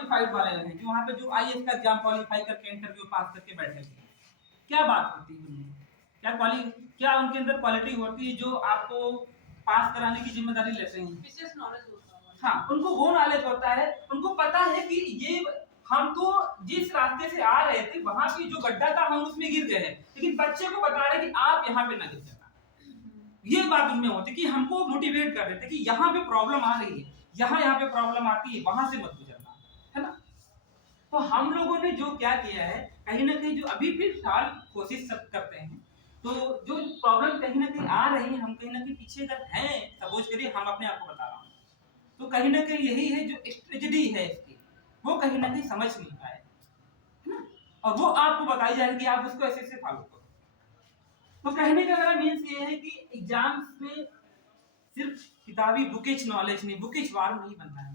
Qualified वाले रहे, जो वहाँ पे जो आईएएस का एग्जाम क्वालिफाई करके इंटरव्यू पास करके बैठे थे, क्या बात होती है उनमें, क्या उनके अंदर क्वालिटी होती है जो आपको पास कराने की जिम्मेदारी लेते हैं? विशेष नॉलेज होता है। हाँ, उनको वो नॉलेज होता है, उनको पता है कि ये हम तो जिस रास्ते से आ रहे थे वहां पे जो गड्ढा था हम उसमें गिर गए हैं, लेकिन बच्चे को बता रहे कि आप यहाँ पे ना गिर जाना। ये बात उनमें होती कि हमको मोटिवेट कर रहे थे कि यहाँ पे प्रॉब्लम आ रही है, यहाँ पे प्रॉब्लम आती है, वहां से मत गुजरना, है ना। तो हम लोगों ने जो क्या किया है, कहीं ना कहीं जो अभी भी फिलहाल कोशिश सब करते हैं, तो जो प्रॉब्लम कहीं ना कहीं आ रही है, हम कहीं ना कहीं पीछे अगर हैं, सपोज करिए हम अपने आप को बता रहा हूँ, तो कहीं ना कहीं यही है जो स्ट्रेटजी है इसकी, वो कहीं ना कहीं समझ नहीं पाए, है ना, और वो आपको बताई जाएगी कि आप उसको ऐसे फॉलो करो। तो कहने का मेरा मीन्स ये है कि एग्जाम्स में सिर्फ किताबी बुकिश नॉलेज नहीं, बुकिश वार नहीं बनना है,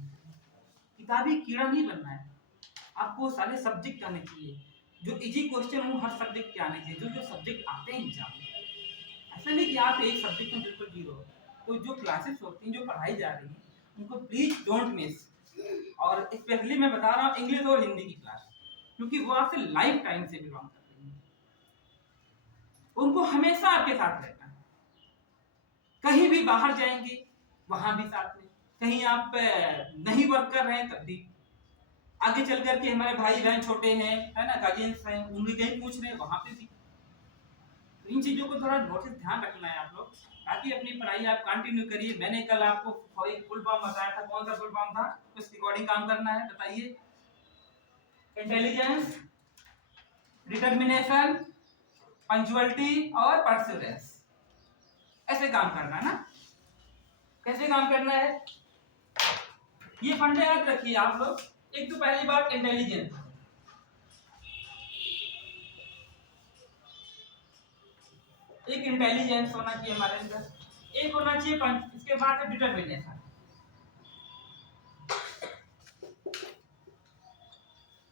किताबी कीड़ा नहीं बनना है, आपको सारे सब्जेक्ट आने चाहिए, जो इजी क्वेश्चन हो हर सब्जेक्ट के आने चाहिए, जो सब्जेक्ट आते हैं एग्जाम में। ऐसा नहीं कि आप एक सब्जेक्ट में बिल्कुल जीरो हो, तो जो क्लासेस होती हैं, जो पढ़ाई जा रही है, उनको प्लीज डोंट मिस। और स्पेशली मैं बता रहा हूँ इंग्लिश और हिंदी की क्लास, क्योंकि वो आपसे लाइफ टाइम से बिलोंग करती है, उनको हमेशा आपके साथ रहना है, कहीं भी बाहर जाएंगे वहां भी साथ में, कहीं आप नहीं वर्क कर रहे हैं तब भी, आगे चल करके हमारे भाई बहन छोटे हैं, है ना, गार्जियंस हैं, उनके कहीं पूछ रहे हैं वहां पे भी। इन चीजों को थोड़ा नोटिस ध्यान रखना है आप लोग, ताकि अपनी पढ़ाई आप कंटिन्यू करिए। मैंने कल आपको एक फुल फॉर्म बताया था, कौन सा फुल फॉर्म था, उस रिकॉर्डिंग काम करना है, बताइए। इंटेलिजेंस, डिटर्मिनेशन, पंक्चुअलिटी और परसिवरेंस, ऐसे काम करना है ना। कैसे काम करना है, ये फंडे याद रखिए आप लोग। एक तो पहली बात इंटेलिजेंस, एक इंटेलिजेंस होना चाहिए हमारे अंदर, एक होना चाहिए इसके बाद है डिटरमिनेशन,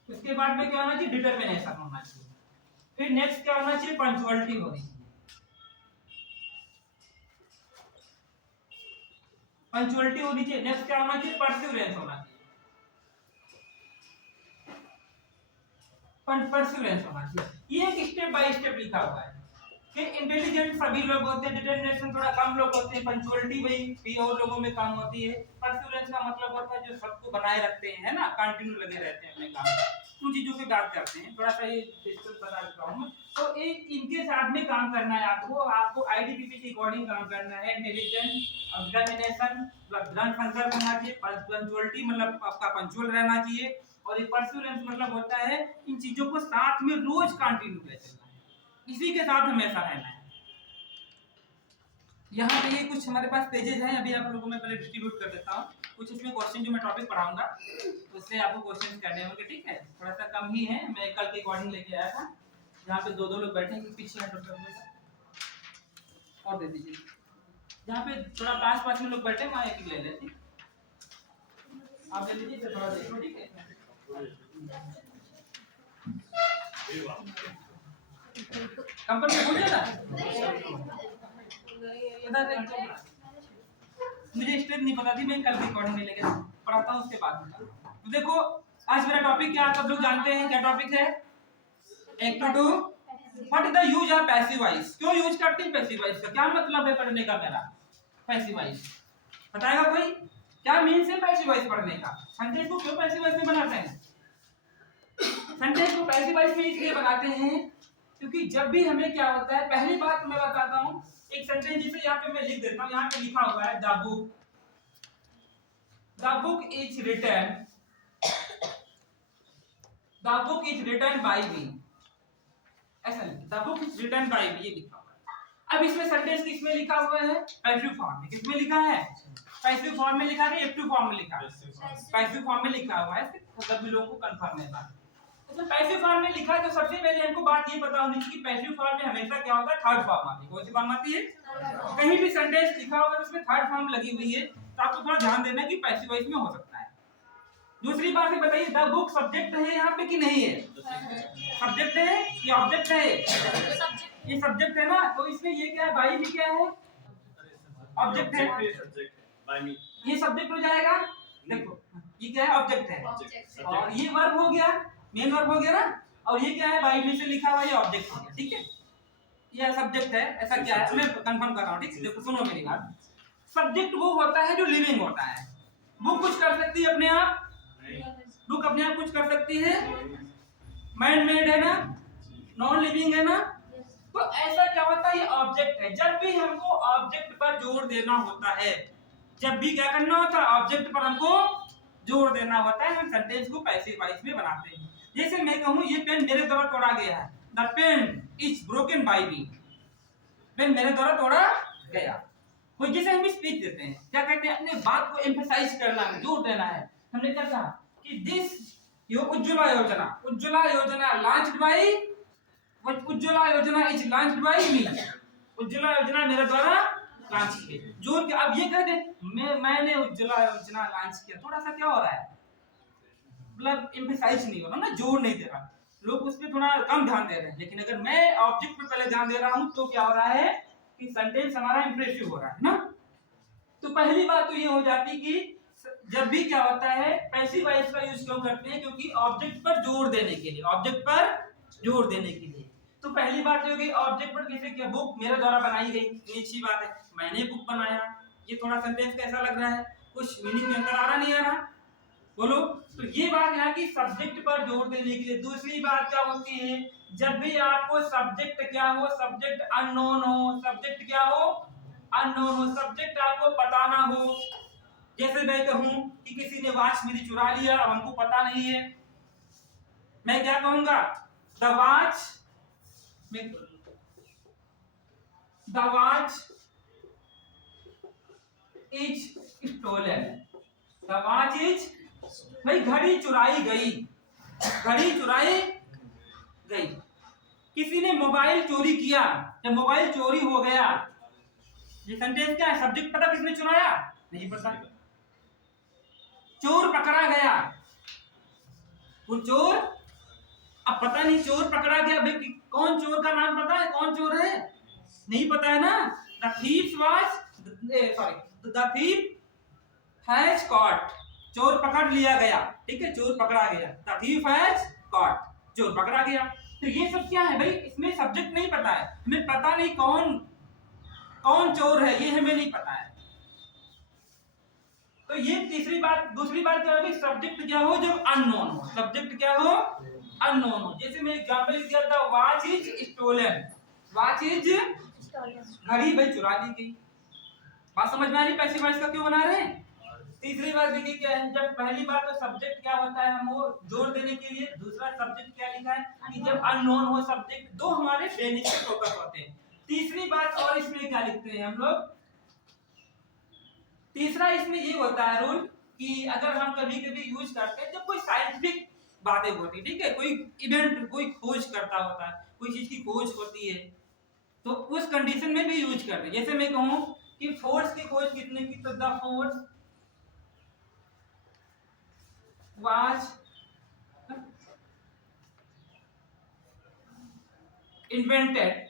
इसके बाद में क्या होना चाहिए, डिटरमिनेशन होना चाहिए। फिर नेक्स्ट क्या होना चाहिए, पंक्चुअलिटी होनी चाहिए, पंक्चुअलिटी होनी चाहिए। नेक्स्ट क्या होना चाहिए, परसिवरेंस होना चाहिए, परसिवरेंस होना चाहिए। ये एक स्टेप बाय स्टेप लिखा हुआ है कि इंटेलिजेंट सभी लोग होते हैं, डिटरमिनेशन थोड़ा कम लोग होते हैं, पंक्चुअलिटी भी और लोगों में कम होती है, परसिवरेंस का मतलब होता है जो सबको बनाए रखते हैं, है ना, कंटिन्यू लगे रहते हैं अपने काम में, कुछ चीजों की बात करते हैं, थोड़ा सा ये डिस्कस बता देता हूं। तो एक इनके साथ में काम करना है आपको आईडीपीपी के अकॉर्डिंग काम करना है। इंटेलिजेंस और डिटरमिनेशन ध्यान संकर होना चाहिए, पंक्चुअलिटी मतलब आपका पंक्चुअल रहना चाहिए, और ये परसिवरेंस मतलब होता है इन चीजों को साथ में रोज कंटिन्यू ले चलना है, इसी के साथ हमेशा रहना है। यहाँ पे ये कुछ हमारे पास पेजेस हैं, अभी आप लोगों में पहले डिस्ट्रीब्यूट कर देता हूँ, कुछ इसमें क्वेश्चन जो मैं टॉपिक पढ़ाऊंगा उससे आपको क्वेश्चन करने होंगे, ठीक है, थोड़ा सा कम ही है, मैं कल के अकॉर्डिंग लेके आया था, यहाँ पे दो लोग बैठे हैं, पीछे और दे दीजिए, जहाँ पे थोड़ा पास में लोग बैठे वहाँ एक ले लेते, आप ले लीजिए, थोड़ा देखो, ठीक है। कंपनी में पूछे ना, मुझे स्टेप नहीं पता थी, मैं कल रिकॉर्डिंग में लेके पढ़ाता हूँ उसके बाद। तो देखो आज मेरा टॉपिक क्या है, सब लोग जानते हैं क्या टॉपिक है, एक to do what is the use of passive voice, क्यों यूज करते हैं पैसिव वॉइस का, क्या मतलब है पढ़ने का मेरा पैसिव वॉइस, बताएगा कोई, क्या मीन्स है पैसिव वॉइस पढ़ने का, सेंटेंस को क्यों पैसिव वॉइस में बनाते हैं, सेंटेंस को पैसिव वॉइस में इसलिए बनाते हैं क्योंकि जब भी हमें क्या होता है, पहली बात मैं बताता हूँ, एक सेंटेंस जिसे यहाँ पे मैं लिख देता हूँ, यहाँ पे लिखा हुआ है the book is written by me, ऐसा नहीं, the book is written by me, ये लिखा हुआ है। अब इसमें सेंटेंस किसमें लिखा हुआ है, पैसिव फॉर्म में, किसमें लिखा है, पैसिव फॉर्म में लिखा है, एक्टिव फॉर्म में लिखा है, पैसिव फॉर्म में लिखा हुआ है, सभी लोगों को कंफर्म है बात। तो पैसिव फॉर्म में लिखा है, तो सबसे पहले हमको बात ये पता होनी चाहिए कि पैसिव फॉर्म में हमेशा क्या होता है, थर्ड फॉर्म आती है, कौन सी फॉर्म आती है, कहीं भी सेंटेंस लिखा होगा तो उसमें थर्ड फॉर्म लगी हुई है, तो आपको थोड़ा ध्यान देना कि पैसिव वॉइस में हो सकता है। दूसरी बात ये बताइए, द बुक सब्जेक्ट है यहाँ पे कि नहीं है, सब्जेक्ट है कि ऑब्जेक्ट है, ये सब्जेक्ट है ना, तो इसमें ये क्या है, बाई भी क्या है, ऑब्जेक्ट है, ये सब्जेक्ट हो जाएगा। देखो ये क्या है? ऑब्जेक्ट है। ऑब्जेक्ट। और ये वर्ब हो गया, मेन वर्ब हो गया ना, और ये क्या है? बाई में से लिखा हुआ ये ऑब्जेक्ट हो गया, ठीक है। ये सब्जेक्ट है, ऐसा क्या है मैं कंफर्म कर रहा हूँ, ठीक है। देखो सुनो मेरी बात, सब्जेक्ट वो होता है जो लिविंग होता है। वो कुछ कर सकती है अपने आप, बुक अपने आप कुछ कर सकती है, मैन मेड है ना, नॉन लिविंग है ना। तो ऐसा क्या होता है? ये ऑब्जेक्ट है। जब भी हमको ऑब्जेक्ट पर जोर देना होता है, जब भी क्या करना होता है? ऑब्जेक्ट पर हमको जोर देना होता है, हम सेंटेंस को पैसिव वॉइस में बनाते हैं। जैसे मैं कहूँ ये पेन मेरे द्वारा तोड़ा गया है, the pen is broken by me, pen मेरे द्वारा तोड़ा गया। कोई जैसे हम स्पीच देते हैं, क्या कहते हैं? अपने बात को एम्फसाइज करना है, जोर देना है। हमने क्या कहा कि दिस उज्ज्वला योजना, उज्ज्वला योजना लॉन्च्ड बाय, उज्ज्वला योजना इज लॉन्च्ड बाय मी, उज्ज्वला योजना मेरे द्वारा लॉन्च की। जोर के अब ये कहते हैं मैंने उज्ज्वला योजना लॉन्च किया, थोड़ा सा क्या हो रहा है? मतलब एम्फसाइज नहीं हो रहा ना, जोर नहीं दे रहा, लोग उस पर थोड़ा कम ध्यान दे रहे हैं। लेकिन अगर मैं ऑब्जेक्ट पर पहले ध्यान दे रहा हूं तो क्या हो रहा है कि सेंटेंस हमारा इंप्रेसिव हो रहा है ना। तो पहली बात तो ये हो जाती कि जब भी क्या होता है पैसिव वॉइस का यूज क्यों करते हैं? क्योंकि ऑब्जेक्ट पर जोर देने के लिए, ऑब्जेक्ट पर जोर देने के लिए। तो पहली बात ये हो गई ऑब्जेक्ट पर कैसे क्या? बुक मेरे द्वारा बनाई गई, ये अच्छी बात है, मैंने बुक बनाया। ये थोड़ा सेंटेंस कैसा लग रहा है? कुछ मीनिंग में अंदर आ रहा नहीं आ रहा? बोलो। तो ये बात यहाँ की सब्जेक्ट पर जोर देने के लिए। दूसरी बात क्या होती है? जब भी आपको सब्जेक्ट क्या हो? सब्जेक्ट अननोन हो, सब्जेक्ट क्या हो? अननोन हो, सब्जेक्ट आपको पता ना हो। जैसे मैं कहूं कि किसी ने वॉच मेरी चुरा लिया, अब हमको पता नहीं है, मैं क्या कहूंगा? The watch, the watch is stolen, the watch is, भाई घड़ी चुराई गई, घड़ी चुराई गई। किसी ने मोबाइल चोरी किया, जब मोबाइल चोरी हो गया, ये सेंटेंस क्या है? सब्जेक्ट पता किसने चुराया? नहीं पता। चोर पकड़ा गया, वो चोर, अब पता नहीं चोर पकड़ा गया, भाई कौन चोर का नाम पता है? कौन चोर है? नहीं पता है ना। The thief was, sorry, the thief has caught, चोर पकड़ लिया गया, ठीक है, चोर पकड़ा गया, द थीफ हैज कॉट, चोर पकड़ा गया। तो ये सब क्या है भाई? इसमें सब्जेक्ट नहीं पता है, हमें पता नहीं कौन कौन चोर है, ये हमें नहीं पता है। तो ये तीसरी बात। दूसरी बात क्या है? सब्जेक्ट क्या हो? जब अननोन हो, सब्जेक्ट क्या हो? अननोन हो। जैसे मैं एग्जांपल दिया था, watch is stolen, watch is, घड़ी भाई चुरा ली गई। बात समझ में आ रही? पैसिव वॉइस का क्यों बना रहे हैं? तीसरी बात देखिए क्या है, जब पहली बात तो सब्जेक्ट क्या होता है, हम वो जोर देने के लिए। दूसरा सब्जेक्ट क्या लिखा है कि जब अननोन हो सब्जेक्ट, दो हमारे बेनिफिट फोकस होते हैं। तीसरी बात और इसमें क्या लिखते हैं हम लोग? तीसरा इसमें ये होता है रूल कि अगर हम कभी कभी यूज करते हैं जब कोई साइंटिफिक बातें होती है, ठीक है, कोई इवेंट, कोई खोज करता होता है, कोई चीज की खोज होती है, तो उस कंडीशन में भी यूज करते हैं। जैसे मैं कहूं कि फोर्स की खोज कितने की, तो the force was invented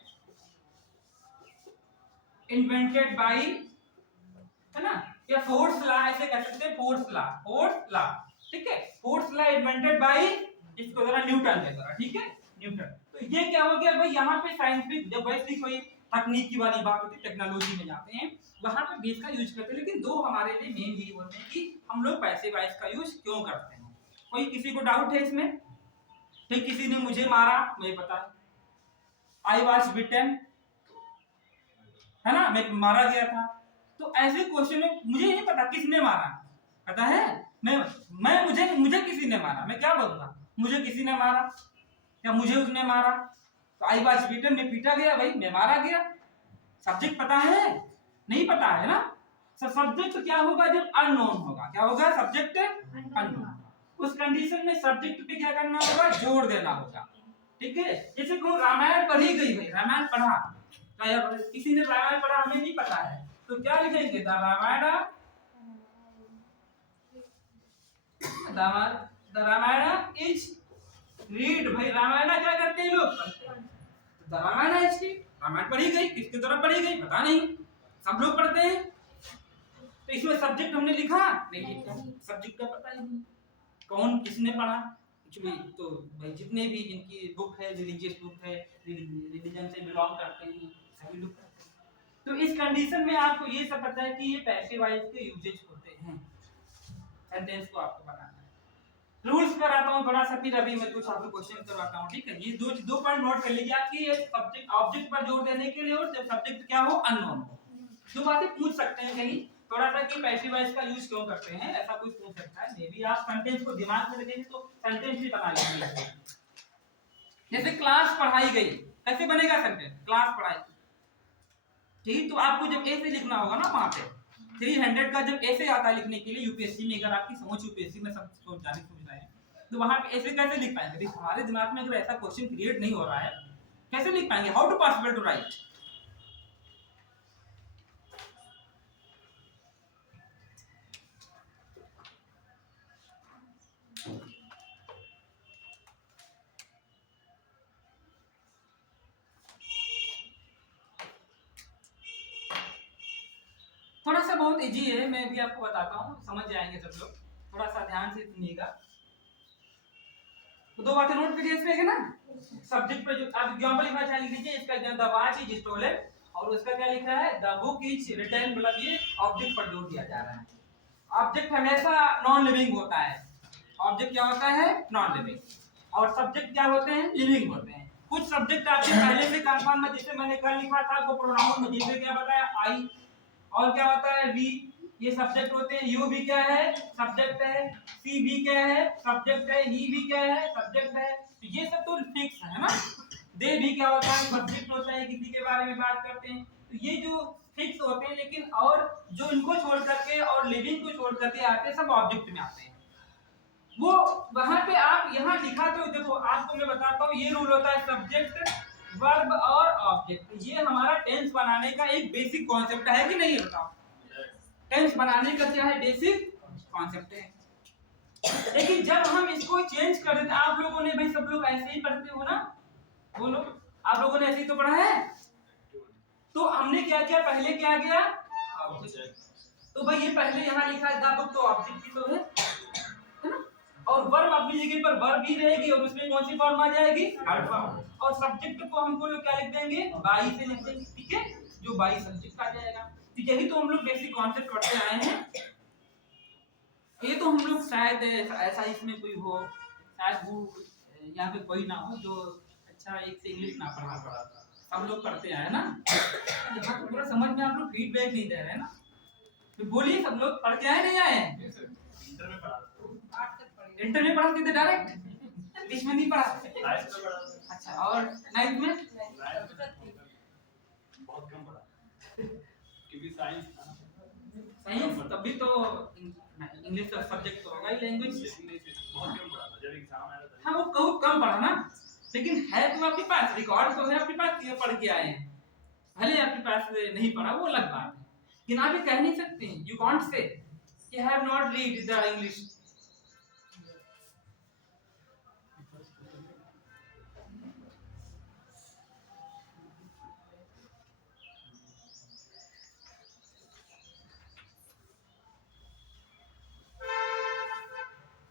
by, है ना, या फोर्स लॉ ऐसे कह सकते हैं, फोर्स लॉ, ठीक है, फोर्स लॉ इन्वेंटेड बाय, इसको जरा न्यूटन है जरा, ठीक है, न्यूटन। तो ये क्या हो गया भाई? यहाँ पे साइंटिफिक, जब वैसी कोई तकनीकी वाली बात होती है, टेक्नोलॉजी में जाते हैं, वहां पे बेस का यूज करते हैं। लेकिन दो हमारे लिए मेन यही होते हैं कि हम लोग पैसिव वॉइस का यूज क्यों करते हैं। कोई किसी को डाउट है इसमें? फिर किसी ने मुझे मारा, मुझे पता है, आई वॉज बिटन, है ना, मैं मारा गया था। तो ऐसे क्वेश्चन में मुझे नहीं पता किसने मारा, पता है, मैं मुझे किसी ने मारा, मैं क्या बोलूंगा? मुझे किसी ने मारा या मुझे उसने मारा। तो आई वॉज बिटन, में पीटा गया, भाई मैं मारा गया। सब्जेक्ट पता है? नहीं पता है ना। सब्जेक्ट क्या होगा? जब अननोन होगा, क्या होगा? Subject unknown. उस कंडीशन में सब्जेक्ट पे क्या करना होगा? जोर देना होगा, ठीक है। जैसे को रामायण पढ़ी गई, भाई रामायण पढ़ा, किसी ने रामायण पढ़ा, हमें नहीं पता है, तो क्या लिखेंगे? द रामायण इज रीड, भाई रामायण क्या करते हैं लोग? द रामायण इज, रामायण पढ़ी गई, किसके द्वारा पढ़ी गई पता नहीं, सब लोग पढ़ते हैं। तो इसमें सब्जेक्ट हमने लिखा नहीं लिखा, सब्जेक्ट का पता ही नहीं कौन किसने पढ़ा एक्चुअली। तो भाई जितने भी जिनकी बुक है, रिलीजियस बुक है, रिलीजन से बिलोंग करते हैं, सभी लोग करते हैं। तो इस कंडीशन में आपको ये सब पता है कि ये पैसिव वॉइस के यूजेज होते हैं, सेंटेंस को आपको बनाना है। रूल्स पर आता हूँ थोड़ा सा, फिर अभी मैं कुछ आपको क्वेश्चन करवाता हूँ, ठीक है। ये दो पॉइंट नोट कर लीजिए कि ये सब्जेक्ट ऑब्जेक्ट पर जोर देने के लिए, और जब सब्जेक्ट क्या हो, अननोन हो। दो बातें पूछ सकते हैं कहीं थोड़ा सा कि पैसिव वॉइस का यूज क्यों करते हैं, ऐसा कुछ पूछ सकता है। मे बी आप सेंटेंस को दिमाग में रखेंगे तो सेंटेंस भी बना लेंगे। जैसे क्लास पढ़ाई गई, कैसे बनेगा सेंटेंस, क्लास पढ़ाई गई। तो आपको जब ऐसे लिखना होगा ना, वहां पे 300 का जब ऐसे आता है लिखने के लिए यूपीएससी में, अगर आपकी समझ यूपीएससी में सब सोच रहे हैं तो वहां पे ऐसे कैसे लिख पाएंगे। हमारे दिमाग में अगर ऐसा क्वेश्चन क्रिएट नहीं हो रहा है, कैसे लिख पाएंगे, how to possible to write. थोड़ा सा बहुत इजी है, मैं भी आपको बताता हूँ, समझ जाएंगे सब लोग, थोड़ा सा ध्यान से सुनिएगा। तो दो बातें नोट करिए इसमें, है ना। सब्जेक्ट पे जो आप एग्जांपल लिखना चाह लीजिए, इसका द वॉच इज स्टोलन, और उसका क्या लिखा है, द बुक इज रिटन, मतलब ये ऑब्जेक्ट पर जोर दिया जा रहा है। ऑब्जेक्ट हमेशा नॉन लिविंग होता है, ऑब्जेक्ट क्या होता है, नॉन लिविंग, और सब्जेक्ट क्या होते हैं, लिविंग होते हैं। कुछ सब्जेक्ट आपके पहले से कंफर्म में, जैसे मैंने कल लिखा था आपको प्रोनाउन में, जैसे क्या बताया, आई, और क्या होता है, वी, ये सब्जेक्ट होते हैं। यू भी क्या है, सब्जेक्ट है। सी भी क्या है, सब्जेक्ट है। ही भी क्या है, सब्जेक्ट है। तो ये सब तो फिक्स है ना। दे भी क्या होता है, सब्जेक्ट होता है, किसी के बारे में बात करते हैं। तो ये जो फिक्स होते हैं, लेकिन और जो इनको छोड़ करके और लिविंग को छोड़ करके आते हैं, सब ऑब्जेक्ट में आते हैं। वो वहां पे आप यहाँ लिखा, तो देखो आपको मैं बताता हूँ, ये रूल होता है सब्जेक्ट, वर्ब और ऑब्जेक्ट। ये हमारा टेंस बनाने का एक बेसिक कॉन्सेप्ट है कि नहीं, बताओ। टेंस बनाने का क्या है, बेसिक कॉन्सेप्ट है। लेकिन जब हम इसको चेंज कर देते, आप लोगों ने भाई सब लोग ऐसे ही पढ़ते हो ना, बोलो, आप लोगों ने ऐसे ही तो पढ़ा है। तो हमने क्या किया, पहले क्या किया, ऑब्जेक्ट। तो भाई ये पहले यहाँ लिखा है द बुक, तो ऑब्जेक्ट ही तो है ना। और वर्ब अपनी जगह पर वर्ब भी रहेगी, और उसमें कौन सी फॉर्म आ जाएगी, वर्ब फॉर्म। और सब्जेक्ट को हमको लोग क्या लिख देंगे, बाई से लिख देंगे, ठीक है, जो बाई सब्जेक्ट आ जाएगा। तो यही तो हम लोग बेसिक कॉन्सेप्ट पढ़ते आए हैं। ये तो हम लोग शायद ऐसा इसमें कोई हो, शायद वो यहाँ पे कोई ना हो जो अच्छा एक से इंग्लिश ना पढ़ा था, सब लोग पढ़ते आए ना। यहाँ तो पूरा समझ में आप लोग फीडबैक नहीं दे रहे हैं ना, तो बोलिए सब लोग पढ़ के आए नहीं आए। इंटर में पढ़ा थे डायरेक्ट, इंग्लिश में नहीं पढ़ा। अच्छा, और नाइन्थ में बहुत कम पढ़ा, क्योंकि साइंस तभी तो इंग्लिश का सब्जेक्ट तो होगा ही, लैंग्वेज बहुत कम पढ़ा था जब एग्जाम आया था। हाँ, वो बहुत कम पढ़ा ना, लेकिन है तो आपके पास रिकॉर्ड तो है, आपके पास ये पढ़ के आए हैं। भले आपके पास नहीं पढ़ा, वो अलग बात है, लेकिन आप ये कह नहीं सकते, यू कांट से कि I have not read the English.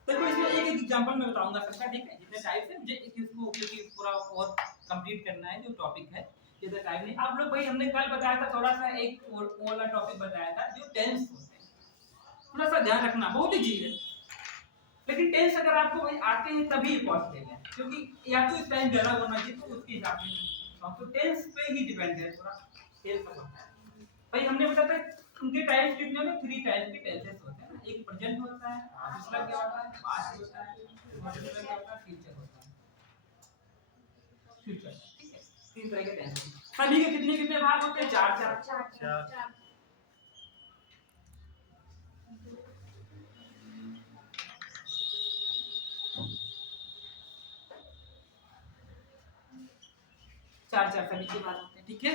देखो इसमें एक एग्जांपल मैं बताऊंगा सबका, ठीक है, जितने टाइप है मुझे इसको क्योंकि पूरा और कंप्लीट करना है जो टॉपिक है, ज्यादा टाइम नहीं। आप लोग भाई हमने कल बताया था थोड़ा सा, एक वाला टॉपिक बताया था जो टेंस होते हैं, थोड़ा सा ध्यान रखना, बहुत इजी है। लेकिन टेंस अगर आपको भाई आते हैं तभी पॉसिबल है, क्योंकि या तो इस टाइम ज्यादा होना चाहिए, तो उसके हिसाब से तो टेंस पे ही डिपेंड है थोड़ा, टेंस का होता है। भाई हमने बताया था उनके टाइप्स कितने में, 3 टाइप के टेंसेस होते हैं ना, एक प्रेजेंट होता है, दूसरा क्या होता है, पास्ट होता है, तीसरा क्या होता है, फ्यूचर होता है, फ्यूचर, ठीक है। 3 तरह के टेंसेस, सभी के कितने कितने भाग होते हैं, 4 4 4 सभी के भाग होते हैं, ठीक है।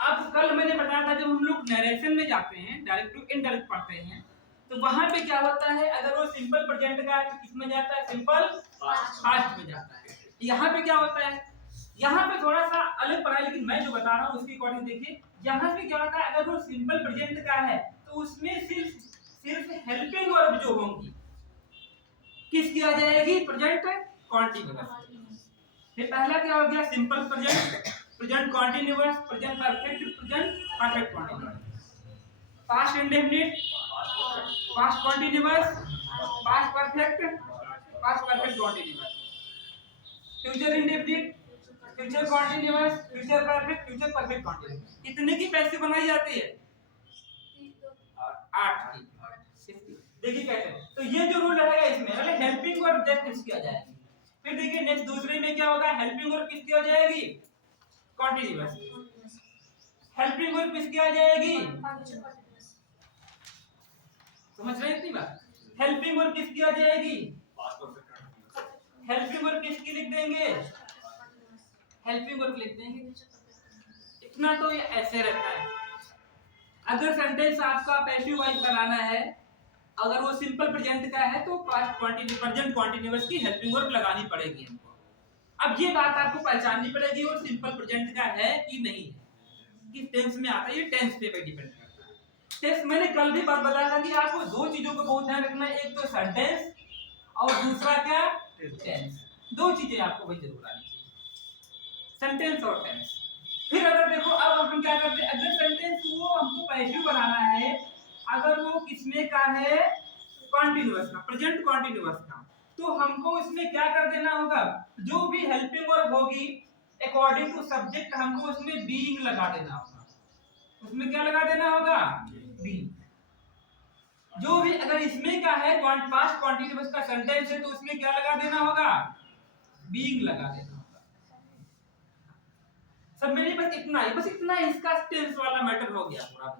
अब कल मैंने बताया था जब हम लोग नरेशन में जाते हैं, डायरेक्ट टू इनडायरेक्ट पढ़ते हैं, तो वहां पे क्या होता है, अगर वो सिंपल प्रेजेंट का है तो किसमें जाता है, सिंपल पास्ट में जाता है। यहाँ पे क्या होता है, यहाँ पे थोड़ा सा अलग पढ़ा है, लेकिन मैं जो बता रहा हूँ उसके अकॉर्डिंग देखिए। यहाँ पे क्या होता है, अगर वो सिंपल प्रेजेंट का है तो उसमें सिर्फ हेल्पिंग वर्ब जो होंगी किसकी आ जाएगी, प्रेजेंट कॉन्टिन्यूअस। फिर पहला क्या हो गया, simple present, present continuous, present perfect, present perfect continuous, past indefinite, past continuous, past perfect, past perfect continuous, future indefinite, future continuous, future perfect, future perfect continuous. कितने की पैसे बनाई जाती है, 8 की। देखिए कैसे, तो ये जो रूल रहेगा इसमें पहले हेल्पिंग वर्ब जस्ट किसकी आ जाएगी। फिर देखिए नेक्स्ट दूसरे में क्या होगा, हेल्पिंग वर्ब किसकी आ जाएगी, कॉन्टिन्यूअस। हेल्पिंग वर्ब किसकी आ जाएगी, समझ रहे हैं इतनी बात। हेल्पिंग वर्ब किसकी आ जाएगी, हेल्पिंग वर्ब किसकी लिख देंगे, हेल्पिंग वर्ब लिख देंगे। इतना तो ये ऐसे रहता है। अगर सेंटेंस आपका पैसिव वॉइस बनाना है, अगर वो सिंपल प्रेजेंट का है तो पास्ट कॉन्टिन्यूअस, प्रेजेंट कॉन्टिन्यूअस की हेल्पिंग वर्ब लगानी पड़ेगी हमको। अब ये बात आपको पहचाननी पड़ेगी वो सिंपल प्रेजेंट का है कि नहीं है, किस टेंस में आता है, ये टेंस पे डिपेंड करता है। टेंस मैंने कल भी बात बताया था कि आपको दो चीजों को बहुत ध्यान रखना है, एक तो सेंटेंस और दूसरा क्या, टेंस। दो चीजें आपको भाई जरूर आनी चाहिए, सेंटेंस और टेंस। फिर अगर देखो अब हम क्या करते हैं, अगर सेंटेंस वो हमको पैसिव बनाना है, अगर वो किसमें का है, कॉन्टिन्यूअस का, प्रेजेंट कॉन्टिन्यूअस का, तो हमको इसमें क्या कर देना होगा, जो भी हेल्पिंग वर्ब होगी अकॉर्डिंग टू सब्जेक्ट हमको उसमें बीइंग लगा देना होगा। उसमें क्या लगा देना होगा, बीइंग। जो भी अगर इसमें क्या है, पास्ट कॉन्टिन्यूअस का सेंटेंस है तो उसमें क्या लगा देना होगा, बीइंग लगा देना होगा। सब में नहीं, बस इतना ही, बस इतना इसका टेंस वाला मैटर हो गया पूरा।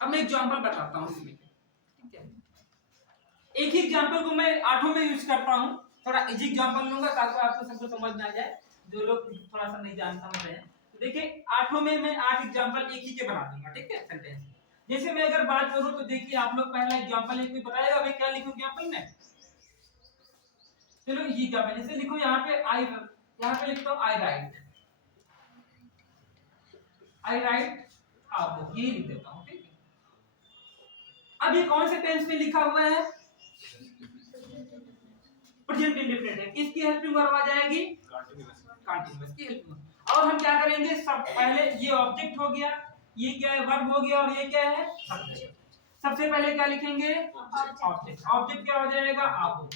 अब मैं एग्जांपल बताता हूं इसमें, ठीक है। एक ही एग्जांपल को मैं आठों में यूज करता हूं, थोड़ा इजी एग्जांपल लूंगा ताकि आपको सबको समझ में आ जाए, जो लोग थोड़ा सा नहीं जान समझ रहे हैं। तो देखिए आठों में मैं 8 एग्जांपल एक ही के बना दूंगा, ठीक है, सेंटेंस। जैसे मैं अगर बात करूं तो देखिए आप लोग पहला एग्जांपल एक भी बताएगा, मैं क्या लिखूं एग्जांपल में, चलो ये एग्जांपल जैसे लिखो, यहाँ पे आई, यहाँ पे लिखता हूं आई राइट, आई राइट आ बुक, ये लिख देता हूं, ठीक है। अब ये कौन से टेंस में लिखा हुआ है, प्रेजेंट इंडेफिनिट है, किसकी हेल्पिंग वर्ब आ जाएगी, कंटीन्यूअस की हेल्पिंग वर्ब। और हम क्या करेंगे, सब पहले ये ऑब्जेक्ट हो गया, ये क्या है, वर्ब हो गया, और ये क्या है, सब्जेक्ट। सबसे पहले क्या लिखेंगे, ऑब्जेक्ट। ऑब्जेक्ट क्या हो जाएगा, आप,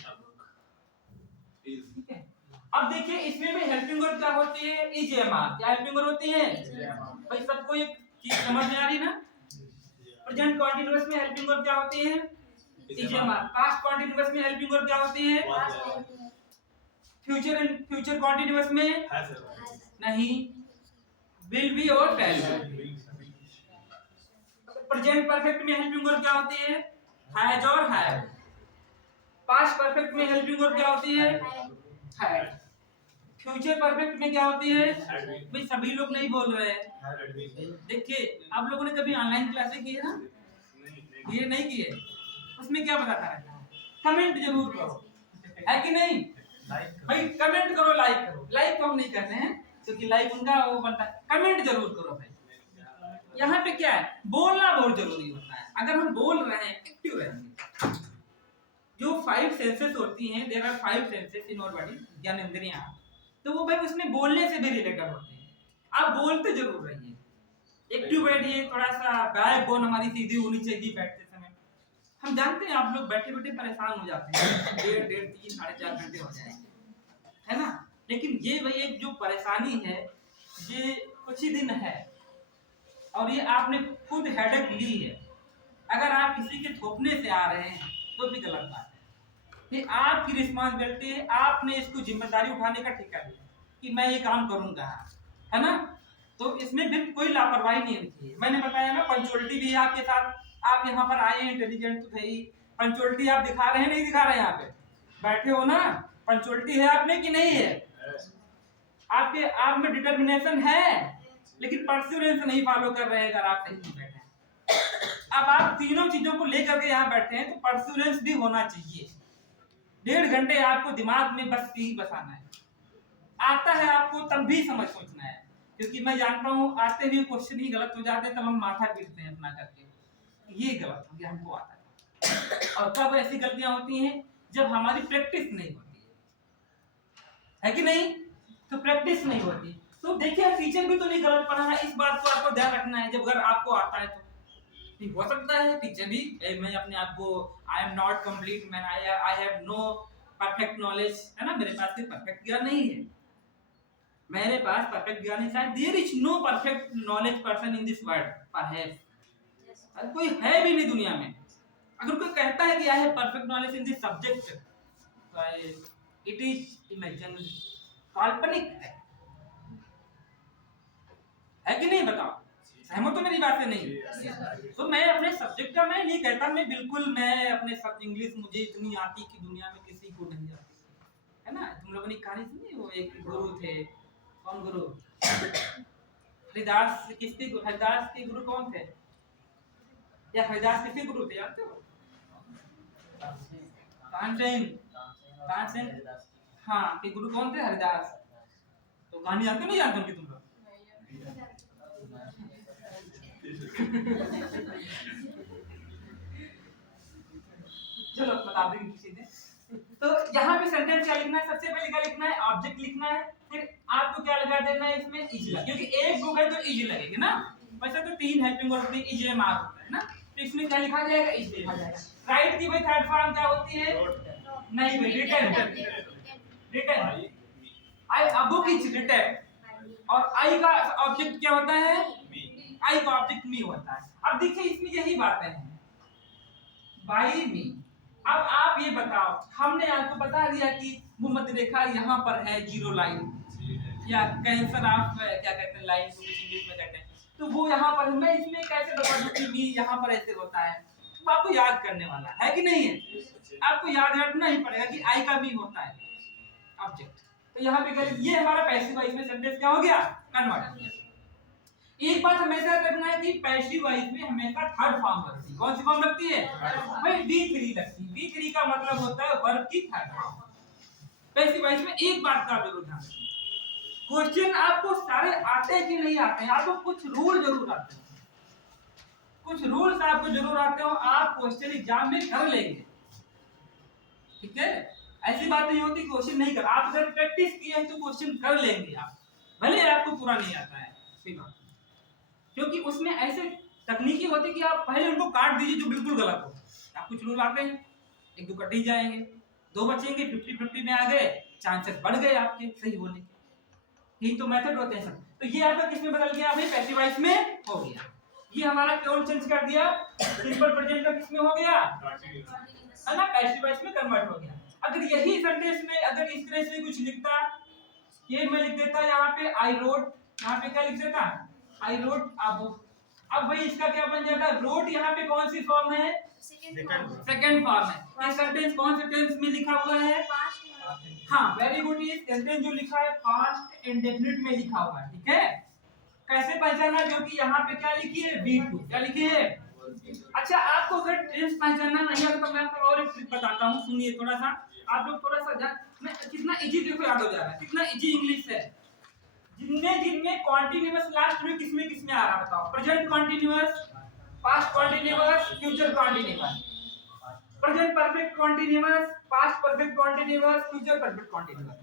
ठीक है। अब देखिए इसमें भी हेल्पिंग वर्ब क्या होती है, इजेएमआर। क्या हेल्पिंग वर्ब होती है, भाई सबको एक चीज समझ में आ रही ना। प्रेजेंट कॉन्टिन्यूअस में हेल्पिंग वर्ब क्या होती है, इजेएमआर। पास्ट कॉन्टिन्यूअस में हेल्पिंग वर्ब क्या होती है, फ्यूचर कॉन्टिन्यूअस में नहीं, विल बी और शैल बी। प्रेजेंट परफेक्ट में हेल्पिंग वर्ब क्या होती है, हैज और हैव। पास्ट परफेक्ट में हेल्पिंग वर्ब क्या होती है, हैड। फ्यूचर परफेक्ट में क्या होती है, भाई सभी लोग नहीं बोल रहे हैं। देखिए आप लोगों ने कभी ऑनलाइन क्लासेस की है ना, ये नहीं की है, उसमें क्या बताता है, कमेंट जरूर करो, है कि नहीं भाई, कमेंट करो, लाइक करो। लाइक हम नहीं करते हैं क्योंकि लाइक उनका वो बनता है, कमेंट जरूर करो भाई। यहाँ पे क्या है, बोलना बहुत जरूरी होता है। अगर हम बोल रहे हैं, एक्टिव रहेंगे। जो 5 सेंसेस होती हैं, there are 5 senses in our body, ज्ञानेंद्रियां, तो वो भाई उसमें बोलने से भी रिलेटेड होते हैं। आप बोलते जरूर रहिए, एक्टिव बैठिए, थोड़ा सा बैकबोन हमारी सीधी होनी चाहिए बैठते समय। हम जानते हैं आप लोग बैठे बैठे परेशान हो जाते हैं, 1.5, 3, 4.5 घंटे हो जाएंगे, है ना। लेकिन ये भाई एक जो परेशानी है, ये कुछ ही दिन है और ये आपने खुद हेडेक ली है। अगर आप किसी के थोपने से आ रहे हैं तो भी गलत बात है। ये आपकी रिस्पॉन्सिबिलिटी है, आपने इसको जिम्मेदारी उठाने का ठेका लिया कि मैं ये काम करूंगा, है ना। तो इसमें भी कोई लापरवाही नहीं होनी चाहिए। मैंने बताया ना, पंचुअलिटी भी आपके साथ, आप यहाँ पर आए हैं, इंटेलिजेंट तो थे, पंचुअलिटी आप दिखा रहे हैं नहीं दिखा रहे हैं, यहाँ पे बैठे हो ना, पंचुअलिटी है आप में कि नहीं है, आपके आप में डिटर्मिनेशन है, लेकिन परसिवरेंस नहीं फॉलो कर रहे हैं अगर आप सही नहीं बैठे। अब आप तीनों चीजों को लेकर के यहाँ बैठे हैं तो परसिवरेंस भी होना चाहिए। 1.5 घंटे आपको दिमाग में बस यही बसाना है, आता है आपको तब भी समझ सोचना है, क्योंकि मैं जानता हूँ आते हुए क्वेश्चन ही गलत हो जाते हैं, तब हम माथा पीटते हैं अपना करके, ये गलत हो गया, हमको आता है। और कब ऐसी गलतियां होती हैं, जब हमारी प्रैक्टिस नहीं होती है कि नहीं? तो प्रैक्टिस नहीं होती, तो देखिए टीचर भी तो नहीं गलत पढ़ा है, इस बात को आपको ध्यान रखना है। जब अगर आपको आता है तो ठीक हो सकता है टीचर भी, मैं अपने आप को I am not complete man, I have no perfect knowledge, है ना, मेरे पास कोई परफेक्ट ज्ञान नहीं है, मेरे पास परफेक्ट ज्ञान नहीं, शायद there is no perfect knowledge person in this world, perhaps कोई है भी नहीं दुनिया में। अगर कोई कहता है कि I have perfect knowledge in this subject, तो इट इज इमेजिन, काल्पनिक है कि नहीं? बताओ, सहमत हो मेरी बात से? नहीं। तो मैं अपने सब्जेक्ट का मैं नहीं कहता, मैं बिल्कुल, मैं अपने सब इंग्लिश मुझे इतनी आती कि दुनिया में किसी को नहीं आती, है ना? तुम लोगों ने कहानी सुनी, वो एक गुरु थे, कौन गुरु? हरिदास। किसके गुरु? हरिदास के गुरु कौन थे? या हरिदास किसके गुरु थे, जानते हो? तानसेन। हाँ, के गुरु कौन थे? हरिदास। तो कहानी जानते हो नहीं जानते उनकी तुम लोग? चलो बता देंगे सीधे। तो यहाँ पे सेंटेंस क्या लिखना है? सबसे पहले क्या लिखना है? ऑब्जेक्ट लिखना है, फिर आपको क्या लगा देना है इसमें? इज, क्योंकि एक बुक है तो इज लगेगी ना, वैसे तो 3 हेल्पिंग वर्ब भी इज में मार्क होता है ना, तो इसमें क्या लिखा जाएगा? इज लिखा जाएगा। राइट की भाई थर्ड फॉर्म क्या होती है? नहीं भाई, written. I a book is written, और आई का ऑब्जेक्ट क्या होता है? आई का ऑब्जेक्ट मी होता है। अब देखिए इसमें यही बातें हैं, बाई मी। अब आप ये बताओ, हमने आपको बता दिया कि भूमध्य रेखा यहाँ पर है, जीरो लाइन, या कैंसर ऑफ क्या कहते हैं लाइन को इंग्लिश में कहते हैं, तो वो यहाँ पर, मैं इसमें कैसे बता दूं कि मी यहाँ पर ऐसे होता है? तो आपको याद करने वाला है कि नहीं है? आपको याद रखना ही पड़ेगा कि आई का मी होता है ऑब्जेक्ट। तो यहाँ पे ये हमारा पैसिव वॉइस में सेंटेंस क्या हो गया? कन्वर्ट। एक बात हमेशा रखना है कि पैसिव वॉइस में हमेशा थर्ड फॉर्म लगती है। कौन सी फॉर्म लगती है? भाई V3 लगती है। V3 का मतलब होता है वर्ब की थर्ड फॉर्म। पैसिव वॉइस में एक बात का जरूर ध्यान रखना, क्वेश्चन आपको सारे आते हैं कि नहीं आते हैं, आपको कुछ रूल जरूर आते हैं, कुछ रूल्स आपको जरूर आते हो, आप क्वेश्चन एग्जाम में कर लेंगे, ठीक है? ऐसी बात नहीं होती क्वेश्चन नहीं कर, आप अगर प्रैक्टिस किए हैं तो क्वेश्चन कर लेंगे आप, भले आपको पूरा नहीं आता है, ठीक है? क्योंकि उसमें ऐसे तकनीकी होती कि आप पहले उनको काट दीजिए जो बिल्कुल गलत हो। आप कुछ रूल आते हैं, एक दो कट ही जाएंगे, दो बचेंगे, 50-50 में आ गए, चांसेस बढ़ गए आपके सही होने के। यही तो मेथड होते हैं सब। तो ये आपका किसमें बदल गया भाई? पैसिव वॉइस में हो गया। ये हमारा कौन चेंज कर दिया? सिंपल प्रेजेंट का किसमें हो गया? है ना, पैसिव वॉइस में कन्वर्ट हो गया। अगर यही सेंटेंस में अगर इस तरह से कुछ लिखता, ये मैं लिख देता यहाँ पे आई रोट, यहाँ पे क्या लिख देता? I wrote a book. अब भाई इसका क्या बन जाता? रोट यहाँ पे कौन सी फॉर्म है? सेकंड फॉर्म है। ये सेंटेंस कौन से टेंस में लिखा हुआ है? हाँ, वेरी गुड। ये सेंटेंस जो लिखा है पास्ट इंडेफिनिट में लिखा हुआ है, ठीक है? कैसे पहचाना? क्योंकि यहाँ पे क्या लिखी है? V2। क्या लिखी है? अच्छा, आपको अगर टेंस पहचानना नहीं आता तो मैं आपको और एक ट्रिक बताता हूँ, सुनिए थोड़ा सा। आप लोग थोड़ा सा कितना इजी देखो याद हो जा रहा है, कितना इजी इंग्लिश है। जिनमें कॉन्टिन्यूअस लास्ट में किसमें आ रहा है बताओ? Present continuous, past continuous, future continuous. Present perfect continuous, past perfect continuous, future perfect continuous.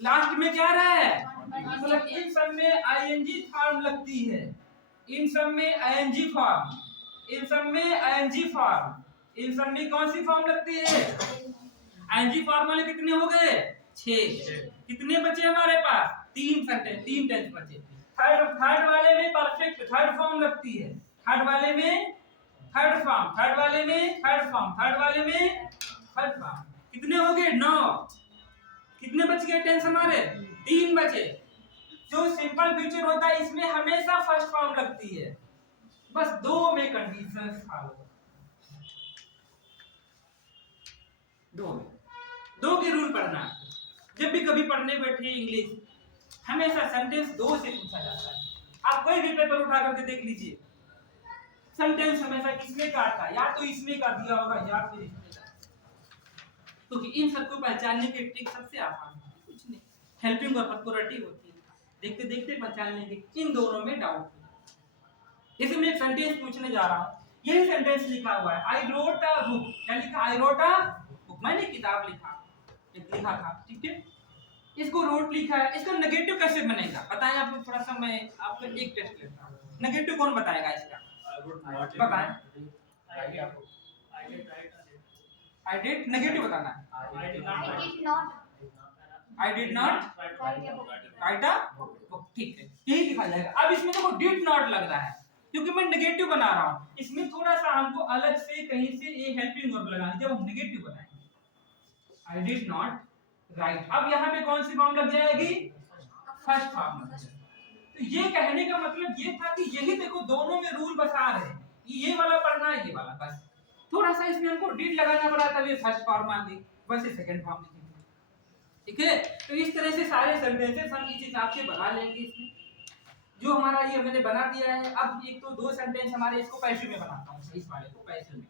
Last में क्या रहा है? मतलब इन सब में आईएनजी फॉर्म लगती है, इन सब में आईएनजी फॉर्म, इन सब में आईएनजी फॉर्म, इन सब में कौन सी फॉर्म लगती है? आईएनजी फॉर्म वाले कितने हो गए? 6। कितने बचे हमारे पास? 3 सेंटेंस, 3 टेंस बचे। थर्ड वाले में परफेक्ट थर्ड फॉर्म लगती है, थर्ड वाले में थर्ड फॉर्म, थर्ड वाले में थर्ड फॉर्म, थर्ड वाले में थर्ड फॉर्म। कितने हो गए? 9। कितने बच गए टेंस हमारे? 3 बचे। जो सिंपल फ्यूचर होता है इसमें हमेशा फर्स्ट फॉर्म लगती है, बस 2 में कंडीशंस फॉलो, 2 के रूल पढ़ना। जब भी कभी पढ़ने बैठे इंग्लिश, हमेशा सेंटेंस 2 से पूछा जाता है। आप कोई भी पेपर उठा करके देख लीजिए, सेंटेंस हमेशा किसमें का आता है? या तो इसमें का दिया होगा या फिर इसमें का। तो इन सबको पहचानने की ट्रिक सबसे आसान है, कुछ नहीं, हेल्पिंग और ऑथोरिटी होती है, देखते देखते पहचान लेंगे। इन दोनों में डाउट है। जैसे मैं एक सेंटेंस पूछने जा रहा हूँ, यही सेंटेंस लिखा हुआ है, आई रोट अ बुक, क्या लिखा, आई रोट अ बुक, मैंने किताब लिखा था, ठीक है। इसको रोट लिखा है, इसका नेगेटिव कैसे बनेगा बताएं आप लोग, थोड़ा सा मैं आपको एक टेस्ट लेता हूँ, नेगेटिव कौन बताएगा इसका, बताएं। आई डिड, नेगेटिव बताना है, I did not right a book, ठीक है, यही लिखा जाएगा। अब इसमें देखो डिड नॉट लग रहा है, क्योंकि मैं नेगेटिव बना रहा हूँ, इसमें थोड़ा सा हमको अलग से कहीं से ये हेल्पिंग वर्ब लगाना, जब हम नेगेटिव बनाएंगे, आई डिड नॉट राइट, अब यहाँ पे कौन सी फॉर्म लग जाएगी, फर्स्ट फॉर्म लग जाएगी। तो ये कहने का मतलब ये था कि यही देखो दोनों में रूल बता रहे हैं, ये वाला पढ़ना है, ये वाला, बस थोड़ा सा इसमें हमको डिड लगाना पड़ा, तब ये फर्स्ट फॉर्म आ गई, बस ये सेकंड फॉर्म लिखेंगे, ठीक है। तो इस तरह से सारे सेंटेंसेस हम इस हिसाब से बना लेंगे। इसमें जो हमारा ये मैंने बना दिया है, अब एक तो दो सेंटेंस हमारे, इसको पैसिव में बनाता हूँ, इस वाले को पैसिव में,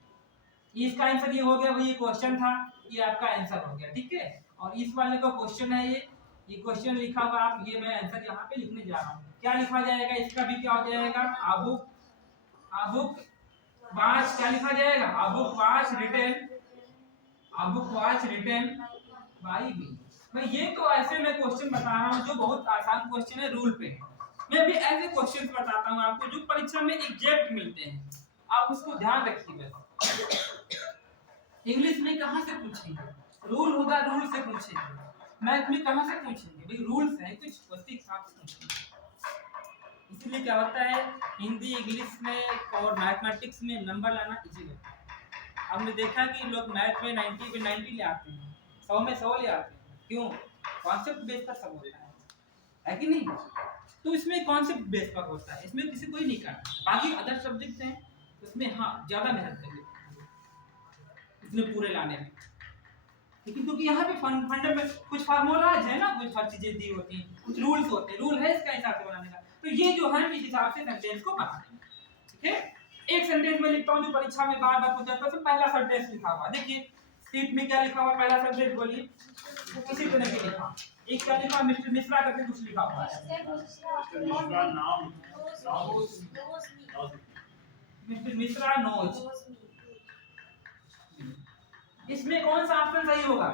इसका आंसर ये हो गया, वही क्वेश्चन था, ये आपका आंसर हो गया, ठीक है। और इस वाले का क्वेश्चन है, ये क्वेश्चन लिखा हुआ, आप ये मैं आंसर यहाँ पे लिखने जा रहा हूँ, क्या लिखा जाएगा, इसका भी क्या हो जाएगा, आबुक वाच, क्या लिखा जाएगा, आबुक वाच रिटन बाय मी। मैं ये तो ऐसे मैं क्वेश्चन बता रहा हूँ जो बहुत आसान क्वेश्चन है, रूल पे। मैं भी ऐसे क्वेश्चन बताता हूँ आपको जो परीक्षा में एग्जैक्ट मिलते हैं, आप उसको ध्यान रखिए। इंग्लिश में कहाँ से पूछेंगे, रूल होगा, रूल से पूछेंगे। मैथ में कहाँ से पूछेंगे भाई, रूल्स हैं कुछ, उसके हिसाब से पूछेंगे। इसलिए क्या होता है, हिंदी इंग्लिश में और मैथमेटिक्स में नंबर लाना इजी होता है। हमने देखा कि लोग मैथ में 90 पे 90 ले आते हैं, 100 में 100 ले आते हैं, क्यों, कॉन्सेप्ट बेस पर सब होता है कि नहीं। तो इसमें कॉन्सेप्ट बेस पर होता है, इसमें किसी कोई नहीं करना। बाकी अदर सब्जेक्ट हैं उसमें हाँ ज्यादा मेहनत करेंगे इसमें पूरे लाने में, लेकिन क्योंकि यहाँ पे फंडामेंटल कुछ फार्मूलाज है ना, कुछ हर चीजें दी होती हैं, कुछ रूल्स होते हैं, रूल है इसका हिसाब से बनाने का। तो ये जो है इस हिसाब से सेंटेंस को बनाना है, ठीक है। एक सेंटेंस में लिखता हूँ जो परीक्षा में बार बार पूछा जाता है, तो पहला सेंटेंस लिखा हुआ, देखिए शीट में क्या लिखा हुआ, पहला सेंटेंस बोलिए, किसी तरह के लिखा, एक क्या लिखा, मिस्टर मिश्रा करके कुछ लिखा हुआ है, मिस्टर मिश्रा नोज, इसमें कौन सा ऑप्शन सही होगा,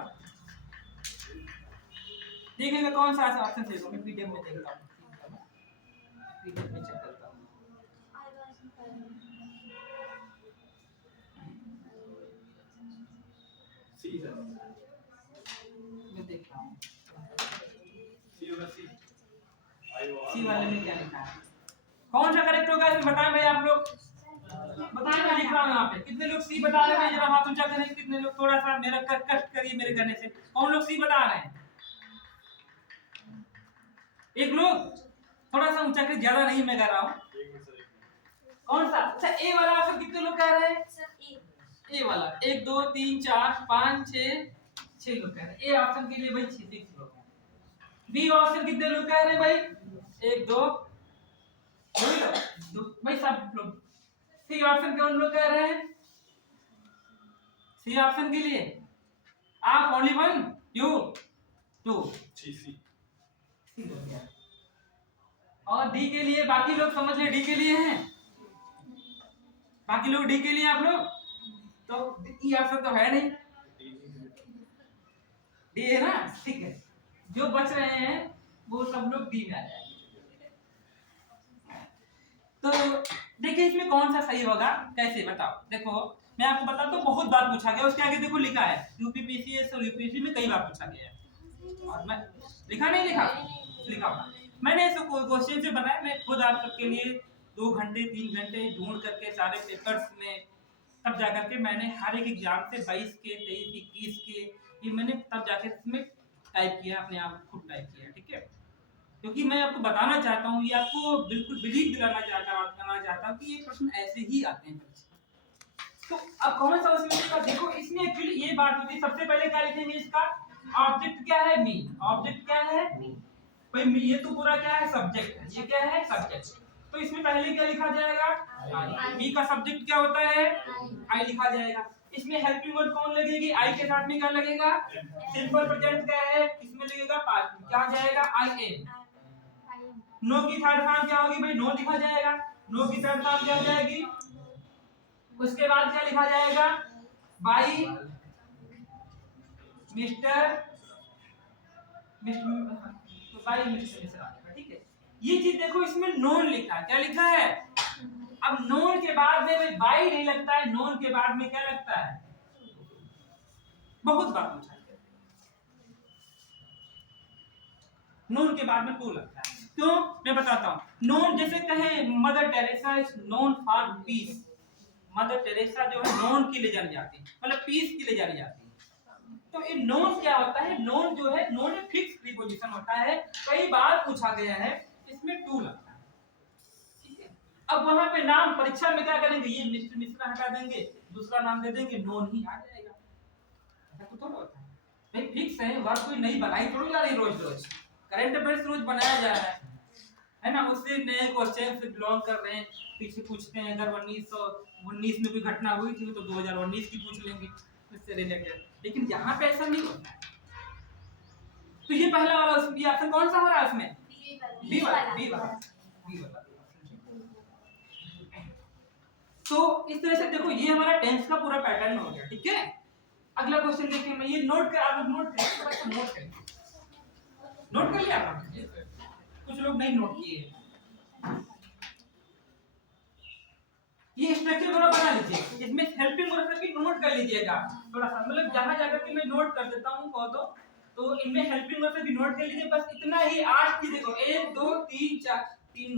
देखिएगा कौन सा ऑप्शन सही होगा। मैं पीडीएफ में देखता हूँ, पीडीएफ में चेक करता हूँ, सी सर, मैं देख रहा हूँ सी वाले में क्या लिखा है, कौन सा करेक्ट होगा इसमें बताएं भाई आप लोग, बताएं, मैं लिख रहा हूँ यहाँ पे। कितने लोग सी बता रहे हैं, जरा हाथ ऊंचा करें, कितने लोग, थोड़ा सा मेरा कष्ट करिए मेरे करने से, कौन लोग सी बता रहे हैं, एक लोग थोड़ा सा ऊंचा करिए, ज्यादा नहीं मैं कर रहा हूँ, कौन सा, अच्छा ए वाला ऑप्शन कितने लोग कह रहे हैं, ए वाला 1 2 3 4 5 6 लोग कह रहे हैं, ए ऑप्शन के लिए भाई 6 लोग हैं। बी ऑप्शन कितने लोग कह रहे हैं भाई, 1 2 भाई सब लोग। सी ऑप्शन कौन लोग कह रहे हैं, सी ऑप्शन के लिए आप ओनली 1 यू 2 सी, और डी के लिए बाकी लोग समझ ले, डी के लिए हैं, बाकी लोग डी के लिए, आप लोग तो ई ऑप्शन तो है नहीं, डी है ना, ठीक है। जो बच रहे हैं वो सब लोग डी में आ जाएंगे। तो देखिए इसमें कौन सा सही होगा, कैसे बताओ, देखो मैं आपको बताता हूँ, बहुत बार पूछा गया, उसके आगे देखो लिखा है यूपीपीसीएस और यूपीएससी में कई बार पूछा गया है, और मैं लिखा नहीं लिखा मैंने ऐसे क्वेश्चन से बनाया, मैं खुद आप सबके लिए 2 घंटे 3 घंटे ढूंढ करके सारे पेपर्स में, तब जाकर के मैंने हर एक एग्जाम से 22 के 23 21 के, ये मैंने तब जाकर इसमें टाइप किया, अपने आप खुद टाइप किया, ठीक है। क्योंकि मैं आपको बताना चाहता हूँ, ये आपको बिल्कुल बिलीव दिलाना चाहता हूँ कि ये प्रश्न ऐसे ही आते हैं। तो अब कौन सा उसमें इसका देखो, इसमें एक्चुअली ये बात होती है, सबसे पहले क्या लिखेंगे, इसका ऑब्जेक्ट क्या है, मी, ऑब्जेक्ट क्या है भाई, ये तो पूरा क्या है, सब्जेक्ट है, ये क्या है, सब्जेक्ट। तो इसमें पहले क्या लिखा जाएगा, आई, मी का सब्जेक्ट क्या होता है, आई लिखा जाएगा। इसमें हेल्पिंग वर्ब कौन लगेगी? आई के साथ में क्या लगेगा? सिंपल प्रेजेंट क्या है? इसमें लगेगा पास्ट, क्या आ जाएगा? I am. नो की थर्ड फॉर्म क्या होगी भाई? नो लिखा जाएगा। नो की थर्ड फॉर्म क्या हो जाएगी? उसके बाद क्या लिखा जाएगा? By mister by mister Mishra. ठीक है, ये चीज देखो, इसमें नोन लिखा है। क्या लिखा है? अब नोन के बाद में बाई नहीं लगता है, नोन के बाद में क्या लगता है? बहुत बार पूछा है, नोन के बाद में टू लगता है। क्यों? मैं बताता हूँ। नोन जैसे कहें mother Teresa is known for piece. Mother Teresa जो है नोन के लिए जानी जाती है, मतलब पीस के लिए जानी जाती है। तो ये नोन क्या होता है? नोन जो है, नोन एक फिक्स प्रीपोजिशन होता है, कई बार पूछा गया है, इसमें टू लगता है। ठीक है, अब वहां पे नाम परीक्षा में क्या करेंगे? ये मिस्टर मिश्रा हटा देंगे, दूसरा नाम दे देंगे, नोन ही आ जाएगा। ऐसा कुछ थोड़ा होता है भाई, फिक्स है वर्ड, कोई नई बनाई थोड़ी जा रही रोज रोज। करंट अफेयर्स रोज बनाया जा रहा है ना, उससे नए क्वेश्चन से बिलोंग कर रहे हैं। पीछे पूछते हैं, अगर 1919 में कोई घटना हुई थी तो 2019 की पूछ लेंगे इससे रिलेटेड, लेकिन यहाँ पे ऐसा नहीं होता है। तो ये पहला वाला, ये ऑप्शन कौन सा हो रहा है उसमें? बी वाला, बी वाला, बी वाला। तो इस तरह से देखो, ये हमारा टेंस का पूरा पैटर्न हो गया। ठीक है, अगला क्वेश्चन देखिए, मैं ये नोट कर, आप नोट करें, नोट करें, नोट कर लिया आपने? कुछ लोग नहीं नोट किए। ये स्ट्रक्चर थोड़ा बना लीजिए, इसमें हेल्पिंग वर्ब भी नोट कर लीजिएगा थोड़ा सा, मतलब जहां जाकर के मैं नोट कर देता हूं कहो तो इनमें हेल्पिंग वर्ब भी नोट कर लीजिए। बस इतना ही, 8 की देखो, 1 2 3 4 3,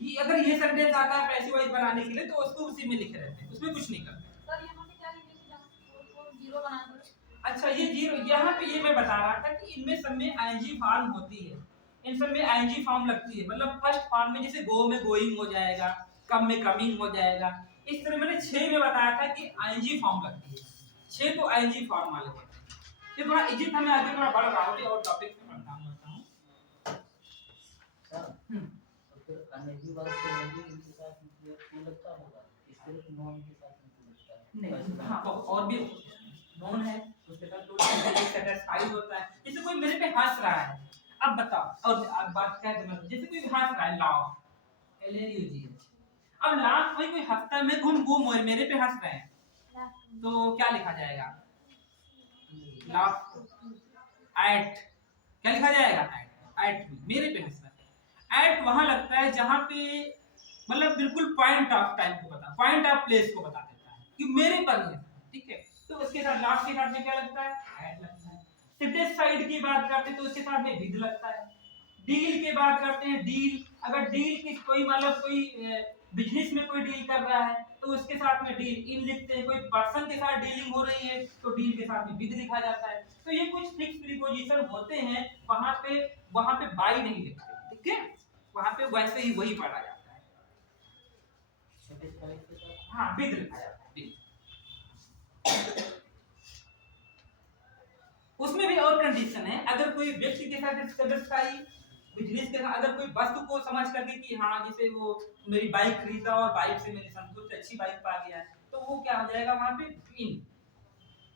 ये अगर ये सेंटेंस आता है पैसिव वॉइस बनाने के लिए तो उसको उसी में लिखे रहते हैं, उसमें कुछ नहीं करते। सर यहां पे क्या लिखेंगे? जीरो बना दो। अच्छा, ये जीरो यहाँ पे, ये मैं बता रहा था कि इनमें सब में आईएनजी फॉर्म होती है, इन सब में आईएनजी फॉर्म लगती है, मतलब फर्स्ट फॉर्म में जैसे गो में गोइंग हो जाएगा, कम में कमिंग हो जाएगा। इस तरह मैंने 6 में बताया था कि आईएनजी फॉर्म लगती है, 6 तो आईएनजी फॉर्म वाले होते हैं। ये थोड़ा इजिप्ट हमें आगे थोड़ा बढ़ रहा है और टॉपिक पे पढ़ना होता हूं। तो फिर अनेजी वर्ग को अनेजी के साथ टू लगता होगा, सिर्फ नॉन के साथ लगता है नहीं, हां, और भी नॉन है उसके साथ टू सेटिस्फाइड होता है। जैसे कोई मेरे पे हंस रहा है, अब बताओ, और अब बात क्या है, जैसे कोई हंस रहा है, लाफ, LAUGH, अब लाफ कोई हंसता है, मैं घूम मेरे पे हंस रहे हैं, तो क्या लिखा जाएगा? लाफ एट, क्या लिखा जाएगा? एट मेरे पे हंस रहा है। एट वहां लगता है जहां पे, मतलब बिल्कुल पॉइंट ऑफ टाइम को बता, पॉइंट ऑफ प्लेस को बता देता है कि मेरे पर ही है। ठीक है, तो उसके साथ लाफ के साथ में क्या लगता है? एट लगता है। सेटिस्फाइड की बात करते हैं तो उसके साथ में विद लगता है। डील की बात करते हैं, डील, अगर डील की कोई, मतलब कोई बिजनेस में कोई डील कर रहा है तो उसके साथ में डील इन लिखते हैं। कोई पर्सन के साथ डीलिंग हो रही है तो डील के साथ में विद लिखा जाता है। तो ये कुछ फिक्स प्रीपोजिशन होते हैं, वहां पे बाई नहीं लिखते। ठीक है, वहां पे वैसे ही वही पढ़ा जाता है। हाँ, विद लिखा जाता है, विद। उसमें भी और कंडीशन है, अगर कोई व्यक्ति के साथ सेटिस्फाई, बिजनेस के साथ, अगर कोई वस्तु को समझ करके कि हाँ, जैसे वो मेरी बाइक खरीदा और बाइक से मेरी संतुष्ट, अच्छी बाइक पा गया है, तो वो क्या हो जाएगा वहां पे? इन।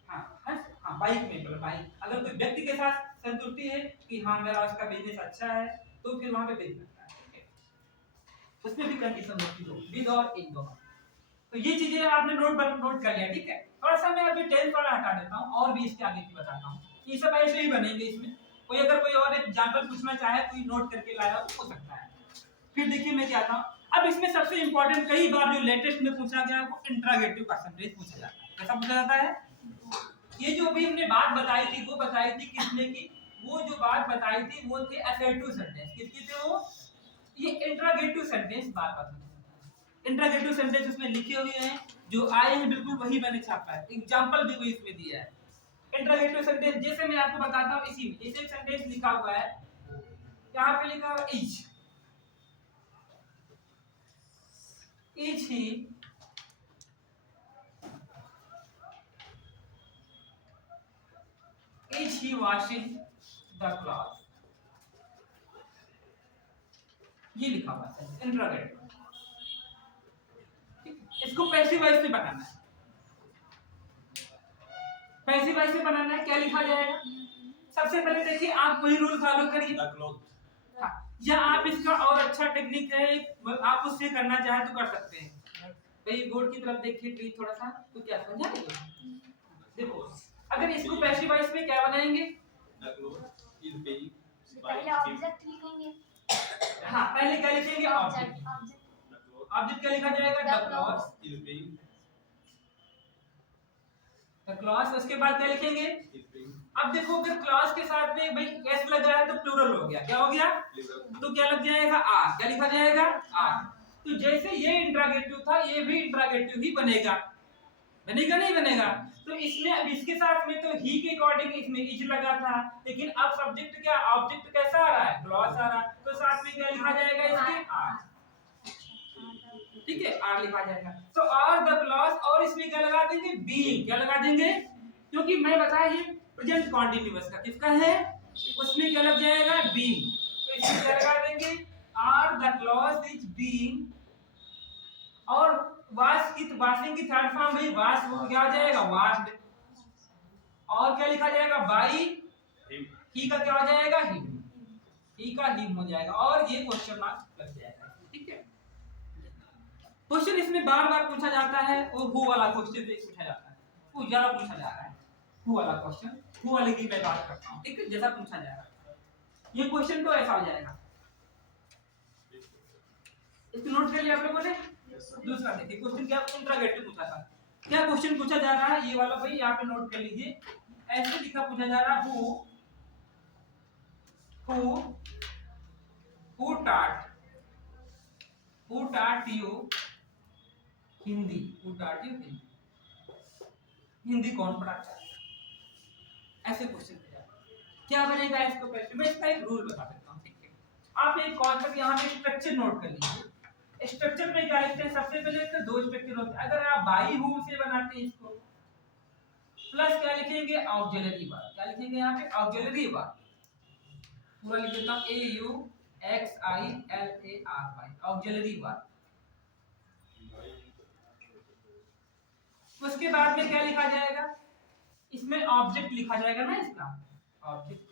हाँ, हाँ, बाइक में, मतलब बाइक, अगर कोई व्यक्ति के साथ संतुष्टि है कि हाँ मेरा उसका बिजनेस अच्छा है, तो फिर वहां पे बिल लगता है। ठीक है, उसमें भी कंडीशन होती है, विद और इन दोनों। तो ये चीजें आपने नोट कर लिया। ठीक है, थोड़ा सा मैं अभी 10th वाला हटा देता हूँ और भी इसके आगे की बताता हूँ। ये सब ऐसे ही बनेंगे, इसमें कोई अगर कोई और एग्जांपल पूछना चाहे, कोई नोट करके लाया हो सकता है। फिर देखिए मैं क्या था, अब इसमें सबसे इंपॉर्टेंट, कई बार जो लेटेस्ट में पूछा गया वो इंट्रागेटिव परसेंटेज पूछा जाता है। कैसा पूछा जाता है? ये जो अभी हमने बात बताई थी, वो बताई थी किसने की? वो जो बात बताई थी वो थे असर्टिव सेंटेंस। किसके थे वो? ये इंट्रागेटिव सेंटेंस बात बताई। इंट्रागेटिव सेंटेंस उसमें लिखे हुए हैं, जो आए हैं बिल्कुल वही मैंने छापा है, एग्जांपल भी वही इसमें दिया है। इंट्रागेटिव सेंटेंस जैसे मैं आपको बताता हूं, इसी में जैसे एक सेंटेंस लिखा हुआ है, यहाँ पे लिखा हुआ is he washing the cloth, ये लिखा हुआ है इंट्रागेटिव। इसको पैसिव वॉइस में बताना है। पैसिव वॉइस में बनाना है, क्या लिखा जाएगा? सबसे पहले देखिए आप वही रूल फॉलो करिए। हाँ, या आप इसका और अच्छा टेक्निक है, आप उससे करना चाहे तो कर सकते हैं। भाई बोर्ड की तरफ देखिए प्लीज थोड़ा सा, तो क्या समझा रहे? देखो अगर इसको पैसिव वॉइस में क्या बनाएंगे? पहले ऑब्जेक्ट लिखेंगे। हाँ पहले क्या लिखेंगे? ऑब्जेक्ट। ऑब्जेक्ट क्या लिखा जाएगा? The clause. The clause. उसके बाद क्या लिखेंगे? अब देखो अगर क्लॉज के साथ में भाई एस लगा है तो प्लूरल हो गया, क्या हो गया? तो क्या लग जाएगा? आर। क्या लिखा जाएगा? आर। तो जैसे ये इंट्रागेटिव था, ये भी इंट्रागेटिव ही बनेगा, बनेगा नहीं बनेगा? तो इसमें अब इसके साथ में तो ही के अकॉर्डिंग इसमें इज लगा था, लेकिन अब सब्जेक्ट क्या, ऑब्जेक्ट कैसा आ रहा है? क्लॉज आ रहा है, तो साथ में क्या लिखा जाएगा इसके? आर। ठीक है, आर लिखा जाएगा। तो आर द क्लॉज, और इसमें क्या लगा देंगे? बीइंग। क्या लगा देंगे? क्योंकि मैं बताया ये प्रेजेंट कॉन्टिन्यूअस का किसका है, उसमें क्या लग जाएगा? बीइंग। तो इसमें क्या लगा देंगे? Are the clause is being. और वास की, वाशिंग की थर्ड फॉर्म भाई वास हो, क्या आ जाएगा? वाश्ड। और क्या लिखा जाएगा? बाई ही का क्या हो जाएगा? हिम। ही का हिम हो जाएगा, और ये क्वेश्चन मार्क लग जाएगा। ठीक है, क्वेश्चन इसमें बार बार पूछा जाता है, वो हु वाला क्वेश्चन पूछा जाता है, वो ज्यादा पूछा जा रहा है हु वाला क्वेश्चन, हु वाले की मैं बात करता हूं। ठीक है, जैसा पूछा जा रहा है ये क्वेश्चन तो ऐसा हो जाएगा। इसको नोट कर लिया आप लोगों ने? दूसरा देखिए क्वेश्चन क्या इंट्रोगेटिव पूछा था, क्या क्वेश्चन पूछा जा रहा है, ये वाला भाई यहाँ पे नोट कर लीजिए। ऐसे लिखा पूछा जा रहा है who taught you Hindi, who taught you Hindi, Hindi कौन पढ़ाता है? ऐसे क्वेश्चन क्या बनेगा इसको? क्वेश्चन मैं इसका एक रूल बता देता हूँ। ठीक है, आप एक कॉन्सेप्ट यहाँ पे स्ट्रक्चर नोट कर लीजिए। स्ट्रक्चर में क्या लिखते हैं? सबसे पहले तो दो स्ट्रक्चर होते हैं, अगर आप बाई हुम से बनाते हैं इसको, प्लस क्या लिखेंगे? Auxiliary verb. क्या लिखेंगे यहाँ पे? Auxiliary verb. पूरा लिख देता हूँ, AUXILARY, ऑक्सिलरी वर्ब। उसके बाद में क्या लिखा जाएगा? इसमें ऑब्जेक्ट लिखा जाएगा ना, इसका ऑब्जेक्ट।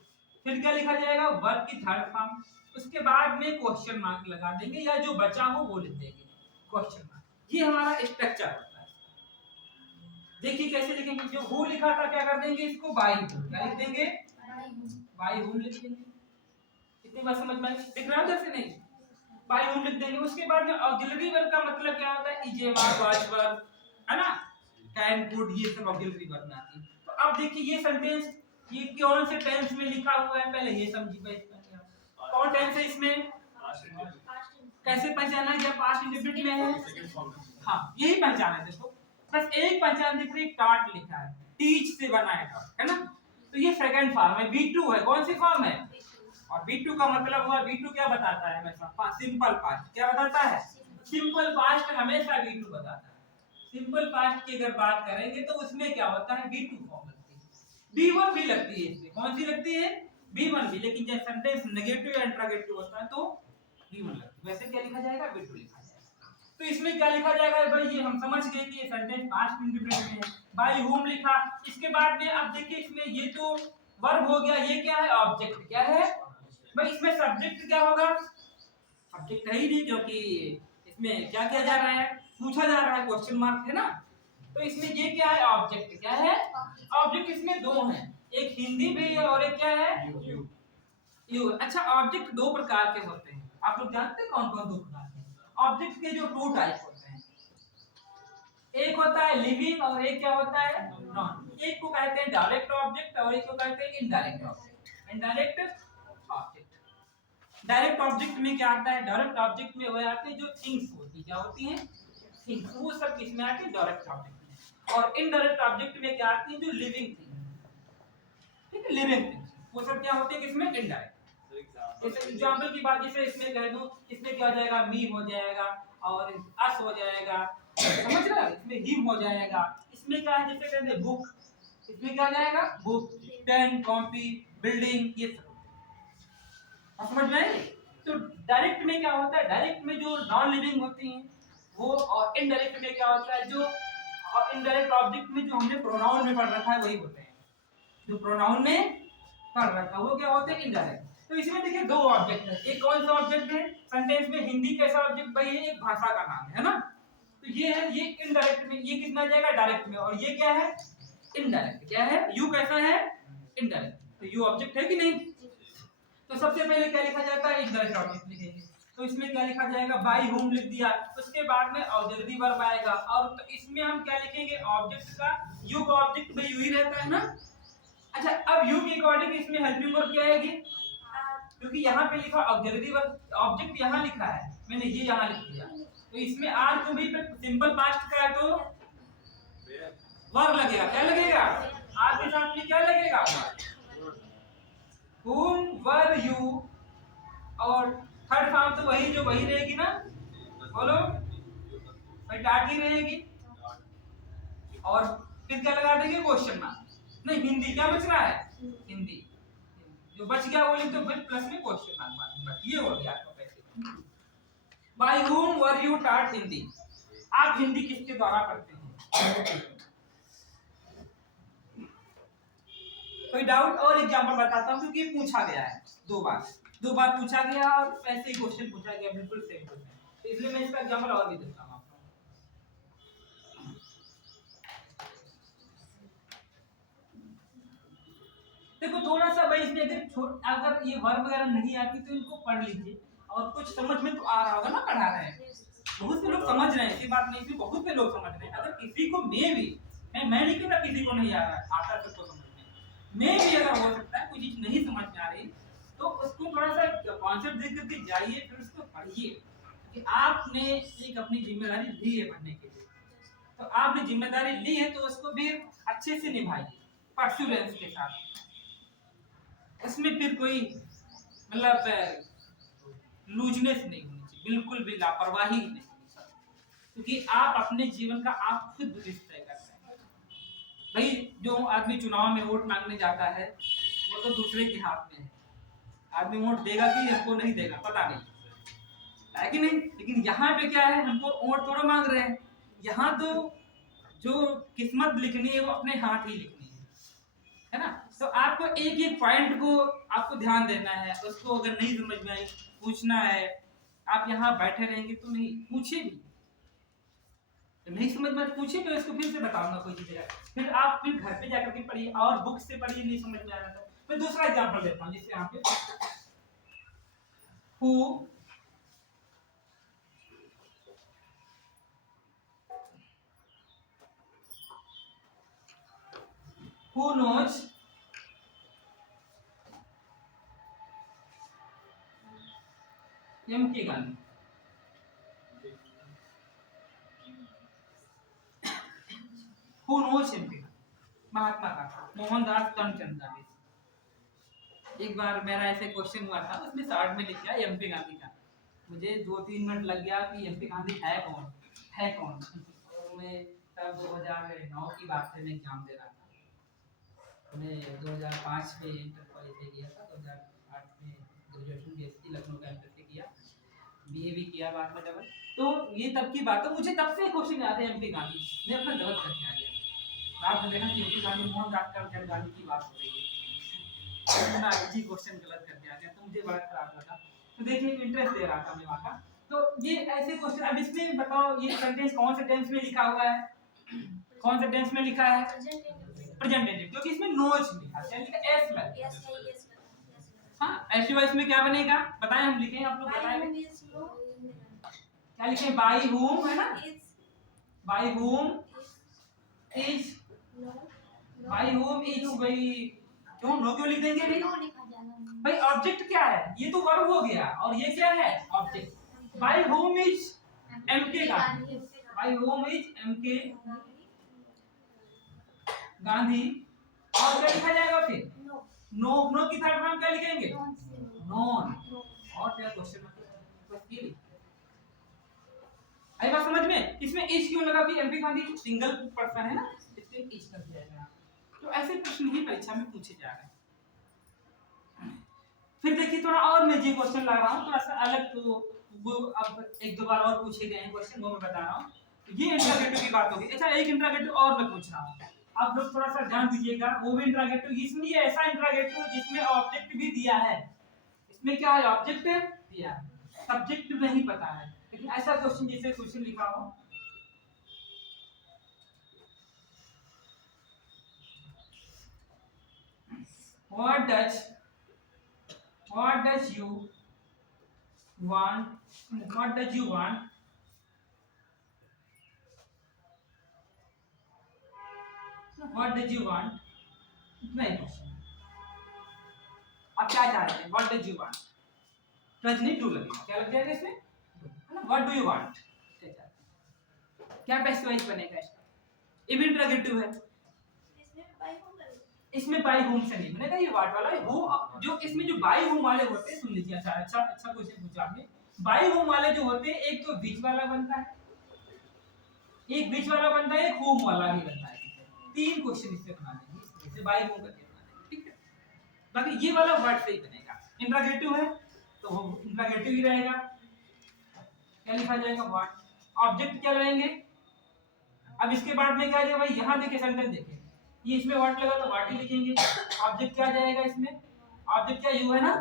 फिर क्या लिखा जाएगा? वर्ब की थर्ड फॉर्म। उसके बाद में क्वेश्चन मार्क लगा देंगे, या जो बचा हो वो लिख देंगे क्वेश्चन मार्क। ये हमारा स्ट्रक्चर होता है। देखिए कैसे लिखेंगे? जो हु लिखा था क्या कर देंगे इसको? बाई हुम। क्या लिख देंगे? बाई हुम लिख देंगे। इतनी बात समझ में दिख रहा है जैसे? नहीं, बाई हुम लिख देंगे। उसके बाद में ऑक्सिलरी वर्ब का मतलब क्या होता है? इज, वाज, वर, है ना, कैन, कुड, ये सब ऑक्सिलरी वर्ब में आती है। तो अब देखिए ये सेंटेंस ये कौन से टेंस में लिखा हुआ है, पहले ये समझिए। कौन टेंस है इसमें? कैसे पहचाना है जब पास्ट इंडेफिनिट में है? हाँ यही पहचाना है। देखो बस एक पहचान दिख रही, टॉट लिखा है, टीच से बना है ना, तो ये सेकंड फॉर्म है। V2 है, कौन सी फॉर्म है? और V2 का मतलब हुआ, V2 क्या बताता है हमेशा? Simple past. क्या बताता है? सिंपल पास्ट हमेशा V2 बताता है। सिंपल पास्ट की अगर बात करेंगे तो उसमें क्या होता है? V2 फॉर्म लगती है। V1 भी लगती है इसमें। कौन सी लगती है? V1 भी। लेकिन जब सेंटेंस नेगेटिव या इंट्रोगेटिव होता है तो V1 लगती है। वैसे क्या लिखा जाएगा? V2 लिखा जाएगा। तो इसमें क्या लिखा जाएगा भाई? ये हम समझ गए कि ये सेंटेंस पास्ट इंडेफिनिट में है। बाय हुम लिखा। इसके बाद में अब देखिए इसमें ये तो वर्ब हो गया, ये क्या है? ऑब्जेक्ट। क्या है भाई? इसमें सब्जेक्ट क्या होगा? सब्जेक्ट है ही नहीं, क्योंकि इसमें क्या किया जा रहा है? पूछा जा रहा है, क्वेश्चन मार्क है ना। तो इसमें ये क्या है? ऑब्जेक्ट। क्या है? ऑब्जेक्ट। इसमें दो हैं, एक हिंदी भी है और एक क्या है? यू। अच्छा, ऑब्जेक्ट दो प्रकार के होते हैं, आप लोग जानते हैं कौन कौन दो प्रकार के? ऑब्जेक्ट के जो टू टाइप होते हैं, एक होता है लिविंग और एक क्या होता है? नॉन। एक को कहते हैं डायरेक्ट ऑब्जेक्ट और एक को कहते हैं indirect object. Indirect object. Direct object में क्या आता है? डायरेक्ट ऑब्जेक्ट में वो आते हैं जो थिंग्स होती, क्या होती हैं? थिंग्स। वो सब किसमें आते हैं? डायरेक्ट ऑब्जेक्ट में। और इनडायरेक्ट ऑब्जेक्ट में क्या आती है? जो लिविंग थिंग्स। ठीक है, लिविंग थिंग्स वो सब क्या होते हैं? किसमें? इनडायरेक्ट। जैसे एग्जांपल की बात, जैसे इसमें कह दूं, इसमें क्या हो जाएगा? मी हो जाएगा और अस हो जाएगा, समझ रहे हो? इसमें हिम हो जाएगा। इसमें क्या है? जैसे कहते हैं बुक, इसमें क्या हो जाएगा? बुक, पेन, कॉपी, बिल्डिंग, ये सब समझ में आई? तो डायरेक्ट में क्या होता है? डायरेक्ट में जो नॉन लिविंग होती हैं वो, और इनडायरेक्ट में क्या होता है? जो इनडायरेक्ट ऑब्जेक्ट में जो हमने प्रोनाउन में पढ़ रखा है वही होते हैं। जो प्रोनाउन में कर रखा वो क्या होते हैं इनडायरेक्ट। तो इसमें देखिए दो ऑब्जेक्ट है, एक कौन सा ऑब्जेक्ट है सेंटेंस में, हिंदी कैसा ऑब्जेक्ट भाई, ये एक भाषा का नाम है ना, तो ये है, ये इनडायरेक्ट में, ये कितना जाएगा डायरेक्ट में, और ये क्या है इनडायरेक्ट। क्या है यू कैसा है इनडायरेक्ट, तो यू ऑब्जेक्ट है कि नहीं। तो सबसे पहले क्या लिखा जाता है इनडायरेक्ट ऑब्जेक्ट लिखेंगे, तो इसमें क्या लिखा जाएगा बाय हुम लिख दिया, उसके बाद में ऑक्सिलरी वर्ब आएगा, और तो इसमें हम क्या लिखेंगे ऑब्जेक्ट का, यू का ऑब्जेक्ट में यू ही रहता है ना। अच्छा अब यू के अकॉर्डिंग इसमें हेल्पिंग वर्ब क्या आएगी, क्योंकि यहाँ पे लिखा ऑक्सिलरी वर्ब, ऑब्जेक्ट यहाँ लिखा है, मैंने ये यहाँ लिख दिया, तो इसमें आर को भी सिंपल पास्ट का है तो वर्ब लगेगा, क्या लगेगा आर के साथ में क्या लगेगा whom were you, और थर्ड फॉर्म तो वही जो वही रहेगी ना, बोलो भाई टाटी रहेगी, और फिर क्या लगा देंगे क्वेश्चन मार्क, नहीं हिंदी क्या बच रहा है हिंदी, जो बच गया वो लिख दो फिर प्लस में क्वेश्चन मार्क, बस ये हो गया आपका पैसे। By whom were you taught Hindi, आप हिंदी किसके द्वारा पढ़ते हैं। कोई डाउट और एग्जांपल बताता हूं क्योंकि पूछा गया है दो बार पूछा गया और ऐसे ही क्वेश्चन पूछा गया बिल्कुल सेम क्वेश्चन, तो इसलिए मैं इसका एग्जांपल और भी देता हूं आपको। देखो थोड़ा सा भाई इसमें अगर ये वर्ब वगैरह नहीं आती तो इनको पढ़ लीजिए, और कुछ समझ में तो आ रहा होगा ना पढ़ा रहे हैं, बहुत से लोग समझ रहे हैं, ऐसी बात नहीं, इसमें बहुत से लोग समझ रहे हैं। अगर किसी को मैं नहीं कहता किसी को नहीं आ रहा, आता सबको समझ में भी अगर हो सकता है कोई चीज नहीं समझ में आ रही तो उसको थोड़ा सा कॉन्सेप्ट देख करके जाइए, फिर उसको पढ़िए कि आपने एक अपनी जिम्मेदारी ली है पढ़ने के लिए, तो आपने जिम्मेदारी ली है तो उसको भी अच्छे से निभाइए परसिवरेंस के साथ, उसमें फिर कोई मतलब लूजनेस नहीं होनी चाहिए, बिल्कुल भी लापरवाही नहीं होनी चाहिए, क्योंकि आप अपने जीवन का आप खुद भविष्य तय करते हैं। भाई जो आदमी चुनाव में वोट मांगने जाता है वो तो दूसरे के हाथ में है, आदमी वोट देगा कि हमको नहीं देगा पता नहीं है कि नहीं, लेकिन यहाँ पे क्या है हमको वोट थोड़ा मांग रहे हैं, यहाँ तो जो किस्मत लिखनी है वो अपने हाथ ही लिखनी है ना। तो आपको एक एक पॉइंट को आपको ध्यान देना है, उसको अगर नहीं समझ में आई पूछना है, आप यहाँ बैठे रहेंगे तो नहीं, पूछे भी नहीं समझ में पूछे तो इसको फिर से बताऊंगा कोई चीज, फिर आप फिर घर पे जाकर के पढ़िए और बुक से पढ़िए, नहीं समझ में आ रहा था मैं दूसरा एग्जांपल देता हूं, जिससे यहाँ पे who knows एम के गांधी, who knows एम के, महात्मा गांधी, मोहनदास करमचंद गांधी। एक बार मेरा ऐसे क्वेश्चन हुआ था, उसमें शॉर्ट में लिखा एम पी गांधी का, मुझे 2-3 मिनट लग गया कि एम पी गांधी है कौन और मैं तब 2009 की बात से मैं एग्जाम दे रहा था, मैं 2005 में इंटर क्वालिफाई किया था, 2008 में ग्रेजुएशन बीएससी लखनऊ का इंटर से किया, बीए भी किया बाद में डबल, तो ये तब की बात है, मुझे तब से क्वेश्चन याद है एमपी गांधी, मैं अपना गलत करके आ गया, आपने देखा कि एमपी गांधी मोहनदास करमचंद गांधी की बात हो रही है, इतना इजी क्वेश्चन गलत करके आ गया, तो मुझे बड़ा खराब लगा, तो देखिए इंटरेस्ट दे रहा था मैं वहाँ का, तो ये ऐसे क्वेश्चन। अब इसमें बताओ ये सेंटेंस कौन से टेंस में लिखा हुआ है, कौन से टेंस में लिखा है प्रेजेंट टेंस, क्योंकि इसमें नोज लिखा है, लिखा एस लगा, हाँ ऐसे वाइस में क्या बनेगा बताएं, हम लिखें आप लोग बताएंगे क्या लिखें, बाय whom है ना, by whom is, by whom is, भाई क्यों नो क्यों लिख देंगे नहीं भाई, ऑब्जेक्ट क्या है, ये तो वर्ब हो गया और ये क्या है object, by whom is M K Gandhi, by whom is M K Gandhi, और क्या लिखा जाएगा फिर नो की थर्ड फॉर्म क्या लिखेंगे नॉन, और क्या क्वेश्चन बस ये आई बात समझ में, इसमें इज क्यों लगा कि एमपी गांधी सिंगल पर्सन है ना, इसलिए इज कर दिया गया, तो ऐसे प्रश्न ही परीक्षा में पूछे जा रहे हैं। फिर देखिए थोड़ा और मैं ये क्वेश्चन ला रहा हूँ थोड़ा सा अलग, तो वो अब 1-2 बार और पूछे गए हैं क्वेश्चन, वो मैं बता रहा हूँ, ये इंट्रोगेटिव की बात होगी। अच्छा एक इंट्रोगेटिव और मैं पूछ रहा हूँ, आप लोग थोड़ा सा ध्यान दीजिएगा, वो भी इंट्रोगेटिव, इसमें ये ऐसा इंट्रोगेटिव जिसमें ऑब्जेक्ट भी दिया है। इसमें क्या है, ऑब्जेक्ट दिया है, सब्जेक्ट नहीं पता है। लेकिन ऐसा क्वेश्चन जैसे क्वेश्चन लिखा हो, what does you want, what does you want, what does you want, इतना ही क्वेश्चन। आप क्या चाहते हैं, what does you want, Rajni to लगेगा, क्या लग जाएगा इसमें, है ना, what do you want, क्या चाहते हैं, क्या बेस्ट वाइज बनेगा इसका, ये भी इंट्रोगेटिव है। इसमें बाई होम से नहीं बनेगा, ये वाट वाला है हो, जो इसमें जो बाई होम वाले होते हैं, सुन लीजिए, अच्छा क्वेश्चन पूछा आपने। बाई होम वाले जो होते हैं, एक तो बीच वाला बनता है, एक बीच वाला बनता है, एक होम वाला भी बनता है। तीन क्वेश्चन इससे बना देंगे, जैसे बाई होम करके बना देंगे, ठीक है। बाकी ये वाला वर्ड से ही बनेगा, इंट्रोगेटिव है तो वो इंट्रोगेटिव ही रहेगा। क्या लिखा जाएगा, व्हाट, ऑब्जेक्ट क्या लेंगे। अब इसके बाद में क्या है भाई, यहाँ देखिए सेंटेंस देखिए, ये इसमें व्हाट लगा तो व्हाट ही लिखेंगे। ऑब्जेक्ट क्या जाएगा इसमें, ऑब्जेक्ट क्या यू है ना,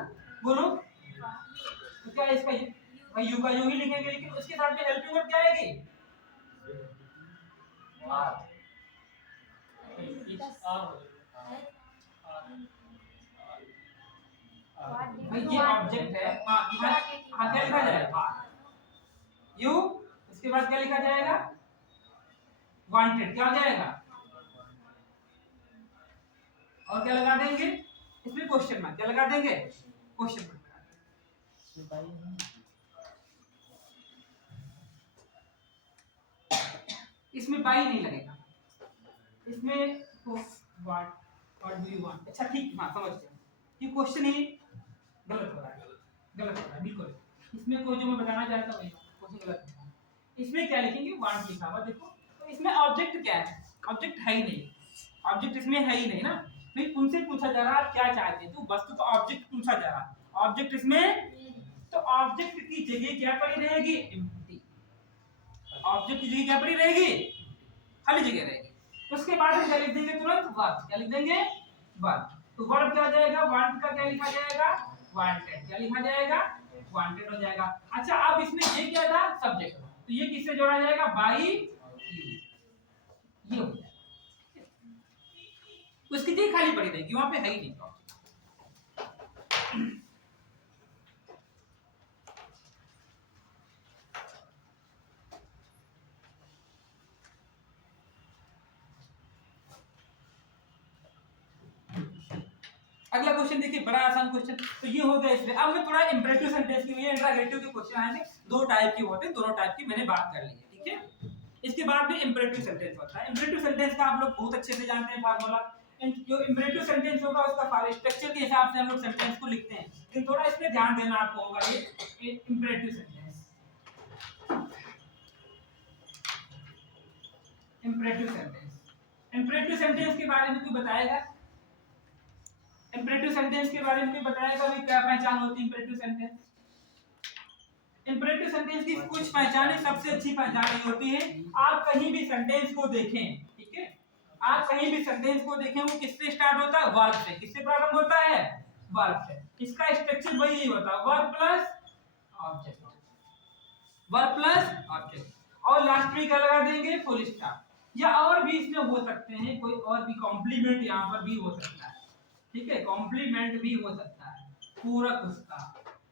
बोलो तो क्या है इसका, भाई यू का यू ही लिखेंगे, लेकिन उसके साथ में हेल्पिंग वर्ब क्या आएगी, भाई ये ऑब्जेक्ट है, हाँ क्या लिखा जाएगा, यू, उसके बाद क्या लिखा जाएगा, वांटेड, क्या हो जाएगा, और क्या लगा देंगे इसमें, क्वेश्चन मार्क, क्या लगा देंगे, क्वेश्चन मार्क। इसमें बाई नहीं लगेगा, इसमें व्हाट डू यू वांट, अच्छा ठीक, हाँ समझ गया, ये क्वेश्चन ही गलत हो रहा है, गलत हो रहा है बिल्कुल। इसमें कोई जो मैं बताना चाहता हूँ क्वेश्चन गलत है। इसमें क्या लिखेंगे, वांट लिखा हुआ देखो, तो इसमें ऑब्जेक्ट क्या है, ऑब्जेक्ट है ही नहीं, ऑब्जेक्ट इसमें है ही नहीं ना, नहीं उनसे पूछा जा रहा आप क्या चाहते हैं, तो वस्तु तो ऑब्जेक्ट पूछा जा रहा, ऑब्जेक्ट इसमें, तो ऑब्जेक्ट की जगह क्या पड़ी रहेगी, एम्प्टी, ऑब्जेक्ट की जगह क्या पड़ी रहेगी, खाली जगह रहेगी। उसके बाद हम क्या लिख देंगे, तुरंत वर्ब, क्या लिख देंगे, वर्ब, तो वर्ब क्या हो जाएगा, वांट का क्या लिखा जाएगा, वांटेड, क्या लिखा जाएगा, वांटेड हो जाएगा। अच्छा अब इसमें ये क्या था, सब्जेक्ट, तो ये किससे जोड़ा जाएगा, बाई यू, ये हो जाएगा, उसकी जगह खाली पड़ी रहेगी, वहां पे है ही नहीं। अगला क्वेश्चन देखिए, बड़ा आसान क्वेश्चन, तो ये हो गया इसमें। अब मैं थोड़ा इंपरेटिव सेंटेंस के लिए इंट्रोगेटिव के क्वेश्चन आएंगे, दो टाइप के होते हैं, दोनों टाइप की मैंने बात कर ली है, ठीक है। इसके बाद में इंपरेटिव सेंटेंस होता है। इंपरेटिव सेंटेंस का आप लोग बहुत अच्छे से जानते हैं फार्मूला, जो इंपरेटिव सेंटेंस होगा उसका स्ट्रक्चर के हिसाब से हम लोग सेंटेंस को लिखते हैं, लेकिन थोड़ा इस पे ध्यान देना आपको होगा। ये imperative sentence, imperative sentence, imperative sentence के बारे में कोई बताएगा, इंपरेटिव सेंटेंस के बारे में बताएगा भी, क्या पहचान होती है इंपरेटिव सेंटेंस। इंपरेटिव सेंटेंस की कुछ पहचानें, सबसे अच्छी पहचान ये होती है, आप कहीं भी सेंटेंस को देखें, ठीक है, आप कहीं भी सेंटेंस को देखें, वो किससे स्टार्ट होता है, वर्ब से, किससे प्रारंभ होता है, वर्ब से। इसका स्ट्रक्चर वही होता है, verb plus object, verb plus object, और लास्ट में क्या लगा देंगे, फुल स्टॉप, या और भी इसमें हो सकते हैं, कोई और भी कॉम्प्लीमेंट यहाँ पर भी हो सकता है, ठीक है, कॉम्प्लीमेंट भी हो सकता है, पूरक उसका,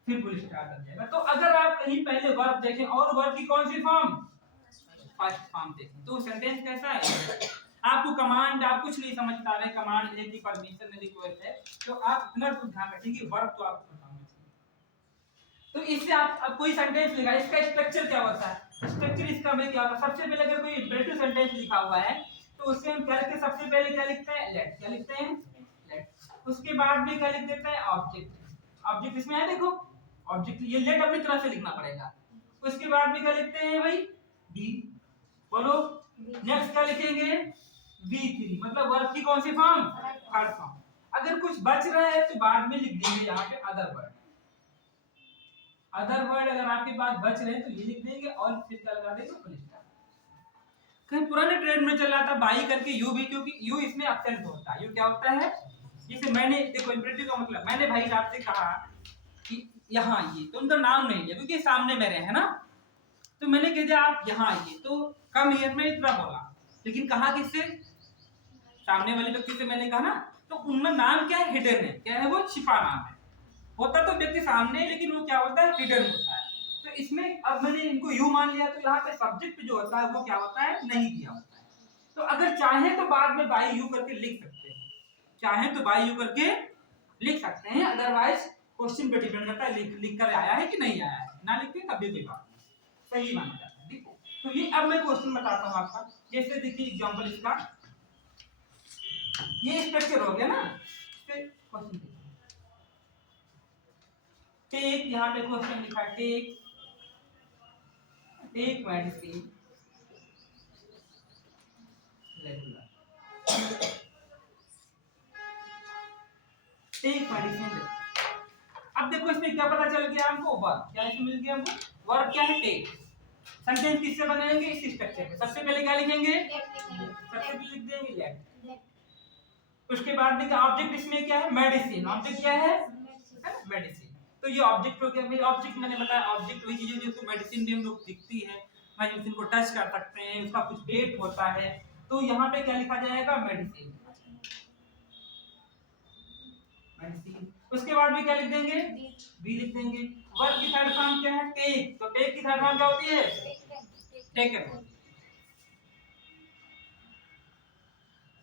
फिर फुल स्टॉप लग जाएगा। तो अगर आप कहीं पहले वर्ब देखें और वर्ब की कौन सी फॉर्म, फर्स्ट फॉर्म देखें, तो सेंटेंस कैसा है, आपको कमांड, आप कुछ नहीं समझ पा रहे, कमांड है कि परमिशन रिक्वेस्ट है, तो आप इतना तो ध्यान रखेंगे, वर्ब तो आपको पता होना चाहिए। तो इससे आप अब कोई सेंटेंस लिखा, इसका स्ट्रक्चर क्या होता है, स्ट्रक्चर इसका में क्या होता है, सबसे पहले अगर कोई इंपरेटिव सेंटेंस लिखा हुआ है तो उससे हम क्या लिखते हैं, सबसे पहले क्या लिखते हैं, लेट, क्या लिखते हैं, लेट, उसके बाद में क्या लिख देते हैं, ऑब्जेक्ट, ऑब्जेक्ट इसमें है देखो, ऑब्जेक्ट, ये लेट अपनी तरफ से लिखना पड़ेगा। उसके बाद में क्या लिखते हैं भाई, बी, बोलो नेक्स्ट क्या लिखेंगे, V3, मतलब वर्ब की कौन सी फॉर्म, थर्ड फॉर्म। अगर कुछ बच रहा है तो बाद में लिख देंगे यहाँ पे अदर वर्ड, अदर वर्ड अगर आपके पास बच रहे हैं तो ये लिख देंगे, और फिर क्या लगा देंगे, फुल स्टॉप। कहीं पुराने ट्रेंड में चल रहा था बाई करके यू भी, क्योंकि यू इसमें एक्सेंट होता है। यू क्या होता है, जैसे मैंने, देखो इंपरेटिव का मतलब मैंने भाई आपसे कहा कि यहाँ आइए, तो उनका नाम नहीं लिया क्योंकि सामने मेरे है ना, तो मैंने कह दिया आप यहाँ आइए, तो कम हियर में इतना बोला, लेकिन कहा किससे, सामने वाले व्यक्ति से मैंने कहा ना, तो उनका नाम क्या है, हिडन है। क्या है वो, छिपा नाम है। होता तो व्यक्ति सामने, लेकिन वो क्या होता है, हिडन होता है। तो इसमें अब मैंने इनको यू मान लिया, तो यहाँ पे सब्जेक्ट जो होता है वो क्या होता है, नहीं दिया होता है। तो अगर चाहे तो बाद में बाई यू करके लिख सकते हैं, चाहे तो बाई यू करके लिख सकते हैं, अदरवाइज क्वेश्चन पे डिपेंड करता है लिख कर आया है कि नहीं आया है। ना लिखते तब भी कोई बात नहीं, सही माना जाता है। ठीक है, तो ये अब मैं क्वेश्चन बताता हूँ आपका। जैसे देखिए एग्जांपल इसका, ये स्ट्रक्चर हो गया ना, क्वेश्चन टेक, यहाँ पे क्वेश्चन लिखा है take medicine regular, take medicine. अब देखो इसमें क्या पता चल गया हमको, वर्ब क्या इसमें मिल गया हमको, वर्ब क्या है, टेक। सेंटेंस किससे बनाएंगे, इस स्ट्रक्चर पे। सबसे पहले क्या लिखेंगे, सबसे पहले लिख देंगे लेट। उसके बाद में ऑब्जेक्ट इसमें क्या है, मेडिसिन। ऑब्जेक्ट क्या है, मेडिसिन। तो ये ऑब्जेक्ट हो गया भाई। ऑब्जेक्ट मैंने बताया, ऑब्जेक्ट वही चीजें जो मेडिसिन भी हम लोग दिखती है, मेडिसिन को टच कर सकते हैं, उसका कुछ डेट होता है, तो यहाँ पे क्या लिखा जाएगा, मेडिसिन। मेडिसिन। उसके बाद भी क्या लिख देंगे, बी लिख देंगे। वर्ब की थर्ड फॉर्म क्या है, टेक। तो टेक की थर्ड फॉर्म क्या होती है, टेकन।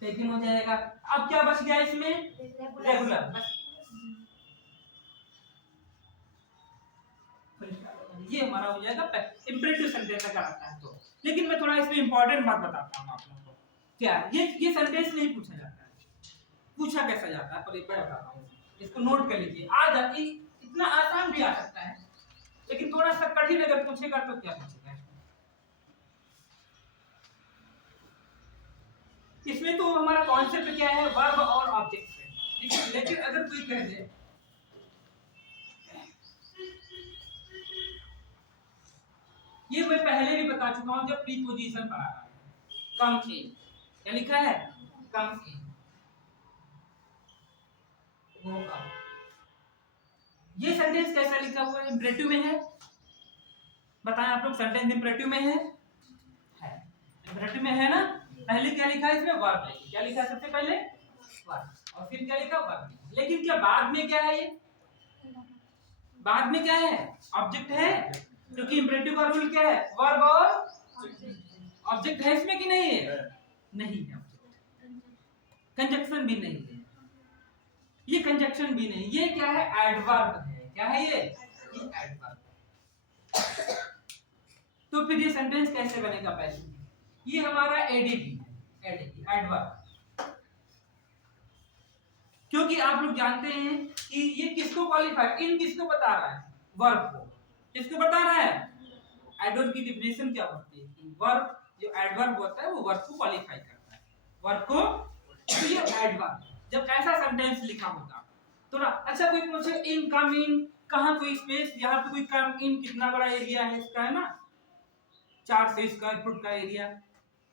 टेकन हो जाएगा। अब क्या बच गया इसमें, रेगुलर। ये हमारा हो जाएगा इंपरेटिव सेंटेंस अगर आता है तो। लेकिन मैं थोड़ा इसमें इंपॉर्टेंट बात बताता हूँ आप लोगों को। क्या ये सेंटेंस नहीं पूछा जाता है, पूछा कैसा जाता है, पर एक बार बताता हूँ, इसको नोट कर लीजिए। आ जाती, इतना आसान भी आ सकता है, लेकिन थोड़ा सा कठिन अगर पूछेगा तो क्या पूछेगा। इसमें तो हमारा कॉन्सेप्ट क्या है, वर्ब और ऑब्जेक्ट है। लेकिन अगर कोई कह दे, ये मैं पहले भी बता चुका हूं जब प्रीपोजिशन पढ़ा रहा है। कम इन, क्या लिखा है, कम इन, गो आउट। ये सेंटेंस कैसा लिखा हुआ है, इंपरेटिव में है। बताएं आप लोग, सेंटेंस इंपरेटिव में है इंपरेटिव में है ना। पहले क्या लिखा है इसमें, वर्ब लिखा। क्या लिखा है सबसे पहले, वर्ब, और फिर क्या लिखा, वर्ब। लेकिन क्या बाद में क्या है, ये बाद में क्या है, ऑब्जेक्ट है। क्योंकि इंपरेटिव का रूल क्या है, वर्ब और ऑब्जेक्ट है इसमें कि नहीं है, नहीं है। कंजक्शन भी नहीं है, ये कंजक्शन भी नहीं, ये क्या है, एडवर्ब है। क्या है ये एडवर्ब। तो फिर ये सेंटेंस कैसे बनेगा, पहले ये हमारा एडीवी है, एडवर्ब। क्योंकि आप लोग जानते हैं कि ये किसको क्वालिफाई, इन किसको बता रहा है, वर्ब को। किसको बता रहा है, एडवर्ब की डेफिनेशन क्या होती है कि वर्ब, जो एडवर्ब होता है वो वर्ब को क्वालिफाई करता है, वर्ब को। तो ये एडवर्ब जब ऐसा सेंटेंस लिखा होगा थोड़ा अच्छा, कोई पूछे इन, कम इन, कहां कोई स्पेस, यहाँ पे कोई कम इन, कितना बड़ा एरिया है इसका, है ना, 400 स्क्वायर फुट का एरिया।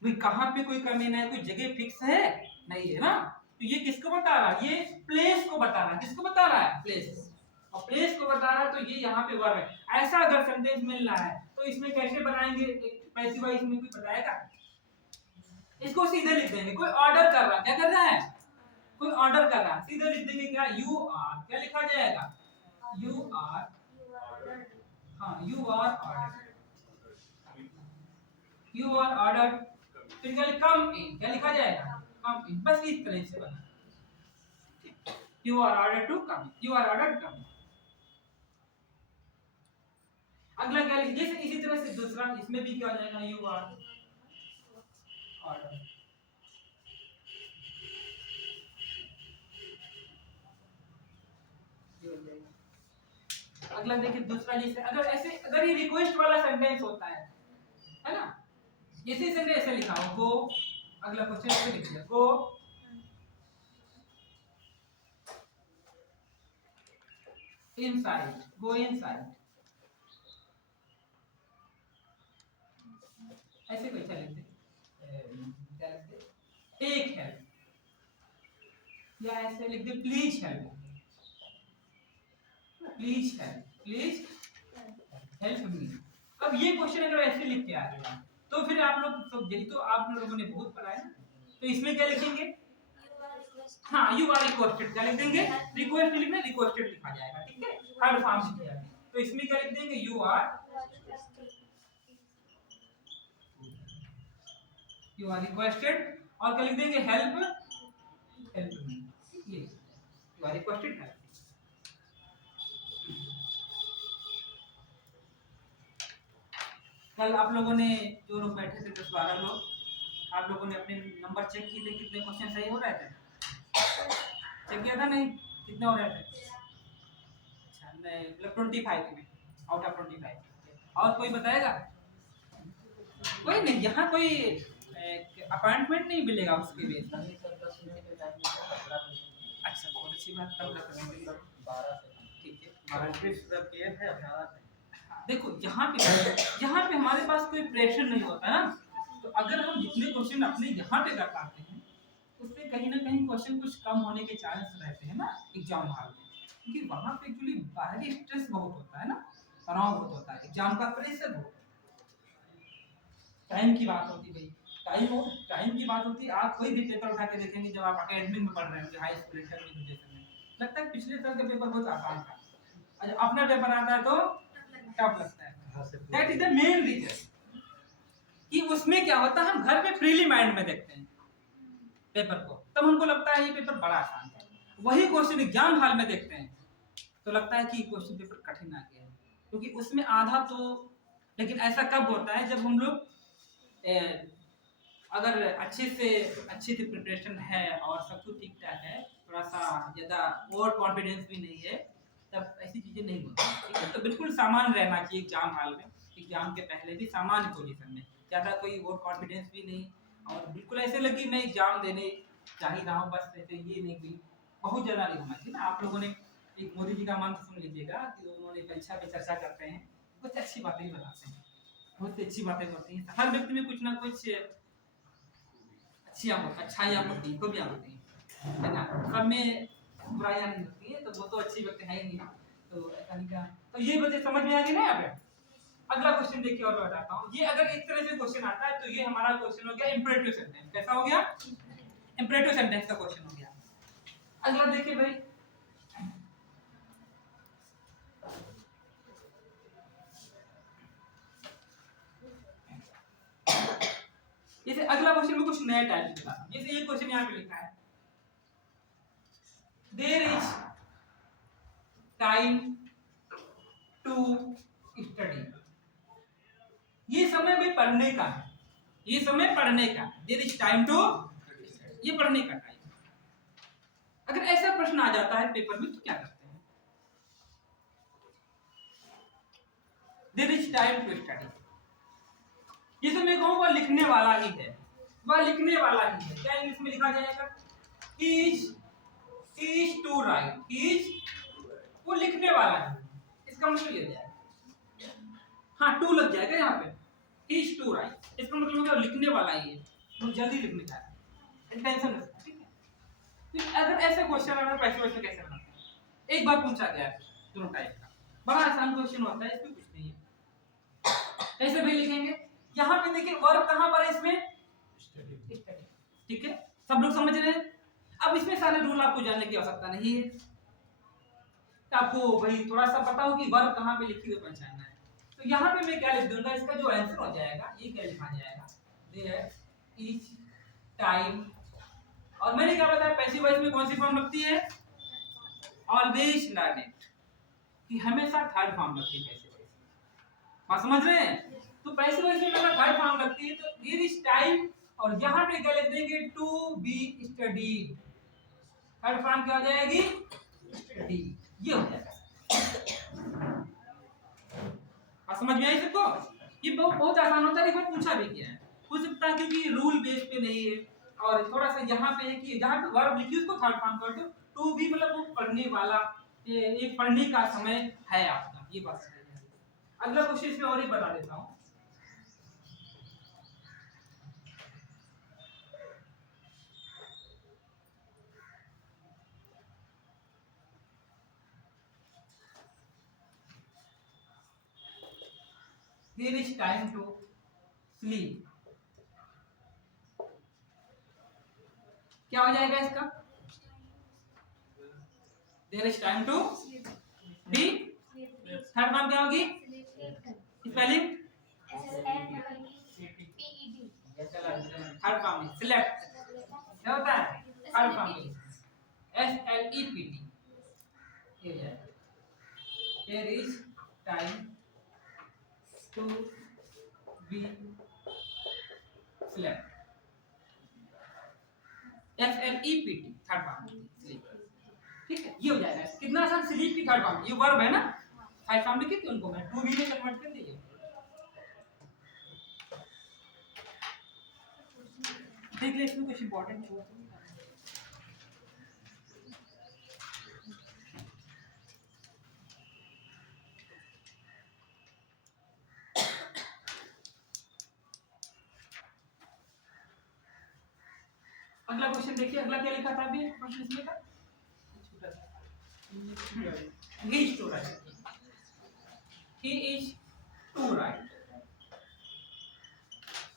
भाई कहां पे कोई कम इन है, कोई जगह फिक्स है नहीं है ना। तो ये किसको बता रहा है, ये प्लेस को बता रहा है। किसको बता रहा है, प्लेस को। और प्लेस को बता रहा है, तो ये यहाँ पे वर्ब है। ऐसा अगर सेंटेंस मिल रहा है तो इसमें कैसे बनाएंगे, पैसिव वॉइस में कोई बताएगा, इसको सीधे लिख देंगे। कोई ऑर्डर कर रहा है, क्या कर रहा है, कोई ऑर्डर कर रहा है, सीधे लिख देंगे क्या, यू आर। क्या लिखा जाएगा, यू आर, हाँ you are order, you are order. फिर क्या, कम इन, क्या लिखा जाएगा, कम इन। बस इस तरह से बना, you are order to come, you are order to come. अगला क्या लिख, जैसे इसी तरह से दूसरा, इसमें भी क्या हो जाएगा, यू आर ऑर्डर। अगला देखिए दूसरा, जैसे अगर ऐसे, अगर ये रिक्वेस्ट वाला सेंटेंस होता है ना, जैसे सेंटेंस ऐसे लिखा हो, गो, अगला क्वेश्चन ऐसे लिख दिया, गो इनसाइड, गो इनसाइड, ऐसे क्वेश्चन लिखते टेक हेल्प, या ऐसे लिख दे please help, please help, please help me. अब ये क्वेश्चन अगर ऐसे लिख के आ गया तो फिर आप लोग तो यही तो आप लोगों ने बहुत पढ़ा है ना, तो इसमें क्या लिखेंगे? हाँ, यू आर रिक्वेस्टेड क्या लिख देंगे? रिक्वेस्ट लिखना, रिक्वेस्टेड लिखा जाएगा, ठीक है, हर फॉर्म लिख जाएगा। तो इसमें क्या लिख देंगे? यू आर रिक्वेस्टेड, और क्या लिख देंगे? हेल्प, हेल्प मी, ये यू आर रिक्वेस्टेड हेल्प। कल आप लोगों ने जो लोग बैठे थे 10-12 लोग, आप लोगों ने अपने नंबर चेक किए थे, कितने क्वेश्चन सही हो रहे थे? चेक किया था नहीं? कितने हो रहे थे? अच्छा, मैं मतलब 25 में आउट ऑफ 25। और कोई बताएगा? कोई नहीं, यहाँ कोई अपॉइंटमेंट नहीं मिलेगा उसके बेस पर। अच्छा, बहुत अच्छी बात, ठीक है। देखो यहाँ पे हमारे पास कोई प्रेशर नहीं होता ना, तो अगर हम जितने क्वेश्चन अपने यहाँ पे कर पाते हैं उससे कहीं ना कहीं क्वेश्चन कुछ कम होने के चांस रहते हैं ना एग्जाम हॉल में, क्योंकि वहाँ पे एक्चुअली बाहरी स्ट्रेस बहुत होता है ना, तनाव बहुत होता है, एग्जाम का प्रेशर बहुत होता है, टाइम की बात होती है भाई, टाइम की बात होती है। आप कोई भी पेपर उठा के देखेंगे जब आप एकेडमिक में पढ़ रहे होंगे, हाई स्कूल इंटरमीडिएट में, लगता है पिछले साल का पेपर बहुत आसान था, और जब अपना पेपर आता है तो टफ लगता है। That is the main reason कि उसमें क्या होता है, हम घर पे फ्रीली माइंड में देखते हैं पेपर को, तब हमको लगता है ये पेपर बड़ा आसान है। वही क्वेश्चन एग्जाम हॉल में देखते हैं तो लगता है कि क्वेश्चन पेपर कठिन आ गया है, क्योंकि उसमें आधा तो, लेकिन ऐसा कब होता है जब हम लोग अगर अच्छे से प्रिपरेशन है और सब कुछ ठीक ठाक है, थोड़ा सा ज़्यादा ओवर कॉन्फिडेंस भी नहीं है, तब ऐसी चीज़ें नहीं होती, ठीक है। तो बिल्कुल सामान्य रहना चाहिए एग्जाम हॉल में, एग्जाम के पहले भी सामान्य पोजीशन में, ज़्यादा कोई ओवर कॉन्फिडेंस भी नहीं, और बिल्कुल ऐसे लगे मैं एग्जाम देने जा ही रहा हूँ बस, ऐसे ये नहीं कि बहुत ज़्यादा नहीं होना चाहिए ना। आप लोगों ने एक मोदी जी का मंत्र सुन लीजिएगा कि उन्होंने परीक्षा पे चर्चा करते हैं, कुछ अच्छी बातें ही बताते हैं, बहुत अच्छी बातें होती हैं, हर व्यक्ति में कुछ ना कुछ अच्छाइयाँ होती हैं, खूबियाँ होती हैं, है ना, सब में बुराइयाँ नहीं होती है, तो वो तो अच्छी व्यक्ति है ही नहीं, तो ऐसा नहीं कहा। तो ये बातें समझ में आ गई ना यहाँ पे। अगला क्वेश्चन देखिए और मैं बताता हूँ, ये अगर इस तरह से क्वेश्चन आता है तो ये हमारा क्वेश्चन हो गया इंपरेटिव सेंटेंस। कैसा हो गया? इंपरेटिव सेंटेंस का क्वेश्चन हो गया। अगला देखिए भाई, जैसे अगला क्वेश्चन में कुछ नया टाइप का, जैसे ये क्वेश्चन यहाँ पे लिखा है, there is time to study. ये समय भाई पढ़ने का है, ये समय पढ़ने का, देयर इज टाइम टू, ये पढ़ने का टाइम। अगर ऐसा प्रश्न आ जाता है पेपर में तो क्या करते हैं? There is time to study, जिसे मैं कहूँ वह लिखने वाला ही है, वह लिखने वाला ही है। क्या इंग्लिश में लिखा जाएगा? इज टू राइट, इज, वो लिखने वाला है, इसका मतलब ये जाएगा, हाँ टू लग जाएगा यहाँ पे, इज टू राइट, इसका मतलब होगा लिखने वाला ही है, वो जल्दी लिखने का है, टेंशन नहीं, ठीक है। तो अगर ऐसे क्वेश्चन अगर पैसे वैसे कैसे बनाते हैं, एक बार पूछा गया है दोनों टाइप का, बड़ा आसान क्वेश्चन होता है, इसमें कुछ नहीं है। कैसे भी लिखेंगे? यहाँ पे देखिए वर्ब कहाँ पर है इसमें? स्टडी, ठीक है, सब लोग समझ रहे हैं। अब इसमें सारे रूल आपको जानने की आवश्यकता नहीं है, तो आपको भाई थोड़ा सा पता हो कि वर्ब कहाँ पे लिखी हुई पहचानना है। तो यहाँ पे मैं क्या लिख दूंगा, इसका जो आंसर हो जाएगा ये क्या लिखा जाएगा, देयर इज टाइम, और मैंने क्या बताया पैसिव वॉइस में कौन सी फॉर्म लगती है? ऑलवेज लर्न इट, कि हमेशा थर्ड फॉर्म लगती है पैसिव वॉइस, बात समझ रहे हैं? तो पैसिव वॉइस में अगर थर्ड फॉर्म लगती है तो देयर इज टाइम, और यहाँ पे क्या लिख देंगे? To be studied, third form क्या हो जाएगी? स्टडी, ये हो जाएगा। समझ में आई सबको? ये बहुत आसान होता है, एक बार पूछा भी गया है, हो सकता है क्योंकि रूल बेस पे नहीं है, और थोड़ा सा यहाँ पे है कि जहाँ पे वर्ब लिखी उसको थर्ड फॉर्म कर दो, टू भी मतलब वो पढ़ने वाला, ये पढ़ने का समय है आपका, ये बात है। अगला क्वेश्चन इसमें और ही बता देता हूँ, there is time to sleep. क्या हो जाएगा इसका? There is time to be. Third form क्या होगी? Spelling third form select. क्या होता है third form? SLEPT। There is time to be slept। SLEPT third form sleep. ठीक है, ये हो जाएगा। कितना आसान, स्लीप की थर्ड फॉर्म, ये वर्ब है ना, थर्ड फॉर्म लिखी थी उनको मैं टू बी में कन्वर्ट कर दिया। देख ले इसमें कुछ इंपॉर्टेंट हो। अगला क्वेश्चन देखिए, अगला क्या लिखा था अभी क्वेश्चन इसमें का? छोटा सा he is to write, he is to write,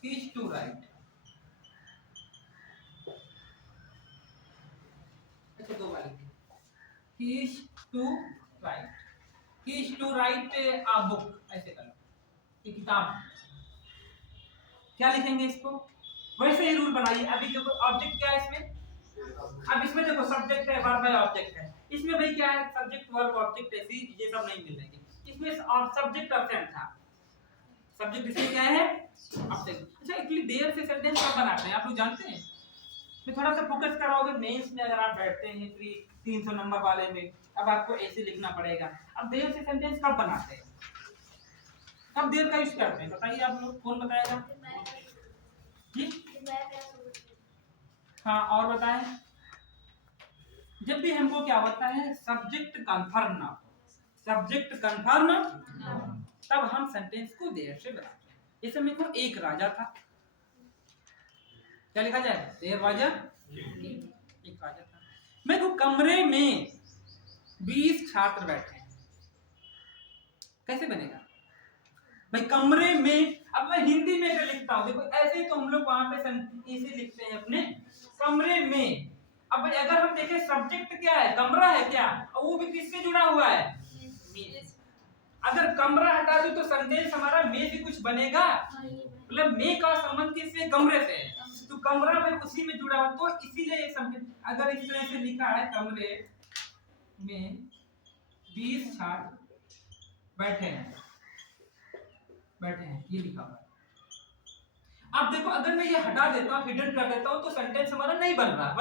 he is to write। अच्छा दो बार लिखिए, he is to write, he is to write a book, ऐसे कर लो, ये किताब। क्या लिखेंगे इसको? वैसे ही रूल बनाइए। अभी देखो ऑब्जेक्ट क्या है इसमें, अब इसमें देखो सब्जेक्ट है, वर्ब है, ऑब्जेक्ट है। इसमें भाई क्या है, सब्जेक्ट वर्ब ऑब्जेक्ट ऐसी ये सब नहीं मिलेंगे। इसमें सब्जेक्ट एब्सेंट था, सब्जेक्ट इसमें क्या है ऑब्जेक्ट। अच्छा इतनी देर से सेंटेंस कब बनाते हैं आप लोग जानते हैं? मैं थोड़ा सा फोकस कराओगे मेंस में, अगर आप बैठते हैं 300 नंबर वाले में, अब आपको ऐसे लिखना पड़ेगा। अब देर से सेंटेंस कब बनाते हैं, कब देर का यूज करते हैं, बताइए आप लोग, कौन बताएगा जी? हाँ और बताएं। जब भी हमको क्या होता है सब्जेक्ट कंफर्म ना हो, सब्जेक्ट कंफर्म तब हम सेंटेंस को देर से बनाते हैं। जैसे मेरे को एक राजा था, क्या लिखा जाए? देयर वाज एक राजा था। मेरे को कमरे में 20 छात्र बैठे हैं, कैसे बनेगा भाई कमरे में? अब मैं हिंदी में अगर लिखता हूँ, देखो ऐसे तो हम लोग वहां पे इसे लिखते हैं अपने कमरे में। अब भाई अगर हम देखें सब्जेक्ट क्या है, कमरा है क्या, और वो भी किससे जुड़ा हुआ है? अगर कमरा हटा दो तो सेंटेंस हमारा में भी कुछ बनेगा, मतलब में का संबंध किससे? कमरे से है, तो कमरा भाई उसी में जुड़ा हुआ। तो इसीलिए ये सेंटेंस अगर इस तरह से लिखा है कमरे में 20 छात्र बैठे हैं, ये लिखा हुआ है। अब देखो अगर मैं ये हटा देता हूँ, हिडन कर देता हूँ, तो सेंटेंस हमारा नहीं बन रहा है,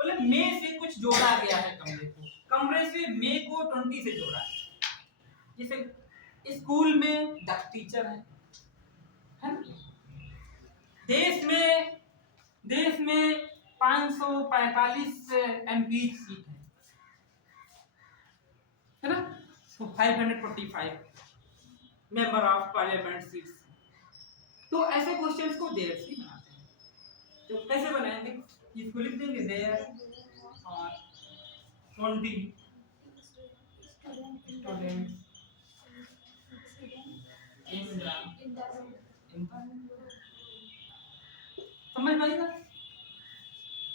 मतलब में से कुछ जोड़ा गया है कमरे को, कमरे से में को 20 से जोड़ा है। जैसे स्कूल में 10 टीचर हैं, है ना? देश में 545 MP सीट है ना, तो 545 मेंबर ऑफ पार्लियामेंट सीट्स। तो ऐसे क्वेश्चंस को देयर से बनाते हैं। तो कैसे बनाएंगे, इसको लिख देंगे देयर और 20 स्टूडेंट्स इन समझ पाएगा?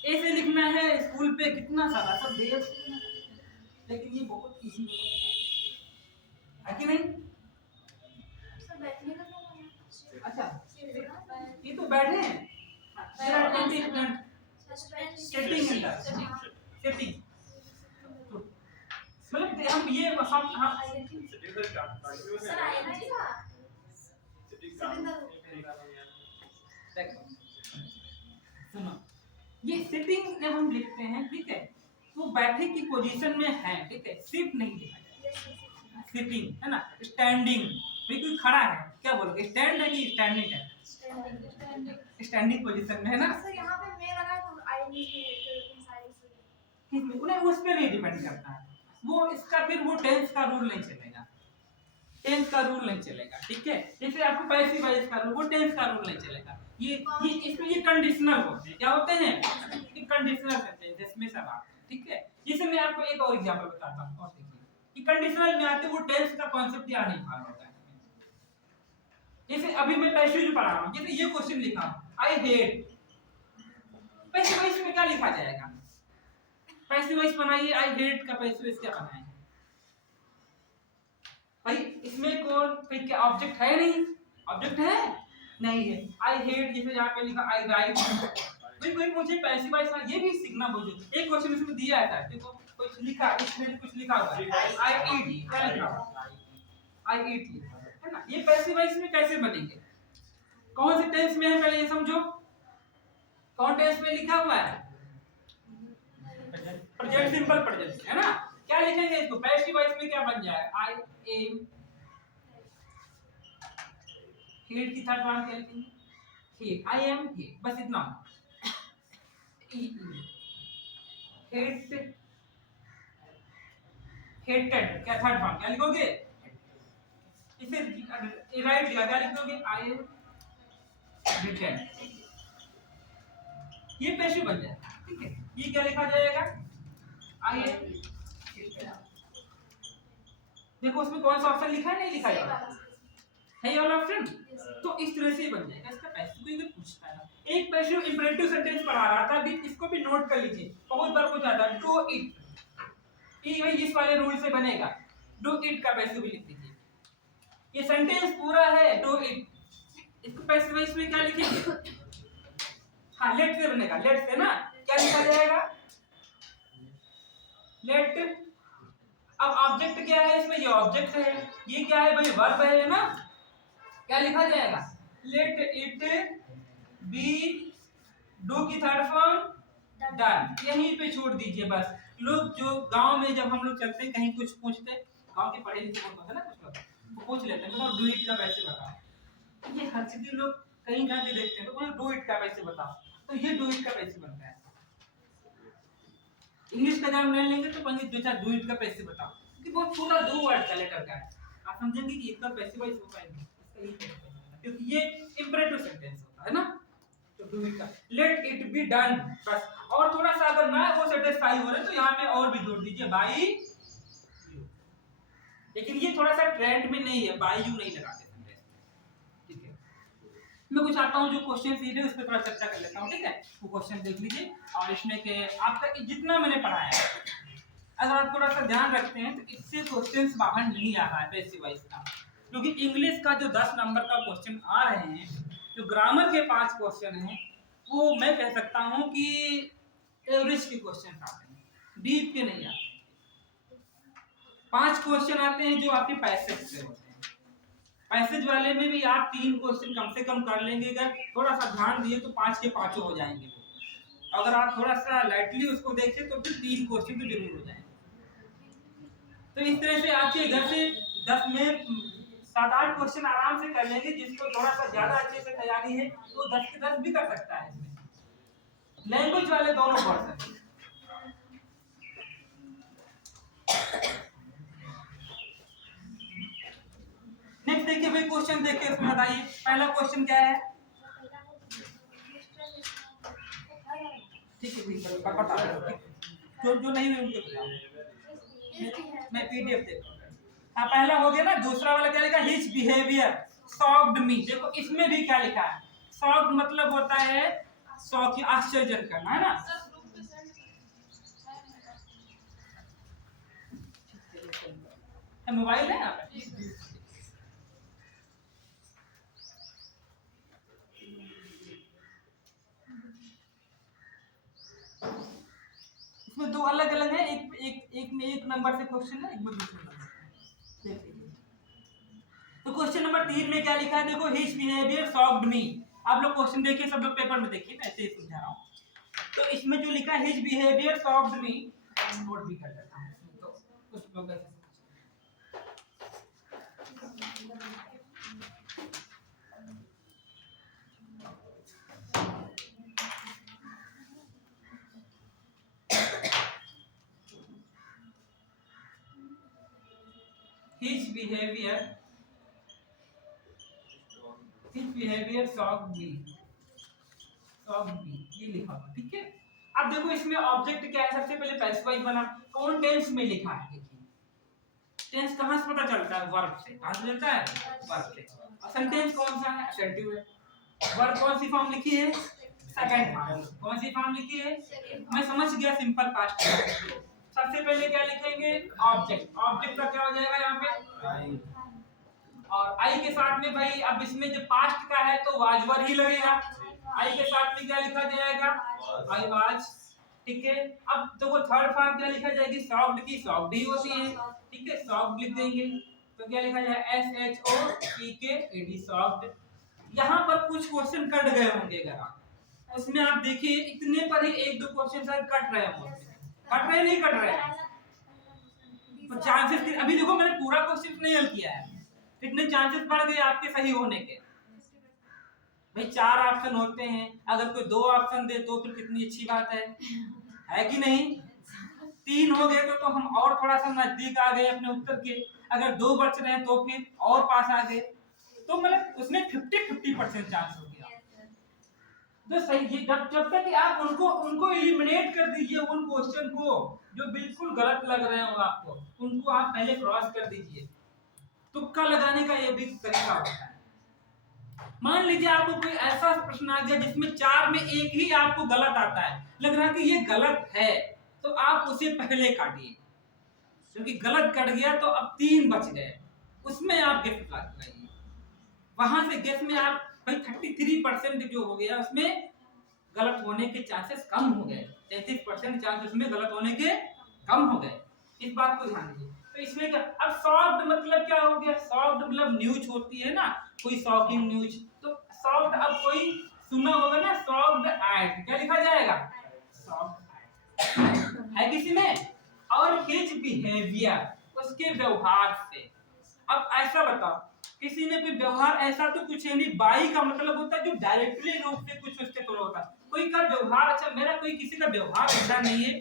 ऐसे लिखना है स्कूल पे कितना सारा सब देयर से, लेकिन ये बहुत इजी है कि नहीं? अच्छा ये तो बैठे हैं, सेटिंग मतलब हम ये सुनो, ये सिटिंग जब हम लिखते हैं, ठीक है, तो बैठे की पोजीशन में है, ठीक है, सिट नहीं लिखा जाएगा, सिटिंग है ना। स्टैंडिंग, कोई खड़ा है, क्या बोलोगे, स्टैंड है कि स्टैंडिंग है? स्टैंडिंग पोजीशन में है ना। सर यहाँ पे मैं लगा तो आई उन्हें उस पर नहीं डिपेंड करता है वो, इसका फिर वो टेंस का रूल नहीं चलेगा, टेंस का रूल नहीं चलेगा, ठीक है। जैसे आपको पैसिव वॉइस का रूल, वो टेंस का रूल नहीं चलेगा। ये इसमें ये कंडीशनल होते हैं, क्या होते हैं? ये कंडीशनल होते हैं जिसमें सब आप, ठीक है। जैसे मैं आपको एक और एग्जांपल बताता हूं, और देखिए कि कंडीशनल में आते वो टेंस का कांसेप्ट क्या नहीं फॉलो होता है। जैसे अभी मैं पैसिव पढ़ा रहा हूँ, जैसे ये क्वेश्चन लिखा आई हेट, पैसिव वॉइस में क्या लिखा जाएगा? पैसिव वॉइस बनाइए, आई हेट का पैसिव वॉइस क्या बनाएंगे भाई? इसमें कोई क्या ऑब्जेक्ट है? नहीं ऑब्जेक्ट है नहीं है। आई हेट जैसे यहाँ पे लिखा आई राइट, भाई कोई मुझे पैसिव वॉइस ये भी सीखना बहुत। एक क्वेश्चन इसमें दिया है, देखो कुछ लिखा, इसमें कुछ लिखा हुआ है आई ईट, क्या लिखा हुआ आई ईट है ना। ये पैसिव वॉइस में कैसे बनेंगे? कौन से टेंस में है पहले ये समझो, कौन टेंस में लिखा हुआ है? प्रेजेंट सिंपल प्रेजेंट है ना। क्या लिखेंगे इसको? पैसिव वॉइस में क्या बन जाए? आई एम हेट की थर्ड फॉर्म क्या लिखेंगे? हेट, आई एम हेट, बस इतना। हेट हेटेड क्या थर्ड फॉर्म क्या लिखोगे? इसे राइट लिखा क्या लिखोगे? आई एम हेटेड, ये पैसिव बन जाएगा। ठीक है, ये क्या लिखा जाएगा? I am hated. देखो उसमें कौन सा ऑप्शन लिखा है? नहीं लिखा है ये वाला ऑप्शन। तो इस तरह से बन जाएगा इसका पैसिव। कोई पूछता है एक पैसिव इंपरेटिव सेंटेंस पढ़ा रहा था भी, इसको भी नोट कर लीजिए, बहुत बार पूछा था डू इट, ये भाई इस वाले रूल से बनेगा। डू इट का पैसिव भी लिख दीजिए। ये सेंटेंस पूरा है डू इट, इसको पैसिव इसमें क्या लिखेंगे? हाँ लेट से बनेगा, लेट से ना। क्या लिखा जाएगा? लेट। अब ऑब्जेक्ट क्या है इसमें? ये ऑब्जेक्ट है, ये क्या है भाई? वर्ब है ना। क्या लिखा जाएगा? लेट इट बी, डू की थर्ड फॉर्म डन। यहीं पे छोड़ दीजिए बस। लोग जो गांव में जब हम लोग चलते हैं कहीं कुछ पूछते, गांव के पढ़े लिखे लोग होते हैं ना, कुछ लोग वो पूछ लेते हैं बताओ डू इट का पैसे बताओ। ये हर चीज लोग कहीं कहीं पे देखते हैं तो बोले डू इट का पैसे बताओ, तो ये डू इट का पैसे बनता है। इंग्लिश का नाम ले लेंगे तो पंडित दो चार डू इट का पैसे बताओ, क्योंकि बहुत छोटा दो वर्ड का लेटर का है, आप समझेंगे कि इतना पैसे वाइज हो पाएंगे इसका ये पैसे, क्योंकि ये इंपरेटिव सेंटेंस होता है ना। तो डू इट का लेट इट बी डन बस। और थोड़ा सा अगर ना वो सेटिस्फाई हो रहे तो यहाँ पे और भी जोड़ दीजिए बाई यू, लेकिन ये थोड़ा सा ट्रेंड में नहीं है, बाई यू नहीं लगाते सेंटेंस। ठीक है, मैं कुछ आता हूँ जो क्वेश्चन सीधे उस पर थोड़ा चर्चा कर लेता हूँ। ठीक है, वो क्वेश्चन देख लीजिए और इसमें के आपका जितना मैंने पढ़ाया है अगर आप थोड़ा सा ध्यान रखते हैं तो इससे क्वेश्चन बाहर नहीं आ रहा है पैसिव वॉइस का, क्योंकि इंग्लिश का जो 10 नंबर का क्वेश्चन आ रहे हैं, जो ग्रामर के 5 क्वेश्चन हैं, वो मैं कह सकता हूँ कि एवरेज के क्वेश्चन आते हैं, डीप के नहीं आते। 5 क्वेश्चन आते हैं जो आपके पैसेज से होते हैं, पैसेज वाले में भी आप 3 क्वेश्चन कम से कम कर लेंगे, अगर थोड़ा सा ध्यान दिए तो 5 के 5 हो जाएंगे। अगर आप थोड़ा सा लाइटली उसको देखें तो फिर 3 क्वेश्चन तो जरूर हो जाएंगे। तो इस तरह से आपके घर से 10 में 7-8 क्वेश्चन आराम से कर लेंगे। जिसको थोड़ा सा ज्यादा अच्छे से तैयारी है तो 10 के 10 भी कर सकता है इसमें। लैंग्वेज वाले दोनों क्वेश्चन। नेक्स्ट देखिए भाई, क्वेश्चन देखिए उसमें बताइए पहला क्वेश्चन क्या है। ठीक है ठीक है बता दो, जो नहीं हुए उनको बताओ, मैं पीडीएफ देता हूं। हाँ पहला हो गया ना। दूसरा वाला क्या लिखा? हिज बिहेवियर शॉक्ड मी। देखो इसमें भी क्या लिखा है? शॉक्ड मतलब होता है शौकी, आश्चर्यजनक करना, है ना। मोबाइल है यहाँ पे? इसमें 2 अलग अलग है, एक में 1 नंबर से क्वेश्चन है, एक में दूसरे नंबर से। तो क्वेश्चन नंबर 3 में क्या लिखा है? देखो हिज बिहेवियर शॉक्ड मी। आप लोग क्वेश्चन देखिए, सब लोग पेपर में देखिए, मैं ऐसे ही समझा रहा हूँ। तो इसमें जो लिखा है हिज बिहेवियर शॉक्ड मी, नोट भी कर लेता हूँ तो कुछ लोग ऐसे his behavior shocked me, ये लिखा हुआ। ठीक है, अब देखो इसमें ऑब्जेक्ट क्या है? सबसे पहले पैसिव वॉइस बना, कौन टेंस में लिखा है? देखिए टेंस कहाँ से पता चलता है? वर्ब से। कहाँ से चलता है? वर्ब से। और सेंटेंस कौन सा है? असर्टिव है। वर्ब कौन सी फॉर्म लिखी है? Second form. कौन सी फॉर्म लिखी है? मैं समझ गया, सिंपल पास्ट। सबसे पहले क्या लिखेंगे? ऑब्जेक्ट। ऑब्जेक्ट का क्या हो जाएगा यहाँ पे? और आई के साथ में भाई, अब इसमें जो पास्ट का है तो वाज वर ही लगेगा। आई के साथ में क्या लिखा जाएगा? I was. ठीक है, अब देखो थर्ड फॉर्म क्या लिखा जाएगी? सॉफ्ट की सॉफ्ट ही होती है। ठीक है, सॉफ्ट लिख देंगे तो क्या लिखा जाएगा? SHOEKED, soft. यहाँ पर कुछ क्वेश्चन कट गए होंगे, अगर आप उसमें आप देखिए इतने पर ही एक दो क्वेश्चन शायद कट रहे होंगे। कट रहे नहीं कट रहे? तो चांसेस अभी देखो मैंने पूरा क्वेश्चन नहीं हल किया है, कितने चांसेस बढ़ गए आपके सही होने के? भाई 4 ऑप्शन होते हैं, अगर कोई 2 ऑप्शन दे तो फिर कितनी अच्छी बात है कि नहीं? 3 हो गए तो हम और थोड़ा सा नजदीक आ गए अपने उत्तर के। अगर 2 बच रहे हैं तो फिर और पास आ गए। तो मतलब उसमें 50-50% चांस हो गया। तो सही है, जब तक कि आप उनको एलिमिनेट कर दीजिए, उन क्वेश्चन को जो बिल्कुल गलत लग रहे हो आपको, उनको आप पहले क्रॉस कर दीजिए। तुक्का लगाने का ये भी तरीका होता है। मान लीजिए आपको कोई ऐसा प्रश्न आ गया जिसमें 4 में एक ही आपको गलत आता है, लग रहा है कि ये गलत है, तो आप उसे पहले काटिए, क्योंकि गलत कट गया तो अब 3 बच गए, उसमें आप गेस लगाइए। वहां से गेस में आप भाई 33% जो हो गया उसमें गलत होने के चांसेस कम हो गए, 33% चांस उसमें गलत होने के कम हो गए। इस बात को ध्यान दीजिए। तो इसमें क्या, अब सॉफ्ट मतलब क्या हो गया? सॉफ्ट मतलब न्यूज होती है ना, कोई शॉकिंग न्यूज, तो सॉफ्ट अब कोई सुना होगा ना, सॉफ्ट एड, क्या लिखा जाएगा? सॉफ्ट एड है किसी में। और हिज बिहेवियर, उसके व्यवहार से। अब ऐसा बताओ, किसी ने कोई व्यवहार ऐसा तो कुछ है नहीं, बाई का मतलब होता है जो डायरेक्टली रूप से कुछ उसके थोड़ा होता है। कोई का व्यवहार अच्छा, मेरा कोई किसी का व्यवहार ऐसा नहीं है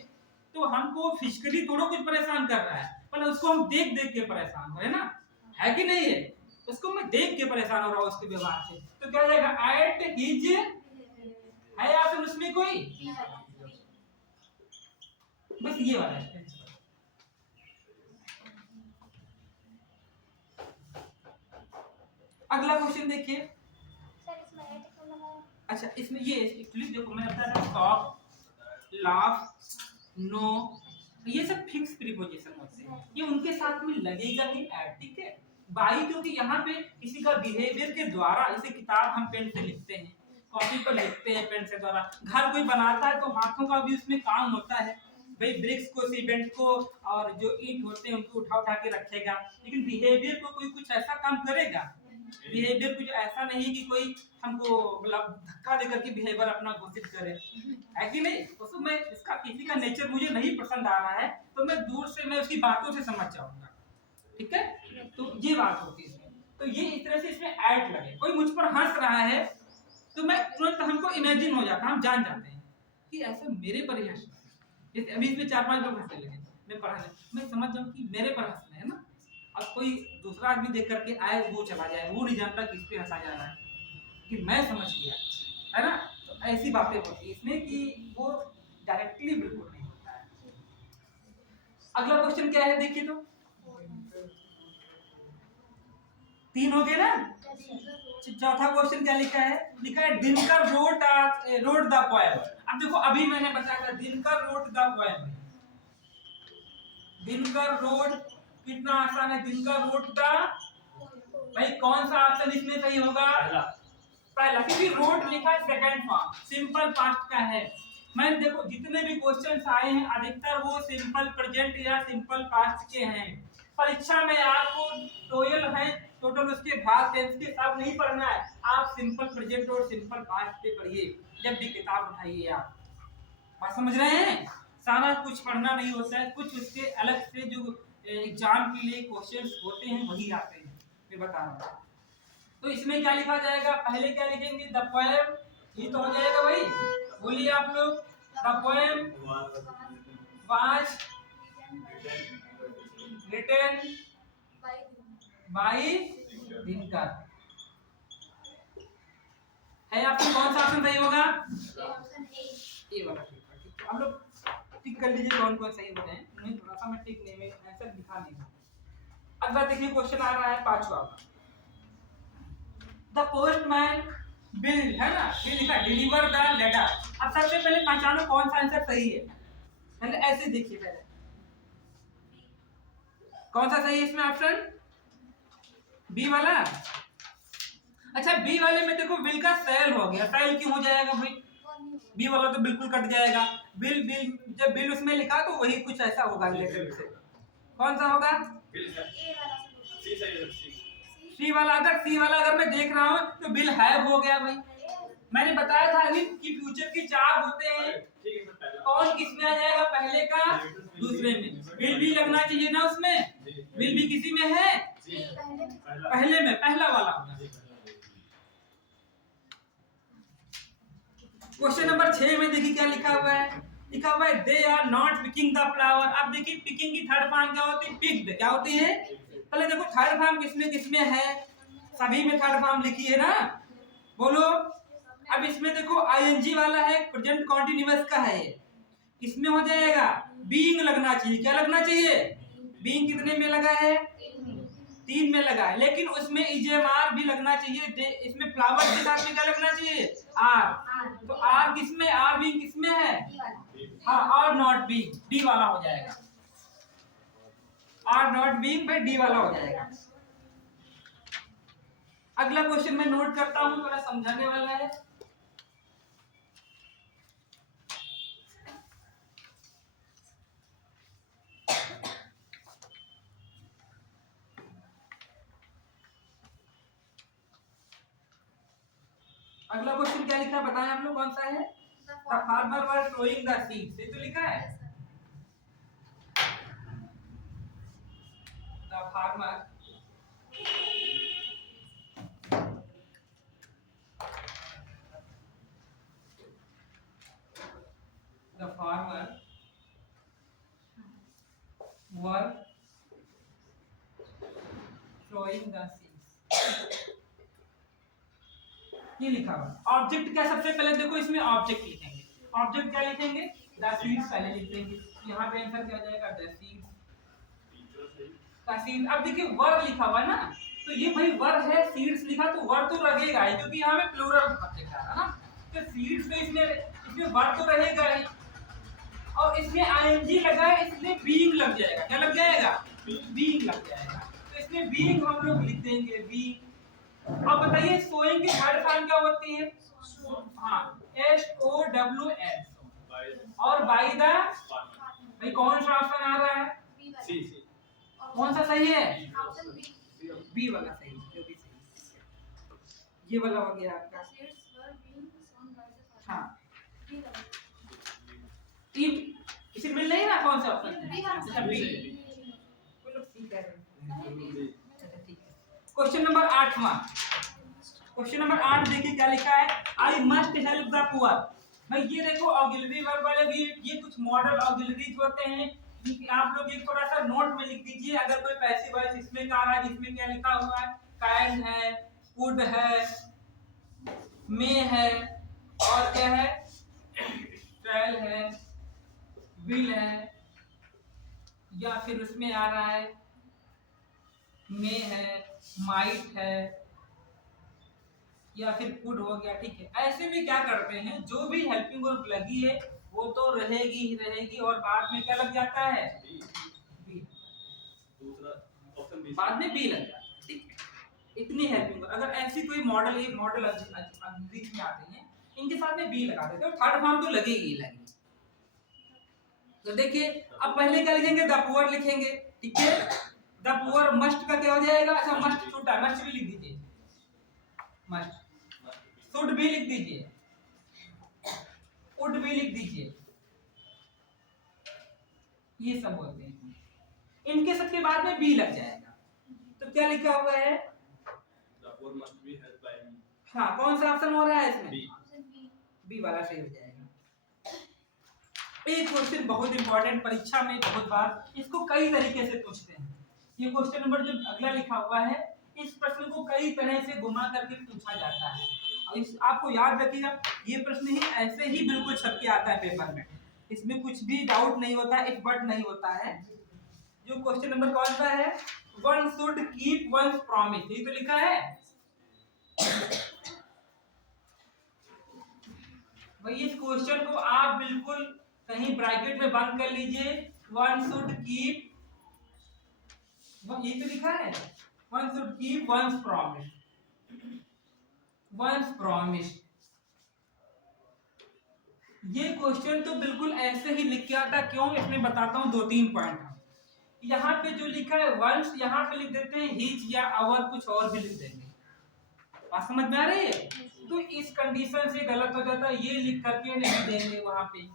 तो हमको फिजिकली थोड़ा कुछ परेशान कर रहा है, पर उसको हम देख देख के परेशान हो, है ना? है कि नहीं है? उसको मैं देख के परेशान हो रहा हूँ उसके व्यवहार से, तो क्या जाएगा? एट हिज है या फिर उसमें कोई, बस ये वाला है। अगला क्वेश्चन देखिए। अच्छा, इसमें ये एक्चुअली देखो मैंने बताया था, टॉक, लाफ, नो, ये सब फिक्स प्रीपोजिशन होते हैं, ये उनके साथ में लगेगा ही ऐड। ठीक है, बाई क्योंकि यहाँ पे किसी का बिहेवियर के द्वारा, जैसे किताब हम पेन से लिखते हैं, कॉपी पर लिखते हैं पेन से द्वारा, घर कोई बनाता है तो हाथों का भी उसमें काम होता है भाई, ब्रिक्स को, सीमेंट को, और जो ईंट होते हैं उनको उठा उठा के रखेगा, लेकिन बिहेवियर को कोई कुछ ऐसा काम करेगा? बिहेवियर कुछ ऐसा नहीं कि कोई हमको मतलब धक्का देकर के बिहेवियर अपना घोषित करे, है कि नहीं? तो मैं इसका किसी का नेचर मुझे नहीं पसंद आ रहा है तो मैं दूर से मैं उसकी बातों से समझ जाऊंगा। ठीक है, तो ये बात होती है इसमें। तो ये इस तरह से इसमें ऐड लगे, कोई मुझ पर हंस रहा है तो मैं तुरंत, हमको इमेजिन हो जाता है, हम जान जाते हैं कि ऐसा मेरे पर ही हंस रहा है। जैसे अभी इसमें 4-5 लोग हंसने लगे, मैं पढ़ा, मैं समझ जाऊँ कि मेरे पर हंस रहे हैं ना। अब कोई दूसरा आदमी देख करके आए, वो चला जाए, वो नहीं जानता किस पे हंसा जा रहा है, कि मैं समझ गया, है ना? तो ऐसी बातें होती है इसमें कि वो डायरेक्टली बिल्कुल नहीं होता है। अगला क्वेश्चन क्या है देखिए, तो 3 हो गए ना। चौथा क्वेश्चन क्या लिखा है? लिखा है दिनकर रोट द पोएम। अब देखो अभी मैंने बताया था Dinkar wrote the poem. Dinkar wrote कितना आसान है, दिनकर रोट द, भाई कौन सा ऑप्शन इसमें सही होगा? पहला, क्योंकि रोट लिखा है सेकंड फॉर्म, सिंपल पास्ट का है। मैं देखो जितने भी क्वेश्चंस आए हैं अधिकतर वो सिंपल प्रेजेंट या सिंपल पास्ट के हैं। परीक्षा में आपको 12 है टोटल, उसके भाग टेंस के सब नहीं पढ़ना है, आप सिंपल प्रेजेंट और सिंपल पास्ट पे पढ़िए जब भी किताब उठाइए। आप बात समझ रहे हैं? सारा कुछ पढ़ना नहीं होता है, कुछ उसके अलग से जो एग्जाम के लिए क्वेश्चंस होते हैं वही आते हैं, मैं बता रहा हूँ। तो इसमें क्या लिखा जाएगा? पहले क्या लिखेंगे? द पोएम, ये तो हो जाएगा भाई, बोलिए आप लोग। The poem was written by Dinkar है। आपको कौन सा ऑप्शन सही होगा? ए वाला। आप लोग टिक कर लीजिए कौन कौन सही होते हैं, नहीं थोड़ा सा मैं टिक नहीं, मैं आंसर दिखा नहीं। अगला देखिए क्वेश्चन आ रहा है 5वां। द पोस्टमैन बिल है ना, बिल लिखा डिलीवर द लेटर। अब सबसे पहले पहचानो कौन सा आंसर सही है। पहले ऐसे देखिए, पहले कौन सा सही है इसमें ऑप्शन बी वाला। अच्छा बी वाले में देखो बिल का सेल हो गया, सेल क्यों हो जाएगा भाई, बी वाला तो बिल्कुल कट जाएगा। बिल बिल जब बिल उसमें लिखा तो वही कुछ ऐसा होगा रिलेटेड से। कौन सा होगा सी वाला। अगर सी वाला अगर मैं देख रहा हूँ तो बिल हैव हो गया भाई। मैंने बताया था अभी कि फ्यूचर के 4 होते हैं, कौन किस में आ जाएगा, पहले का दूसरे में। बिल भी लगना चाहिए ना उसमें, बिल भी किसी में है पहले में, पहला वाला होगा। क्वेश्चन नंबर 6 में देखिए क्या लिखा हुआ है, लिखा हुआ है they are not picking the flower. अब देखिए पिकिंग की थर्ड फॉर्म क्या होती है, पिक्ड। क्या होती है, पहले देखो थर्ड फॉर्म किसमें है, सभी में थर्ड फॉर्म लिखी है ना, बोलो। अब इसमें देखो आईएनजी वाला है, प्रेजेंट कॉन्टिन्यूअस का है, इसमें हो जाएगा बीइंग लगना चाहिए। क्या लगना चाहिए, बीइंग कितने में लगा है, 3 में लगा है, लेकिन उसमें इजेमार भी लगना चाहिए। इसमें फ्लावर के साथ में क्या लगना चाहिए, आर। तो आर किसमें, आर बीइंग किसमें है, हाँ, आर नॉट बीइंग, डी वाला हो जाएगा। आर नॉट बीइंग भाई डी वाला हो जाएगा। अगला क्वेश्चन मैं नोट करता हूं, थोड़ा समझाने वाला है। अगला क्वेश्चन क्या लिखा है बताएं आप लोग, कौन सा है। The farmer were sowing the seeds, ये तो लिखा है। The farmer were sowing the seeds, ये लिखा हुआ। ऑब्जेक्ट क्या, सबसे पहले देखो इसमें ऑब्जेक्ट लिखेंगे। ऑब्जेक्ट क्या लिखेंगे, द सीड्स पहले लिख देंगे। यहाँ पे आंसर क्या हो जाएगा, द सीड्स का सीड। अब देखिए वर लिखा हुआ है ना, तो ये भाई वर है, सीड्स लिखा तो वर तो लगेगा ही, क्योंकि यहाँ पे प्लूरल ऑब्जेक्ट आ रहा है ना, तो सीड्स तो इसमें वर तो रहेगा ही, और इसमें आईएनजी लगा है इसलिए बीइंग लग जाएगा। क्या लग जाएगा, बीइंग लग जाएगा। तो इसमें बीइंग हम लोग लिख देंगे बीइंग। अब बताइए सोइंग की थर्ड फॉर्म क्या होती है, हाँ, SOWS, और बाय द, भाई कौन सा ऑप्शन आ रहा है, सी। कौन सा सही है, बी वाला सही, जो भी सही, ये वाला हो गया आपका। हाँ इसे मिल नहीं ना, कौन सा ऑप्शन है, अच्छा बी, कोई लोग सी कह रहे हैं। क्वेश्चन नंबर 8वां, क्वेश्चन नंबर 8 देखिए क्या लिखा है, I must help the poor. भाई ये देखो ऑक्सिलरी वर्ब वाले भी, ये कुछ मॉडल ऑक्सिलरीज होते हैं, आप लोग एक थोड़ा सा नोट में लिख दीजिए। अगर कोई पैसिव वॉइस इसमें का आ रहा है, जिसमें क्या लिखा हुआ है, काइंड है, वुड है, मे है, और क्या है, ट्रायल है, विल है, या फिर उसमें आ रहा है मे है, माइट है, या फिर कुड हो गया, ठीक है। ऐसे में क्या करते हैं, जो भी हेल्पिंग वर्ब लगी है वो तो रहेगी ही रहेगी, और बाद में क्या लग जाता है, बी, बाद में बी लग जाता है, ठीक है। इतनी हेल्पिंग वर्ब, अगर ऐसी कोई मॉडल, ये मॉडल अंग्रेजी में आते हैं, इनके साथ में बी लगा देते हैं, थर्ड फॉर्म तो लगेगी ही लगेगी। तो देखिए अब पहले क्या लिखेंगे, द पुअर लिखेंगे, ठीक है। द पुअर मस्ट का क्या हो जाएगा, अच्छा मस्ट छूटा, मस्ट भी लिख दीजिए, मस्ट, शुड भी लिख दीजिए, वुड भी लिख दीजिए, ये सब बोलते हैं। इनके सबके बाद में बी लग जाएगा, तो क्या लिखा हुआ है, the poor must be helped by me. हाँ कौन सा ऑप्शन हो रहा है इसमें, बी वाला सही हो जाएगा। एक क्वेश्चन बहुत इंपॉर्टेंट, परीक्षा में बहुत बार इसको कई तरीके से पूछते हैं। ये क्वेश्चन नंबर जो अगला लिखा हुआ है, इस प्रश्न को कई तरह से घुमा करके पूछा जाता है। और इस आपको याद रखिएगा, ये प्रश्न ही ऐसे ही बिल्कुल छप के आता है पेपर में, इसमें कुछ भी डाउट नहीं होता, एक वर्ड नहीं होता है। जो क्वेश्चन नंबर कौन सा है, one should keep once promise, यही तो लिखा है। भाई इस क्वेश्चन को आप बिल्कुल कहीं ब्रैकेट में बंद कर लीजिए, वन शुड कीप, ये तो लिखा है one should keep once promise, once promise. ये क्वेश्चन तो बिल्कुल ऐसे ही लिख के आता, क्यों इसमें बताता हूं 2-3 पॉइंट। यहाँ पे जो लिखा है वंस, यहाँ पे लिख देते हैं हिज या आवर, कुछ और भी लिख देंगे। बात समझ में आ रही है? तो इस कंडीशन से गलत हो जाता है, ये लिख करके नहीं देंगे, वहां पे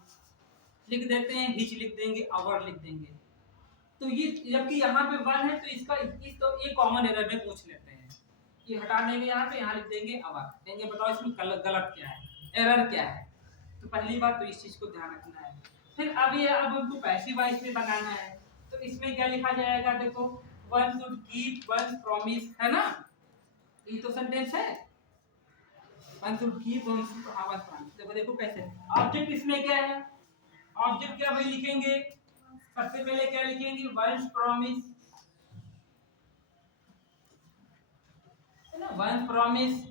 लिख देते हैं हिज लिख देंगे, आवर लिख देंगे। तो ये जबकि यहाँ पे वन है तो इसका इस तो ये कॉमन एरर में पूछ लेते हैं, ये हटा देंगे यहाँ पे, यहाँ लिख देंगे आवर देंगे। बताओ इसमें गलत क्या है, एरर क्या है? तो पहली बात तो इस चीज को ध्यान रखना है। फिर अब हमको पैसिव वॉइस में बनाना है, तो इसमें क्या लिखा जाएगा, देखो one should keep once promise, है ना, ये तो सेंटेंस है, one should keep once promise. देखो कैसे ऑब्जेक्ट इसमें क्या है, ऑब्जेक्ट क्या भाई लिखेंगे, सबसे पहले क्या लिखेंगे, वंस प्रॉमिस, है ना, वंस प्रॉमिस।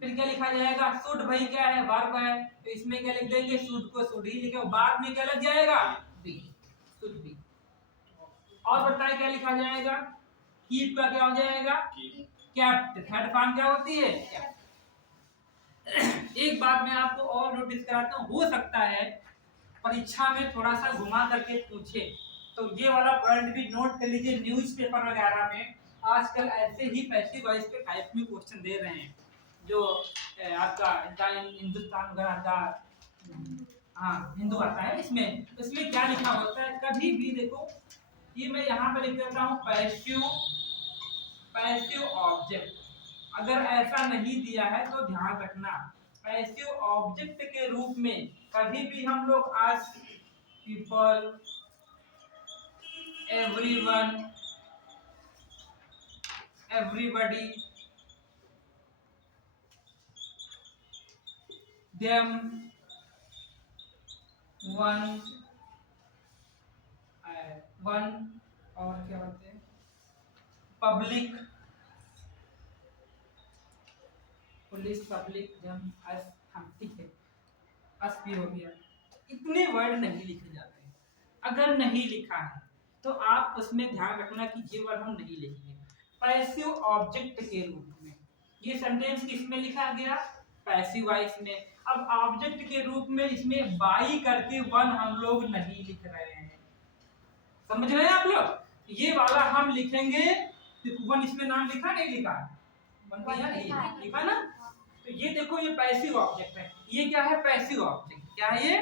फिर क्या लिखा जाएगा, शुड भाई क्या है, वर्ब है, तो इसमें क्या लिख देंगे, शुड को शुड ही लिखे, बाद में क्या लग जाएगा, बी, शुड बी। और बताए क्या लिखा जाएगा, कीप का क्या हो जाएगा, कैप्ट, थर्ड फॉर्म क्या होती है, कैप्ट। एक बात मैं आपको और नोटिस कराता हूँ, हो सकता है परीक्षा में थोड़ा सा घुमा करके पूछे, तो ये वाला पॉइंट भी नोट कर लीजिए। न्यूज़पेपर वगैरह में आजकल ऐसे ही पैसिव वॉइस के टाइप में क्वेश्चन दे रहे हैं, जो आपका हिंदुस्तान वगैरह का, हाँ हिंदू आता है, इसमें क्या लिखा होता है, कभी भी देखो ये मैं यहाँ पे लिख देता हूँ पैसिव ऑब्जेक्ट, अगर ऐसा नहीं दिया है तो ध्यान रखना, पैसिव ऑब्जेक्ट के रूप में कभी भी हम लोग आज people, everyone, everybody, them, one और क्या होते हैं, पब्लिक, पुलिस, पब्लिक, जम, अस, हम, ठीक है, अस भी हो गया। इतने वर्ड नहीं लिखे जाते हैं, अगर नहीं लिखा है तो आप उसमें ध्यान रखना कि ये वर्ड हम नहीं लिखेंगे पैसिव ऑब्जेक्ट के रूप में। ये सेंटेंस किसमें लिखा गया, पैसिव वॉइस में। अब ऑब्जेक्ट के रूप में इसमें बाई करके वन हम लोग नहीं लिख रहे हैं, समझ रहे हैं आप लोग, ये वाला हम लिखेंगे, वन इसमें नाम लिखा नहीं लिखा, वन का यहाँ लिखा ना, तो ये देखो ये पैसिव ऑब्जेक्ट है, ये क्या है, पैसिव ऑब्जेक्ट, क्या है ये,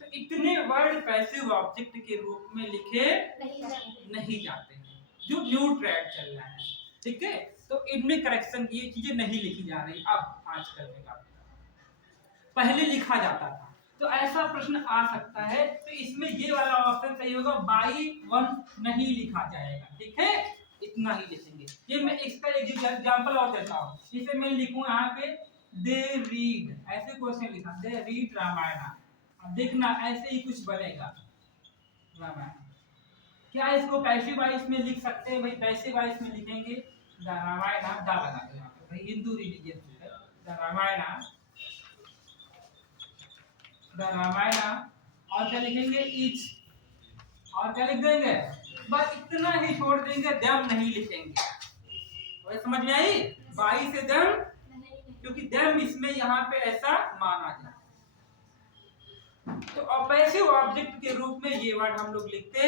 तो इतने वर्ड पैसिव ऑब्जेक्ट के रूप में लिखे नहीं जाते हैं, जो न्यू ट्रेड चल रहा है, ठीक है। तो इनमें करेक्शन, ये चीजें नहीं लिखी जा रही अब आजकल में, पहले लिखा जाता था। तो ऐसा प्रश्न आ सकता है, तो इसमें ये वाला ऑप्शन सही होगा, बाई वन नहीं लिखा जाएगा, ठीक है, इतना ही लिखेंगे। ये मैं इसका एक एग्जांपल और देता हूँ, जैसे मैं लिखूं यहाँ पे दे रीड, ऐसे क्वेश्चन लिखा, दे रीड रामायण, अब देखना ऐसे ही कुछ बनेगा, रामायण। क्या इसको पैसिव वॉइस में लिख सकते हैं भाई, पैसिव वॉइस में लिखेंगे द रामायण, दा लगा दो यहाँ पे, भाई हिंदू रिलीजियस है, द रामायण, द रामायण, और क्या लिखेंगे, इज, और क्या लिख देंगे, बस इतना ही छोड़ देंगे, दम नहीं लिखेंगे। और समझ में आई, बाई से दम, क्योंकि दम इसमें यहाँ पे ऐसा माना जाए। तो पैसिव ऑब्जेक्ट के रूप में ये वर्ड हम लोग लिखते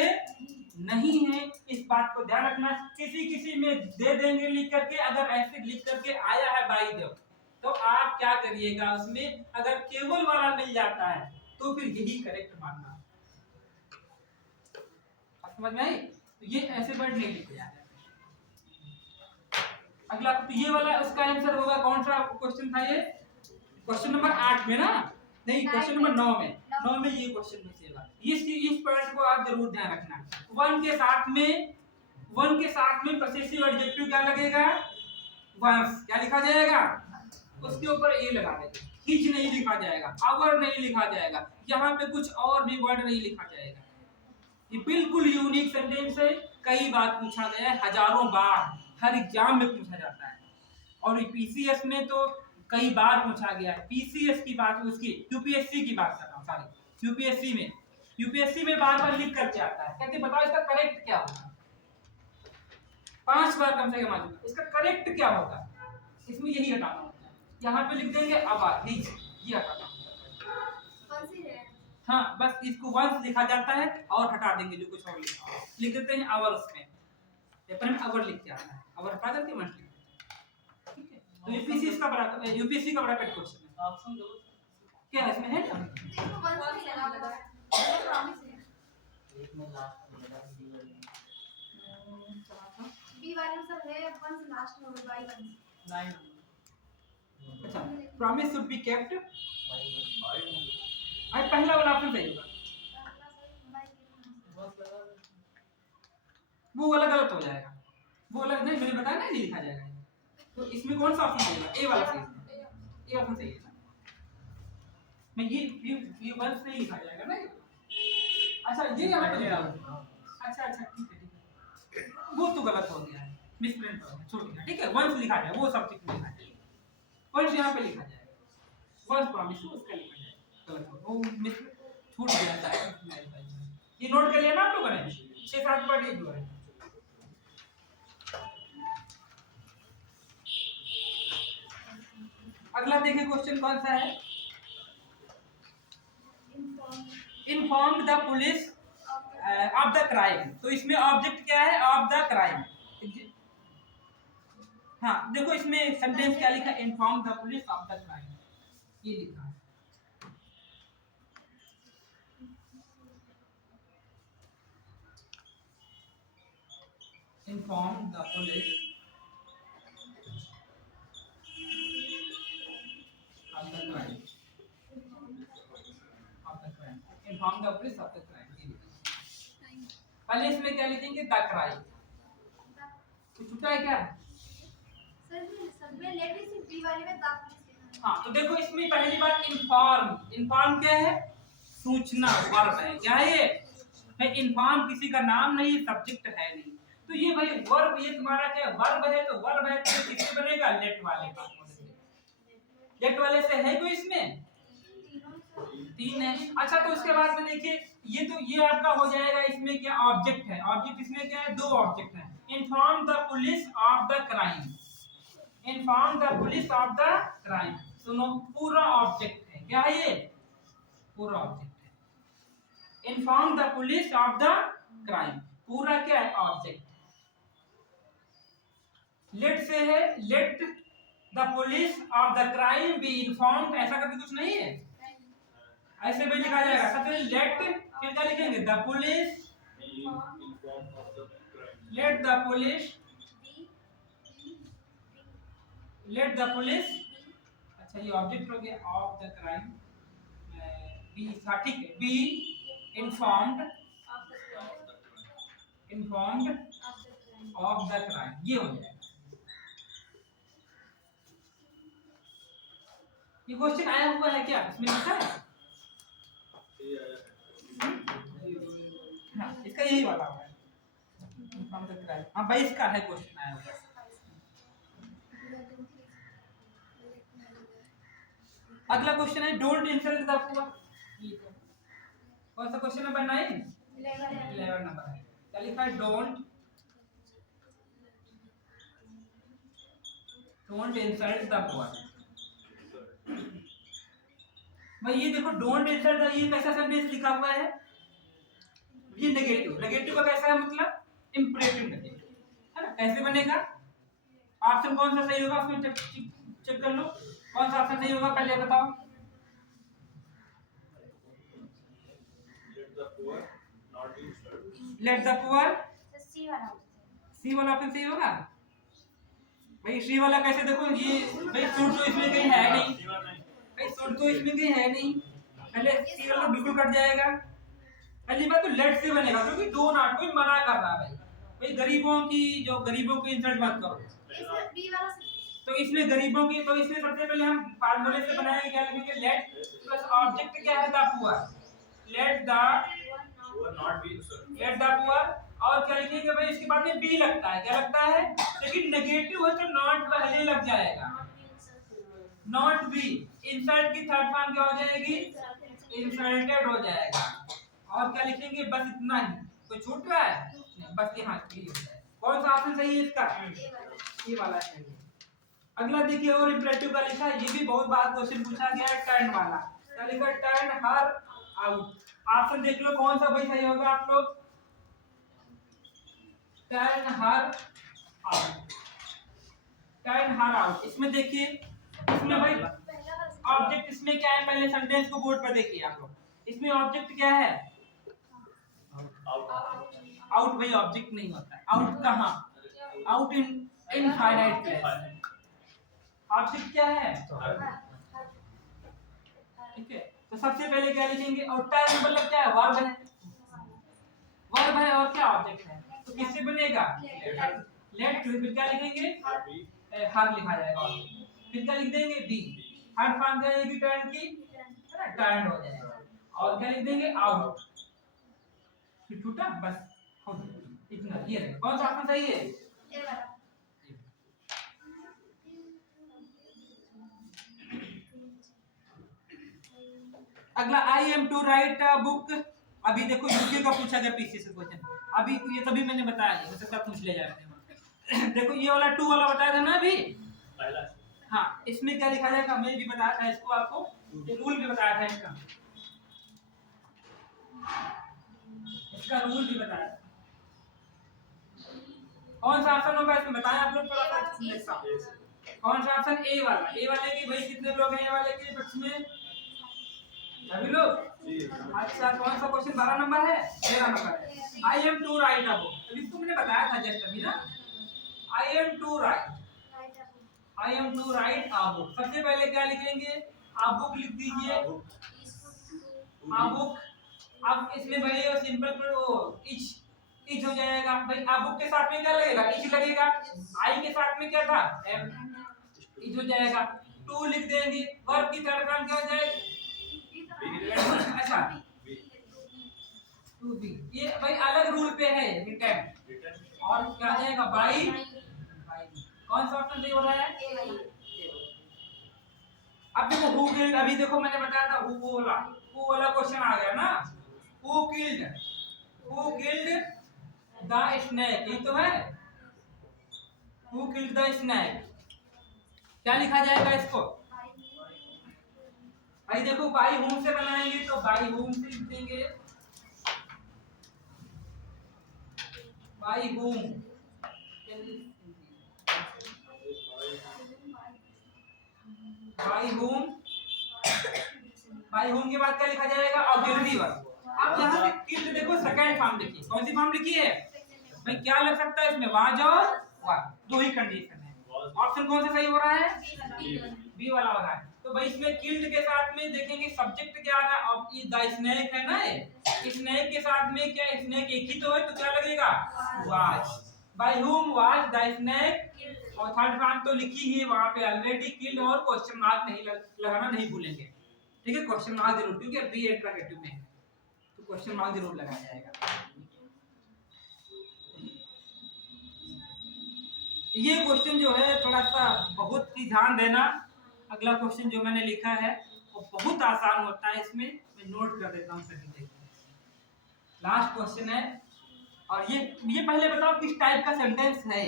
नहीं है, इस बात को ध्यान रखना। किसी में दे देंगे लिख करके, अगर ऐसे लिख करके आया है बाई दो, तो आप क्या करिएगा, उसमें अगर केवल वाला मिल जाता है तो फिर यही करेक्ट मानना, समझ में आई। तो ये ऐसे वर्ड नहीं लिखे जाते। अगला तो ये वाला उसका आंसर होगा, कौन सा क्वेश्चन था ये, क्वेश्चन नंबर 8 में ना, नहीं क्वेश्चन नंबर 9 में, 9 में ये क्वेश्चन बचेगा। इस पॉइंट को आप जरूर ध्यान रखना। वन के साथ में पॉसेसिव एडजेक्टिव क्या लगेगा, वंस, क्या लिखा जाएगा, उसके ऊपर ए लगा देंगे, हिज नहीं लिखा जाएगा, आवर नहीं लिखा जाएगा, यहाँ पे कुछ और भी वर्ड नहीं लिखा जाएगा, ये बिल्कुल यूनिक सेंटेंस है, कई बार पूछा गया है, हजारों बार हर एग्जाम में पूछा जाता है। और पीसीएस में तो कई बार पूछा गया है। पीसीएस की बात, उसकी यूपीएससी की बात कर रहा हूँ, सॉरी यूपीएससी में बार बार लिख करके आता है, कहते बताओ इसका करेक्ट क्या होगा। 5 बार कम से कम आ चुका, इसका करेक्ट क्या होगा, इसमें यही हटाना होता है। यहाँ पे लिख देंगे आवाज, ये हटाना होता है। हाँ, बस इसको वंस लिखा जाता है और हटा देंगे जो कुछ और लिख देते हैं आवर, उसमें पेपर में आवर लिख के आता है, आवर हटा देते हैं, वंस लिख, ठीक है। तो यूपीएससी का बड़ा पेट क्वेश्चन है। ऑप्शन दो क्या है इसमें, है एक में लास्ट में लगा दी वाली बी वाले में सब है, वन से लास्ट में होगा बाई वन। 9 अच्छा, प्रॉमिस शुड बी केप्ट, भाई आज पहला वाला ऑप्शन सही होगा, बस लगा वो वाला गलत हो जाएगा, वो वाला नहीं, मैंने बताया ना, नहीं लिखा जाएगा। तो इसमें कौन सा ऑप्शन सही होगा, ए वाला सही है, ए ऑप्शन सही है। मैं ये वंस नहीं लिखा जाएगा ना, अच्छा ये यहाँ पे लिखा है, अच्छा ठीक है, वो तो गलत हो गया है, मिसप्रिंट हो गया, छोड़ दिया, ठीक है। वंस लिखा जाए, वो सब्जेक्ट में लिखा जाए, वंस यहाँ पे लिखा जाएगा, वंस प्रॉमिस उसका लिखा जाएगा, गलत हो वो मिस छूट गया था। ये नोट कर लिया ना आप लोगों ने, 6-7 बार ये जो है। अगला देखिए क्वेश्चन कौन सा है, inform the police of the crime. तो इसमें ऑब्जेक्ट क्या है, ऑफ द क्राइम। हाँ देखो इसमें सेंटेंस क्या लिखा, inform the police of the crime, ये लिखा है। Inform the police of the crime, inform the police of the crime. पहले इसमें क्या लिखेंगे, द क्राइम, कुछ छूटा है क्या? सर सब में लेट इस बी वाले में दाखिल से। हाँ तो देखो इसमें पहली बात इन्फॉर्म क्या है, सूचना, वर्ब है, क्या है ये, भाई इन्फॉर्म किसी का नाम नहीं, सब्जेक्ट है नहीं, तो ये भाई वर्ब, ये तुम्हारा क्या वर्ब है, तो वर्ब है तो किससे बनेगा, लेट वाले का, लेट वाले से है कोई इसमें, 3 है। अच्छा तो उसके बाद में देखिए ये आपका हो जाएगा, इसमें क्या ऑब्जेक्ट है, ऑब्जेक्ट इसमें क्या है, 2 ऑब्जेक्ट है, inform the police of the crime, inform the police of the crime, सुनो पूरा ऑब्जेक्ट है, क्या है ये, पूरा ऑब्जेक्ट है, inform the police of the crime, पूरा क्या है, ऑब्जेक्ट। लेट से है, let the police of the crime be informed, ऐसा करके कुछ नहीं है, ऐसे भी लिखा जाएगा, सबसे लेट, फिर क्या लिखेंगे, the police, let the police, let the police, अच्छा ये ऑब्जेक्ट हो गया, ऑफ द क्राइम, बी, ठीक है, be informed of the crime, ये हो जाएगा। ये क्वेश्चन आया हुआ है क्या, इसमें लिखा है, हाँ इसका यही वाला है, हाँ 22 का है क्वेश्चन आया हुआ। अगला क्वेश्चन है डोंट इंसल्ट द पुअर, कौन सा क्वेश्चन नंबर 9, 11 नंबर है, क्या लिखा है, डोंट इंसल्ट द पुअर। भाई ये देखो डोंट इंसल्ट द, ये कैसा सेंटेंस लिखा हुआ है, ये नेगेटिव का कैसा है, मतलब इंपरेटिव नेगेटिव है ना, कैसे बनेगा, ऑप्शन कौन सा सही होगा उसमें चेक कर लो, कौन सा ऑप्शन सही होगा पहले बताओ, लेट द पुअर, सी वाला ऑप्शन सही होगा। भाई सी वाला कैसे, देखो ये भाई सूट तो इसमें कहीं है नहीं, भाई सूट तो इसमें कहीं है नहीं, पहले सी वाला बिल्कुल कट जाएगा। पहली बात तो लेट से बनेगा, क्योंकि डो नॉट कोई मना कर रहा है भाई गरीबों की इंसल्ट मत करो, इसमें बी वाला तो इसमें गरीबों की, तो इसमें सबसे पहले हम फार्मूले से बनाएंगे, क्या लिखेंगे, लेट प्लस ऑब्जेक्ट क्या है, the poor, let the let the poor. और क्या लिखेंगे भाई इसके बाद में बी लगता है, क्या लगता है, लेकिन नेगेटिव है तो नॉट पहले लग जाएगा, नॉट बी। इंसल्ट की थर्ड फॉर्म क्या हो जाएगी, इंसल्टेड हो जाएगा। और क्या लिखेंगे, बस इतना ही, कोई छूट रहा है नहीं, बस यहाँ क्लियर हो जाएगा। कौन सा ऑप्शन सही है इसका, ये वाला सही है। अगला देखिए और इंपरेटिव का लिखा है, ये भी बहुत बार क्वेश्चन पूछा गया है, टर्न वाला। क्या लिखा, टर्न हर आउट। ऑप्शन देख लो कौन सा भाई सही होगा आप लोग, turn her out, turn her out. इसमें देखिए, इसमें भाई ऑब्जेक्ट इसमें क्या है, पहले सेंटेंस को बोर्ड पर देखिए आप लोग, इसमें ऑब्जेक्ट क्या है, आउट। भाई ऑब्जेक्ट नहीं होता है, आउट कहाँ, out in infinite place. Object क्या है, ठीक है। तो सबसे पहले क्या लिखेंगे, और टर्न मतलब क्या है, वर्ब है, वर्ब है और क्या ऑब्जेक्ट है, तो किससे बनेगा, लेट। फिर क्या लिखेंगे, हर लिखा जाएगा, फिर क्या लिख देंगे, बी। हर फॉर्म जाएगी टर्न की, टर्न हो जाएगा। और क्या लिख देंगे, आउट, फिर छूटा बस इतना। ये है कौन सा ऑप्शन सही है, अगला I am to write a book. अभी देखो यूके का पूछा गया पीसी से क्वेश्चन, अभी ये तभी मैंने बताया, हो सकता है पूछ ले जाए। देखो ये वाला टू वाला बताया था ना अभी, हाँ इसमें क्या लिखा जाएगा, मैं भी बताया था इसको आपको, रूल भी बताया था इसका, इसका रूल भी बताया था। कौन सा ऑप्शन होगा इसमें बताएं आप लोग, कौन सा ऑप्शन, ए वाला। ए वाले की भाई कितने लोग हैं, ए वाले के पक्ष में सभी लोग, अच्छा कौन सा क्वेश्चन 12 नंबर है, 13 नंबर है। I am to write a book, अभी इसको मैंने बताया था जस्ट अभी ना, I am to write, I am to write a book. सबसे पहले क्या लिखेंगे, अ बुक लिख दीजिए, अ बुक। अब इसमें भाई सिंपल इच हो जाएगा भाई, अ बुक के साथ में क्या लगेगा, इच लगेगा। आई के साथ में क्या था, एम, इच हो जाएगा। टू लिख देंगे, वर्ब की थर्ड फॉर्म क्या हो जाएगी, अच्छा टू बी। ये भाई अलग रूल पे है रिटर्न। और क्या आ जाएगा, बाई। कौन सा ऑप्शन सही हो रहा है, अब देखो हु किल्ड, अभी देखो मैंने बताया था हु वाला क्वेश्चन आ गया ना, हु किल्ड द स्नेक, ये तो है, हु किल्ड द स्नेक। क्या लिखा जाएगा इसको, भाई देखो बाई होम से बनाएंगे तो बाई होम से लिख देंगे, by home, by home, by home के बाद क्या लिखा जाएगा, ऑक्सिलरी वर्ब। अब यहाँ पे किल्ड देखो सेकंड फॉर्म देखिए, कौन सी फॉर्म लिखी है भाई, क्या लग सकता है इसमें, वाज और वर, दो ही कंडीशन है। ऑप्शन कौन सा सही हो रहा है, बी वाला हो रहा है। तो भाई इसमें किल्ड के साथ में देखेंगे सब्जेक्ट क्या आ रहा है, और ये द स्नेक है ना, स्नेक के साथ में क्या, स्नेक एक ही तो है, तो क्या लगेगा, was. By whom was the snake, और थर्ड फॉर्म तो लिखी ही वहां पे ऑलरेडी, किल्ड, और क्वेश्चन मार्क नहीं लगाना नहीं भूलेंगे, ठीक है, क्वेश्चन मार्क जरूर, क्योंकि बी इंटरोगेटिव में है तो क्वेश्चन मार्क जरूर लगाया जाएगा। ये क्वेश्चन जो है थोड़ा सा बहुत ही ध्यान देना, अगला क्वेश्चन जो मैंने लिखा है वो बहुत आसान होता है, इसमें मैं नोट कर देता हूँ सभी देखिए। लास्ट क्वेश्चन है, और ये पहले बताओ किस टाइप का सेंटेंस है,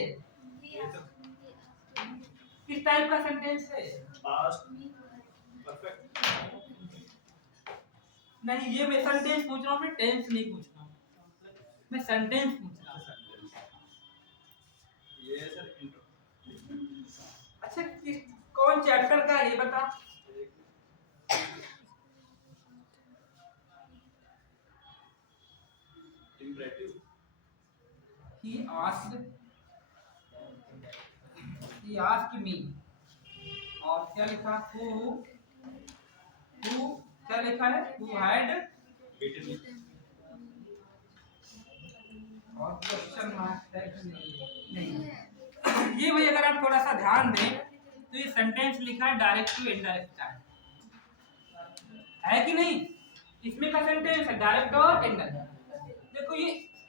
किस टाइप का सेंटेंस है, परफेक्ट नहीं, ये मैं सेंटेंस पूछ रहा हूँ, मैं टेंस नहीं पूछ रहा हूँ, मैं सेंटेंस पूछ रहा हूँ। ये सर अच्छा कौन चैप्टर का है ये बता, इंपरेटिव। he asked me, और क्या लिखा, who क्या लिखा है, who had, और क्वेश्चन मार्क है कि नहीं। ये भाई अगर आप थोड़ा सा ध्यान दें तो ये सेंटेंस लिखा है डायरेक्ट टू इनडायरेक्ट का है कि नहीं, इसमें का सेंटेंस है डायरेक्ट और इनडायरेक्ट। देखो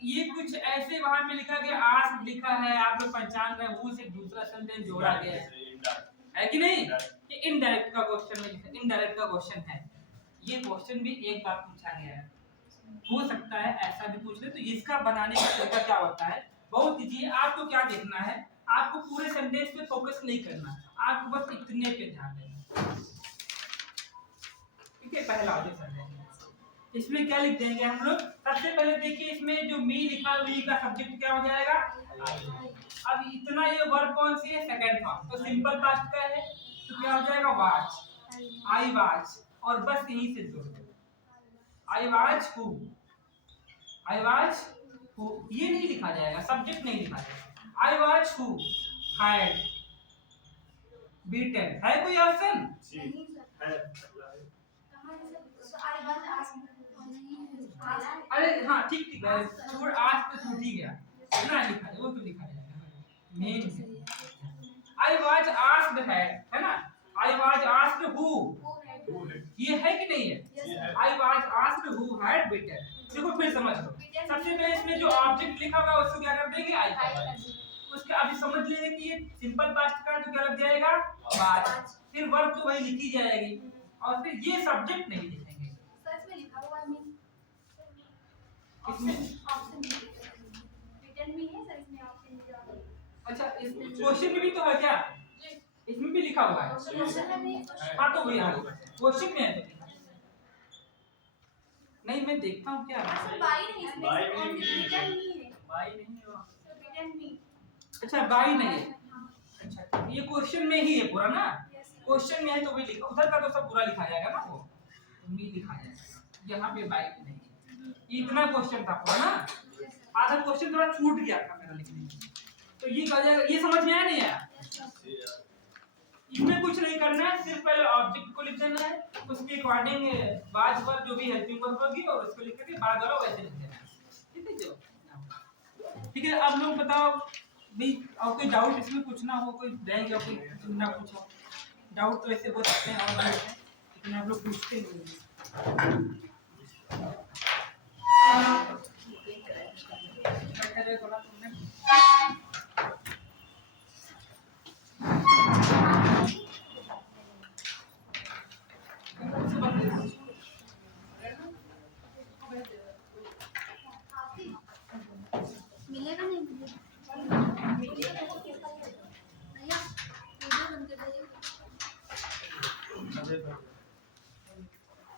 ये कुछ ऐसे वहां पे लिखा गया, आस्क लिखा है, आप लोग पहचान रहे हैं, वो से दूसरा सेंटेंस जोड़ा गया है कि नहीं? ये इनडायरेक्ट का क्वेश्चन है, इनडायरेक्ट का क्वेश्चन है। ये क्वेश्चन भी एक बार पूछा गया है, हो सकता है ऐसा भी पूछ ले। तो इसका बनाने का तरीका क्या होता है, बहुत ईजी है। आपको क्या देखना है, आपको पूरे सेंटेंस पे फोकस नहीं करना, आपको बस इतने पे ध्यान देना। ठीक है, पहला जो सेंटेंस इसमें क्या लिख देंगे हम लोग? सबसे पहले देखिए, इसमें जो मी लिखा हुई का सब्जेक्ट क्या हो जाएगा? अब इतना ये वर्ब कौन सी है? सेकंड फॉर्म, तो सिंपल पास्ट का है, तो क्या हो जाएगा? वाच, आई वाच, और बस यहीं से जोड़ दो, I watch who, I watch who, ये नहीं लिखा जाएगा, सब्जेक्ट नहीं लिखा जाएगा। I watch who had beaten, है कोई ऑप्शन? नहीं सर है कहाँ है sir? So I was asked नहीं अरे हाँ ठीक ठीक है, थोड़ा आज तो छूट ही गया ना, लिखा है वो तो लिखा जाएगा मेन। आई वाज आस्क्ड है ना, आई वाज आस्क्ड हु, ये है कि नहीं है? I was asked who had beaten. देखो फिर समझ लो, सबसे पहले इसमें जो ऑब्जेक्ट लिखा होगा उसको क्या कर देंगे? आई का। उसके अभी समझ लेंगे कि ये सिंपल पास्ट का, तो क्या लग जाएगा? वाज, फिर वर्ब तो वही लिखी जाएगी, और फिर ये सब्जेक्ट नहीं लिखेंगे। सर इसमें लिखा हुआ है मीन इसमें ऑप्शन रिटर्न भी है सर, इसमें ऑप्शन भी है। अच्छा, इस क्वेश्चन में भी तो है क्या? इसमें भी लिखा हुआ है। क्वेश्चन में नहीं है। हाँ तो वही है, क्वेश्चन में है तो लिखा है। नहीं मैं देखता हूँ क्या है। सर बाई नहीं, इसमें बाई नहीं रिटर्न नहीं है। बाई नहीं है वहाँ। सर रिटर्न भी। अच्छा बाई नहीं है, अच्छा ये क्वेश्चन में ही है पूरा ना, क्वेश्चन में है तो वही लिखा, उधर का तो सब पूरा लिखा जाएगा ना, वो मी लिखा जाएगा, यहाँ पे बाई नहीं है। ये इतना क्वेश्चन था पूरा ना, आधा क्वेश्चन थोड़ा छूट गया था मेरा लिखने में, तो ये कह जाएगा। ये समझ में आया नहीं आया? इसमें कुछ नहीं करना है, सिर्फ पहले ऑब्जेक्ट को लिख देना है, उसके अकॉर्डिंग बाद पर जो भी हेल्पिंग वर्ब होगी और उसको लिख के बाद वाला वैसे लिख देना है। ठीक है जो, ठीक है। अब लोग बताओ भी, और कोई डाउट इसमें कुछ ना हो, कोई रह गया कोई ना पूछो, डाउट तो ऐसे हो सकते हैं और लेकिन आप लोग पूछते नहीं।